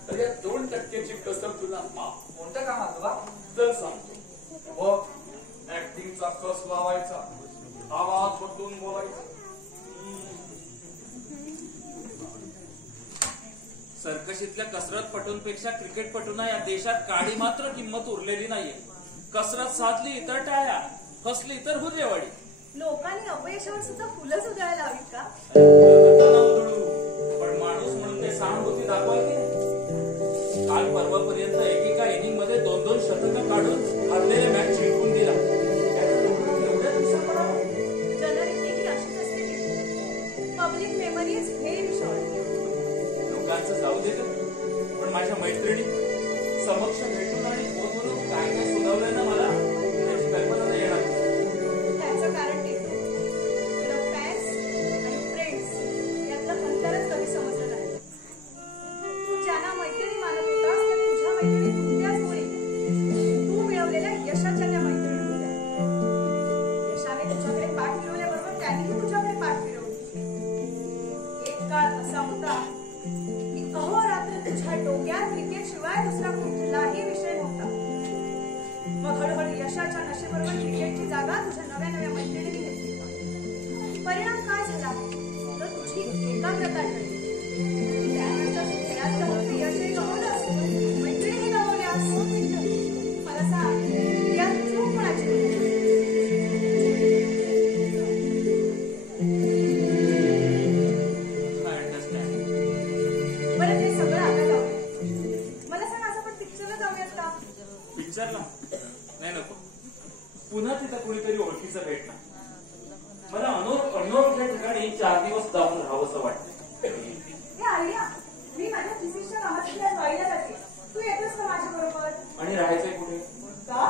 तर या 2%ची कसर तुला माफ. कोणतं काम आजोबा? चल सांगतो. बघ, ऍक्टिंगचा कस लावायचा, आवाज बदलून बोलायचा. सर्कशीतल्या कसरतपटूंपेक्षा क्रिकेटपटूंना या देशात काडी मात्र किंमत उरलेली नाहीये. कसरत साधली तर टाळ्या, फसली तर हुजेवाडी. लोकांनी अपयशावर सुद्धा फुलंच उधळायला हवीत का? पण माणूस म्हणून ते सहानुभूती दाखवाल की नाही? काल परवापर्यंत एकेका इनिंग मध्ये 2-2 शतकं काढून हरलेल्या मॅच जिंकून दिला. एवढ्या दिवसात जनरिती ही अशीच असते. Public memory is very short. लोकांचं जाऊ दे, पण माझ्या मैत्रिणी समक्ष भेटून आणि फोनवरून काय काय सुनावलंय ना मला, त्याची कल्पना नाही येणार. त्याचं कारण ते फॅन्स आणि फ्रेंड्स यातलं अंतरच कधी समजलं नाही. तू ज्यांना मैत्रिणी मानत होतास त्या तुझ्या मैत्रिणी तुझ्याच मुळे तू मिळवलेल्या यशाच्या त्या मैत्रिणी होत्या. यशाने तुझ्याकडे पाठ फिरवल्याबरोबर त्यांनीही तुझ्याकडे पाठ फिरवली. एक काळ असा होता की अहोरात्र तुझ्या डोक्यात क्रिकेट शिवाय दुसरा कुठलाही विषय नव्हता. मग हळूहळू यशाच्या नशेबरोबर क्रिकेटची जागा तुझ्या नव्या नव्या मैत्रिणींनी घेतली. परिणाम काय झाला तर तुझी एकाग्रता ठरली. त्यानंतर खेळात फक्त यशही गमावलंस, मैत्रिणीही गमावल्यास. मला सांग, यात चूक कोणाची होती? बरं, ते सगळं आता जाऊ. मला सांग, असं पण पिक्चरला जाऊयात का? पिक्चरला नाही, नको. पुन्हा तिथं कुणीतरी ओळखीचं भेटणार. मला अनोळख्या ठिकाणी 4 दिवस जाऊन राहावंसं वाटतं. हे आलिया, मी माझ्या थिसिसच्या कामासाठी आज वाईला जाते. तू येतोस का माझ्या बरोबर? आणि राहायचंय कुठे? का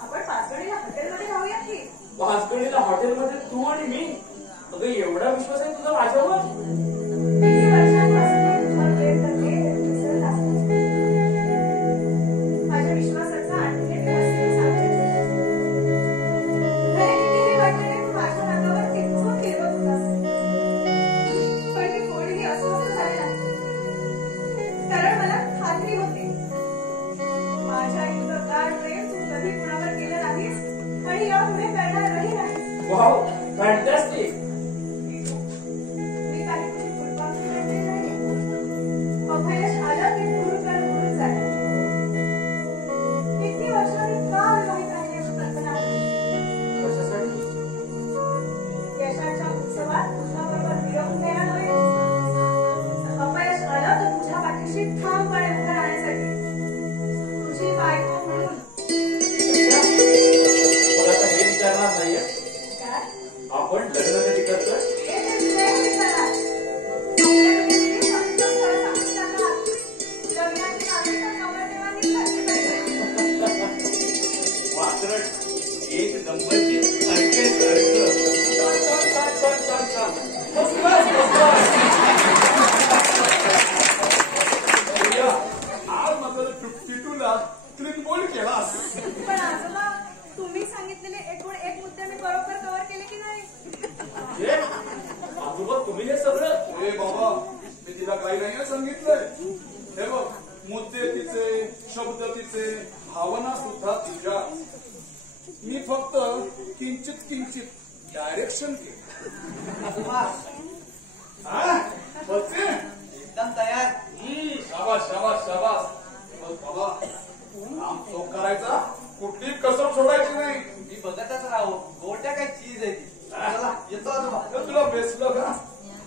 आपण पाचगणीला हॉटेलमध्ये राहूयात की? पाचगणीला हॉटेलमध्ये तू आणि मी? अगं, एवढा विश्वास आहे तुझा माझ्यावर? किती वर्षांपासून तुझा वेळ करते विसरत असतो. माझ्या विश्वासाचा आणखी एक रहस्य सांगते. भले कितीही वाटले तू माझ्या नाकावर कितपत फिरवत होतास, पण मी कोणीही अस्वस्थ झाले नाही. कारण मला खात्री होती माझ्या इतकं गाढ प्रेम तू कधी कुणावर केलं नाहीस आणि यापुढे करणारही नाहीस. Wow, fantastic. मी काही तुझी फुलपाखरू बनले नाही. अपयश आलं की भूल झालं. किती वर्षांनी का विवाहित राहण्याची कल्पना आली? कशासाठी? यशाच्या उत्सवात तुझ्याबरोबर मिरवून देणार नव्हे. अपयश आलं तर तुझ्या पाठीशी ठामपणे उभं राहण्यासाठी. तुझी बायको म्हणून. मला आता हे विचारणार नाहीये काय? आपण लग्न कधी करतोय? हे ते प्रेम विचारात. आपल्याकडे संतोषस्थळ सांगून टाकतात. लग्नाची नागरिकता नवरदेवांनी घातली पाहिजे. वात्रट, एक नंबरची सारखेच अर्थ. आज मात्र टिटूला त्रिनबोल केलास. पण आजोबा, तुम्ही सांगितलेले एकूण एक मुद्दे मी बरोबर कव्हर केले की नाही? आजोबा, तुम्ही हे सगळं? ए बाबा, मी तिला काही नाही सांगितलंय. हे बघ, मुद्दे तिचे, शब्द तिचे, भावना सुद्धा तिच्या. मी फक्त किंचित डायरेक्शन केलं. आजोबा बच्चे, एकदम तयार. शाबास शाबास शाबास. बस बाबा, काम चोख करायचा, कुठली कसर सोडायची नाही. मी बघतच राहू. गोट्या काय चीज आहे ती. चला, येतो आजोबा. तर तुला बेसलं का?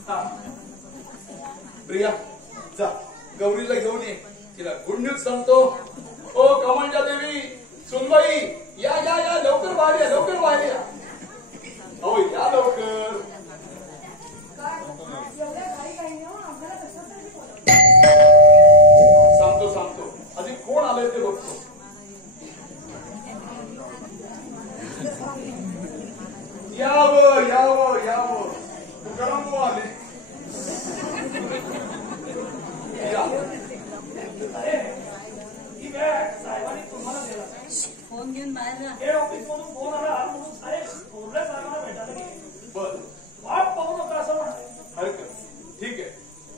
हा. प्रिया, जा गौरीला घेऊन ये. तिला गुड न्यूज सांगतो. ओ कमंडा देवी, सुनबाई, या या या, लवकर बाहेर या, लवकर बाहेर या. अहो, या लवकर. काय एवढ्या घाई काही यावं यावं यावं तुकाराम आले या. अरे ही बॅग साहेबांनी तुम्हाला दिला. फोन घेऊन बाहेर जा. हे ऑफिस मधून फोन आला म्हणून अरे थोरल्या साहेबांना भेटायला गेले. बर वाट पाहू नका असं म्हणाले. हरकत ठीक आहे.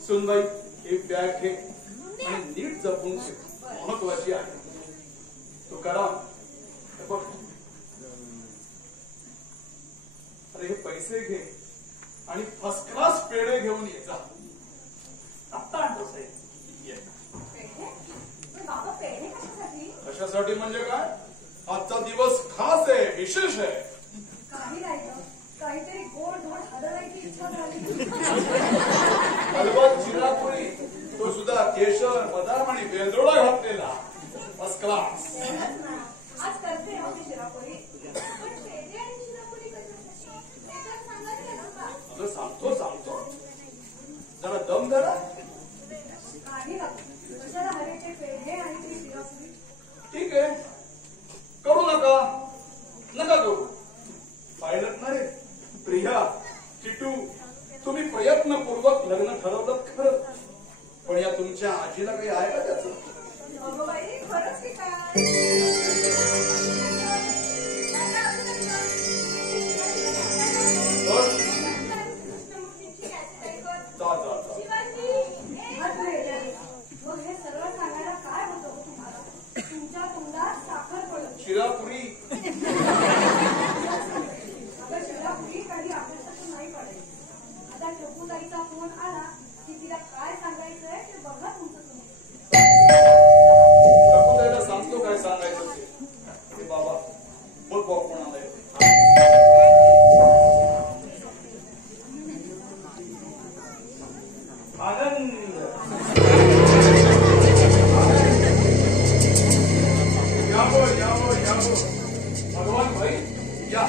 सुनबाई ही बॅग घे आणि नीट जपून ठेव. महत्वाची आहे. तुकाराम हे बघ. अरे हे पैसे घे आणि फर्स्ट क्लास पेढे घेऊन ये जा. आत्ता आणतो साहेब. ये. बाबा पेढे कशासाठी? कशासाठी म्हणजे काय? आजचा दिवस खास आहे, विशेष आहे. काही राहिलं काहीतरी गोड गोड हलवायची इच्छा झाली. हलवा चिरापुरी तो सुद्धा केशर बदाम आणि बेलदोडा घातलेला फर्स्ट क्लास. आज करते हो मी शिरापुरी. पण पेढे आणि शिरापुरी कशासाठी? ते तर सांगायचं नका. अगं सांगतो सांगतो जरा दम धरा. काही नको. कशाला हवे ते पेढे आणि ती शिरापुरी? ठीक आहे करू नका नका करू. पाहिलं ना रे प्रिया किटू तुम्ही प्रयत्नपूर्वक लग्न ठरवलं खरं. पण या तुमच्या आजीला काही आहे का त्याचं? अगं बाई खरंच की काय? कृष्णमूर्तींची कॅसेट ऐकत. जा जा जा. शिवाजी हात धुयला. मग हे सगळं सांगायला काय होतं तुम्हाला? तुमच्या तोंडात साखर पडत. शिरापुरी अगं शिरापुरी काही अभ्यासातून नाही पडेल. आता टोपूताईचा फोन आला की तिला काय सांगायचंय ते बघा तुमचं तुम्ही. टकूताईला सांगतो काय सांगायचं ते बाबा बोल बघ कोण आलंय. आनंद यावं यावं यावं. भगवान भाई या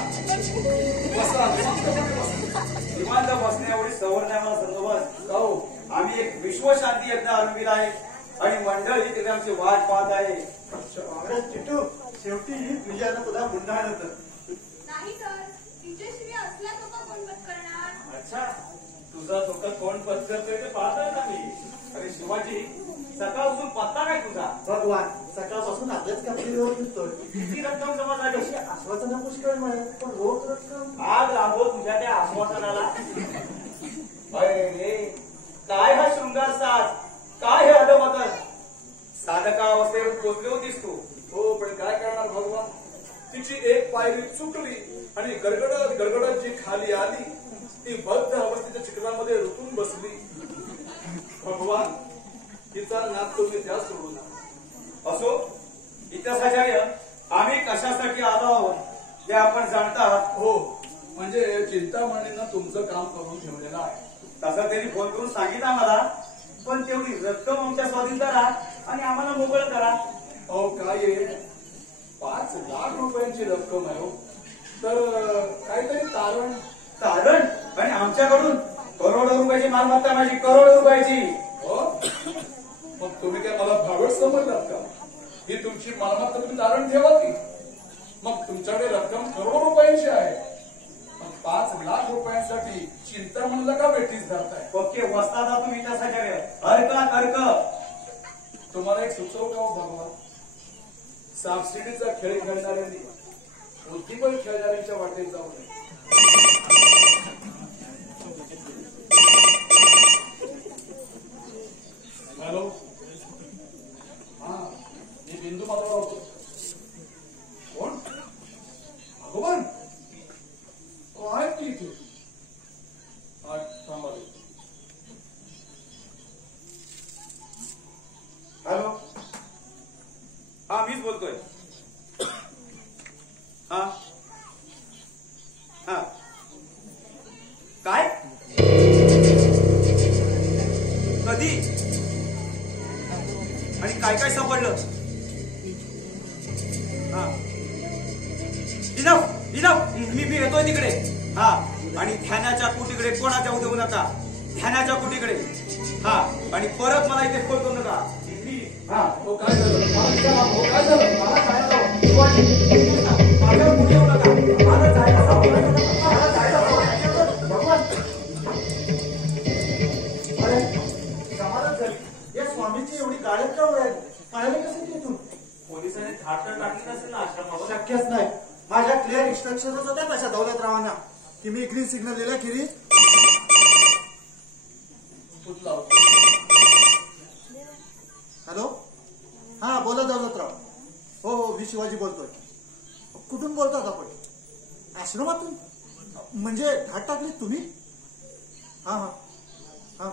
बसा निवांतपणे बसा. निवांत बसण्या एवढी सवड नाही मला संदोबत. हो आम्ही एक विश्वशांती यज्ञ आरंभिला आहे आणि मंडळी तिथे आमची वाट पाहत आहे. चिटू शेवटी प्रियाला तुला गुंडाळ होतं. नाही तर तिच्याशिवाय असला तो का कोण बस करणार? अच्छा तुझा धोका कोण पत्करतोय ते पाहतोय ना मी. अरे शिवाजी सकाळपासून पत्ता काय तुझा? भगवान सकाळपासून आपल्याच कंपनीवर दिसतोय. किती रक्कम जमा झाली? आश्वासना पुष्कळ मिळेल पण रोज रक्कम आग लागो तुझ्या त्या आश्वासनाला. अरे काय हा शृंगार साज, काय हे अधमतन. साधका अवस्थेवर पोचले होतीस तू. हो पण काय करणार भगवान. तिची एक पायरी चुकली आणि गडगडत गडगडत जी खाली आली ती बद्ध अवस्थेच्या चिखलामध्ये रुतून बसली. भगवान तिचा नाद तुम्ही त्या सोडू नका. असो इतिहासाचार्य आम्ही कशासाठी आलो आहोत ते आपण जाणता आहात. हो म्हणजे चिंतामणीनं तुमचं काम करून ठेवलेलं आहे. तसं त्यांनी फोन करून सांगितलं आम्हाला. पण तेवढी रक्कम आमच्या स्वाधीन करा आणि आम्हाला मोकळं करा. अहो काय आहे 5 लाख रुपयांची रक्कम आहे हो. तर काहीतरी तारण तारण आणि आमच्याकडून करोडो रुपयाची मालमत्ता माझी करोडो रुपयाची. हो मग तुम्ही काय मला भागवत समजलात का? ही तुमची मालमत्ता तुम्ही तारण ठेवा की. मग तुमच्याकडे रक्कम करोडो रुपयांची आहे. मग 5 लाख रुपयांसाठी चिंता म्हणला का बेटीस धरताय? ओके वस्तादा तुम्ही त्यासाठी अर्क तुम्हाला एक सुचवू का हो भगवान. सापशिडीचा खेळ खेळणाऱ्यांनी बुद्धिबळ खेळणाऱ्यांच्या वाटेत जाऊ नये. हॅलो हा मी बिंदू माधवराव होतो. कोण? भगवान आहेत की इथे? हा थांबा. हॅलो हा मीच बोलतोय. हा हा काय कधी आणि काय काय सापडलं? हा इनफ इनफ मी येतोय तिकडे. हा आणि ध्यानाच्या कुटीकडे कोणाच्या उदेऊ नका. ध्यानाच्या कुटीकडे. हा आणि परत मला इथे खोल करू नका. हा हो काय झालं? हो काय झालं? मला जायला माझ्या कुठे येऊ नका. मला जायला की मी ग्रीन सिग्नल दिला खेरीज कुठला हॅलो हा बोला दौलतराव. हो हो मी शिवाजी बोलतोय. कुठून बोलतात आपण? आश्रमातून? म्हणजे घाट टाकली तुम्ही? हा हा हा.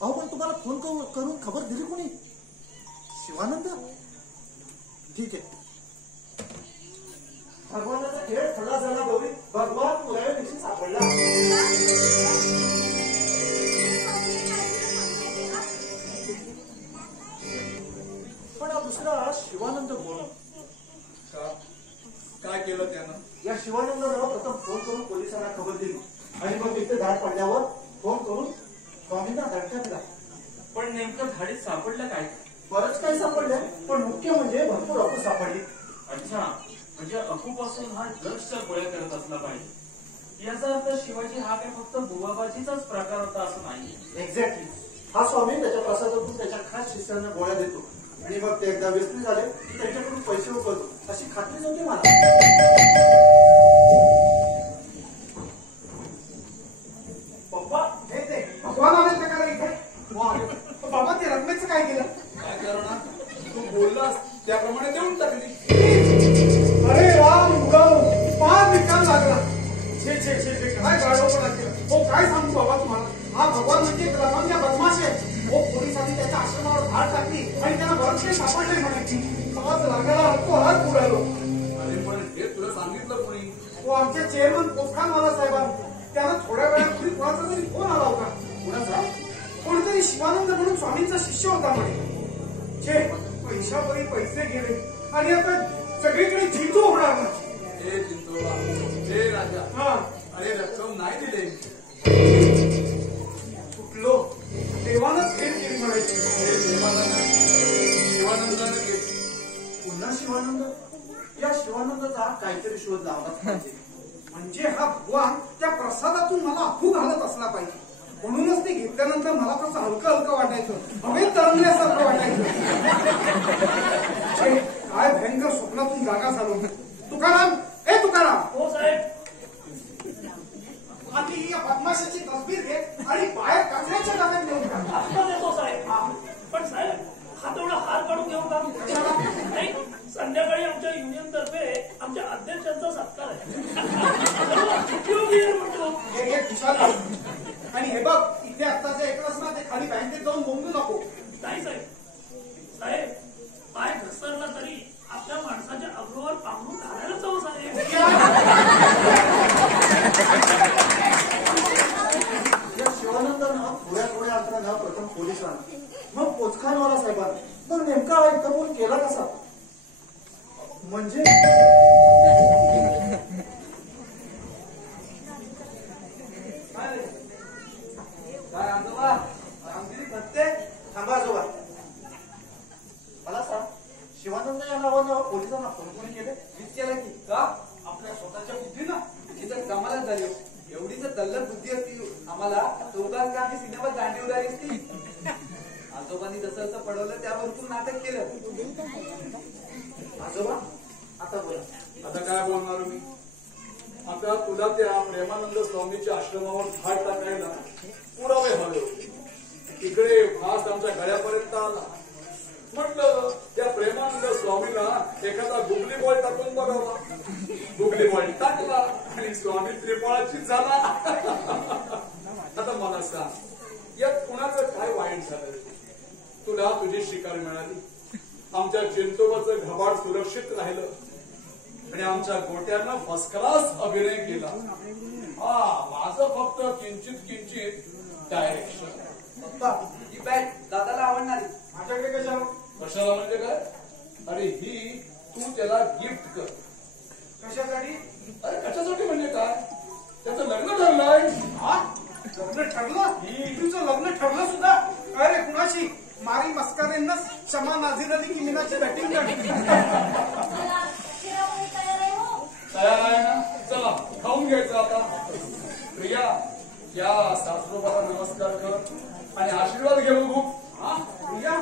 अहो पण तुम्हाला फोन करून खबर दिली कोणी? शिवानंद? ठीक आहे. भगवानाचा खेळ खल्ला झाला गौरी. भगवान तुला दिवशी सापडला. पण हा दुसरा शिवानंद कोण? काय केलं त्यानं? या शिवानंदराव प्रथम फोन करून पोलिसांना खबर दिली आणि मग तिथे धाड पडल्यावर फोन करून स्वामींना धडका दिला. पण नेमकं धाडीत सापडलं काय? बरंच काही सापडलं, पण मुख्य म्हणजे भरपूर अफू सापडली. अच्छा, म्हणजे अफूपासून हा ड्रग्सच्या गोळ्या करत असला पाहिजे. याचा अर्थ शिवाजी हा काय फक्त बुवाबाजीचाच प्रकार होता असं नाही. एक्झॅक्टली. हा स्वामी त्याच्या प्रसादातून त्याच्या खास शिष्यांना गोळ्या देतो आणि मग ते एकदा व्यस्त झाले की त्यांच्याकडून पैसे उकळतो अशी खात्री नव्हती मला. पप्पा हे ते भगवान आले का इथे? बाबा ते रकमेचं काय केलं? काय करणार? तू बोललास त्याप्रमाणे देऊन टाकली. अरे राम फार निकाल लागला. छे छे छे छे काय गाडोपणा केलं. हो काय सांगू बाबा तुम्हाला. हा भगवान म्हणजे एक लवंग्या बदमाश आहे. हो पोलिसांनी त्याच्या आश्रमावर धाड टाकली आणि त्याला बरंच काही सापडले म्हणायची. पाच लाखाला हात उडालो. अरे पण हे तुला सांगितलं कोणी? हो आमचे चेअरमन पोखरानवाला साहेबांनी. त्यांना थोड्या वेळापूर्वी कोणाचा तरी फोन आला होता. कुणाचा? कोणीतरी शिवानंद म्हणून स्वामींचा शिष्य होता म्हणे. छे पैशापरी पैसे गेले आणि आता सगळीकडे जिंतू होणार ना. हे चिंतोबा, हे राजा. हा अरे रक्कम नाही दिले. कुठलो देवानच खेळ केली म्हणायची. हे शिवानंदानं केली. पुन्हा शिवानंद? या शिवानंदाचा काहीतरी शोध लावलाच पाहिजे. म्हणजे हा भगवान त्या प्रसादातून मला अफू घालत असला पाहिजे. म्हणूनच ते घेतल्यानंतर मला कसं हलकं हलकं वाटायचं. हवेत तरंगल्यासारखं वाटायचं. काय भयंकर स्वप्नातून जागा झालो. तुकाराम ए तुकाराम. हो साहेब. आधी या बदमाशाची तसबीर घे आणि बाहेर कचऱ्याच्या डब्यात नेऊन टाक. आता देतो साहेब. पण साहेब हा तेवढा हार काढून घेऊ का? नाही, संध्याकाळी आमच्या युनियन तर्फे आमच्या अध्यक्षांचा सत्कार आहे. म्हणतो हे खुशाल. आणि हे बघ इथे आत्ताच्या एकलाच ना ते खाली बँकेत जाऊन बोंबू नको. नाही साहेब. साहेब पाय घसरला तरी आपल्या माणसाच्या अग्रोवर पांघरून घालायला जाऊ साहेब. या शिवानंदांना थोड्या थोड्या अंतरानं प्रथम पोलिसांना मग पोचखानवाला साहेबांना. पण नेमका कबूल केला कसा? म्हणजे काय आजोबा रामगिरी भत्ते? थांबा आजोबा. मला सांग शिवानंद या नावानं पोलिसांना फोन कोणी केले? मीच केला की. का? आपल्या स्वतःच्या बुद्धीनं. ही तर कमालच झाली. एवढी जर तल्लख बुद्धी असती आम्हाला चौकात का आम्ही सिनेमात दांडी उडाली असती. आजोबांनी जसं जसं पडवलं त्यावरतून नाटक केलं. आजोबा आता बोला. आता काय बोलणार मी? आता तुला त्या प्रेमानंद स्वामीच्या आश्रमावर धाड टाकायला पुरावे हवे होते. इकडे फास आमच्या गळ्यापर्यंत आला. म्हटलं त्या प्रेमानंद स्वामीला एखादा गुगली बॉल टाकून बघावा. गुगली बॉल टाकला आणि स्वामी त्रिफळाची झाला. आता मला सांग यात कुणाचं काय वाईट झालं? तुला तुझी शिकार मिळाली. आमच्या चिंतोबाचं घबाड सुरक्षित राहिलं आणि आमच्या गोट्यांना फर्स्ट क्लास अभिनय केला. हा माझं फक्त किंचित डायरेक्शन. पप्पा ही बॅट दादाला आवडणारी. माझ्याकडे कशाला? कशाला म्हणजे काय? अरे ही तू त्याला गिफ्ट कर. कशासाठी? अरे कशासाठी म्हणजे काय? त्याचं लग्न ठरलंय. हा लग्न ठरलं? तुझं लग्न ठरलं सुद्धा? अरे कुणाशी? मारी मस्करेंनाच शमा नाझीर अली की मीनाची बॅटिंग करते. तयार आहे ना? चला खाऊन घ्यायचं आता. प्रिया या सासरोबाला नमस्कार कर आणि आशीर्वाद घे बघू. हा प्रिया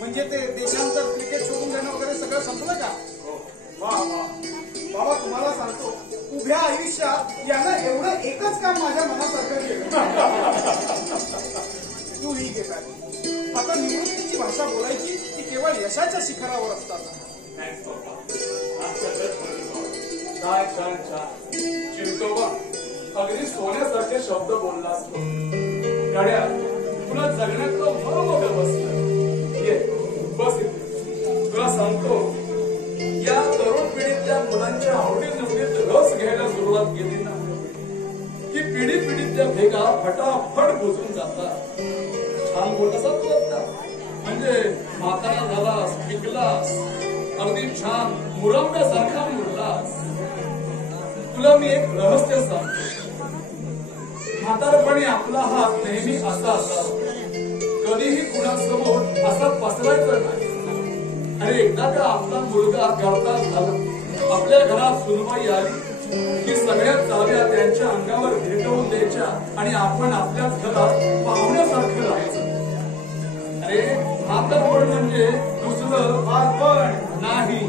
म्हणजे ते देशांतर क्रिकेट सोडून देणं वगैरे सगळं संपलं का? वा बाबा तुम्हाला सांगतो उभ्या आयुष्यात यानं एवढं एकच काम माझ्या मनासारखं केलं. तू ही घे बॅग. आता निवृत्तीची भाषा बोलायची ती केवळ यशाच्या शिखरावर असतात. थँक्स बाबा. छान छान छान. चिंतोबा अगदी सोन्यासारखे शब्द बोललास. गाड्या तुला जगण्याचं भर मोठं बसलं. ये बस इथे. तुला सांगतो या तरुण पिढीतल्या मुलांच्या आवडीनिवडीत रस घ्यायला सुरुवात केली ना की पिढीतल्या भेगा फटाफट बुजून जातात. छान मोठासा तू आता म्हणजे म्हातारा झालास, पिकलास, अगदी छान मुरंब्यासारखा मुरलास. तुला मी एक रहस्य सांगतो. म्हातारपणी आपला हात नेहमी असा असावा, कधीही कुणासमोर असा पसरायचा नाही. आणि एकदा का आपला मुलगा करता झाला, आपल्या घरात सुनबाई आली की सगळ्या चाव्या त्यांच्या अंगावर भेटवून द्यायच्या आणि आपण आपल्याच घरात पाहुण्यासारखं राहायचं. अरे म्हातारपण म्हणजे दुसरं बालपण नाही.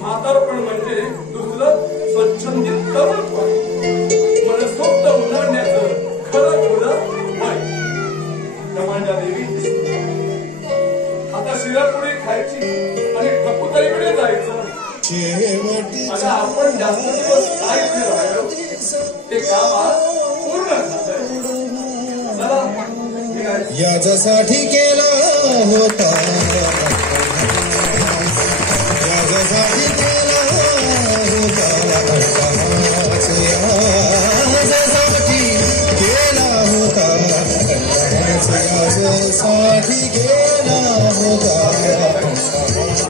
म्हातारपण म्हणजे दुसरं स्वच्छंदित तरुणपण, मनसोक्त उन्हाळण्याचं खरं खुलं वय. कमांडा देवी आता शिरापुरी खायची आणि ठकुताईकडे जायचं. आता आपण जास्त दिवस काय इथे राहिलो ते काम आज पूर्ण झालंय. चला याच्यासाठी केला होता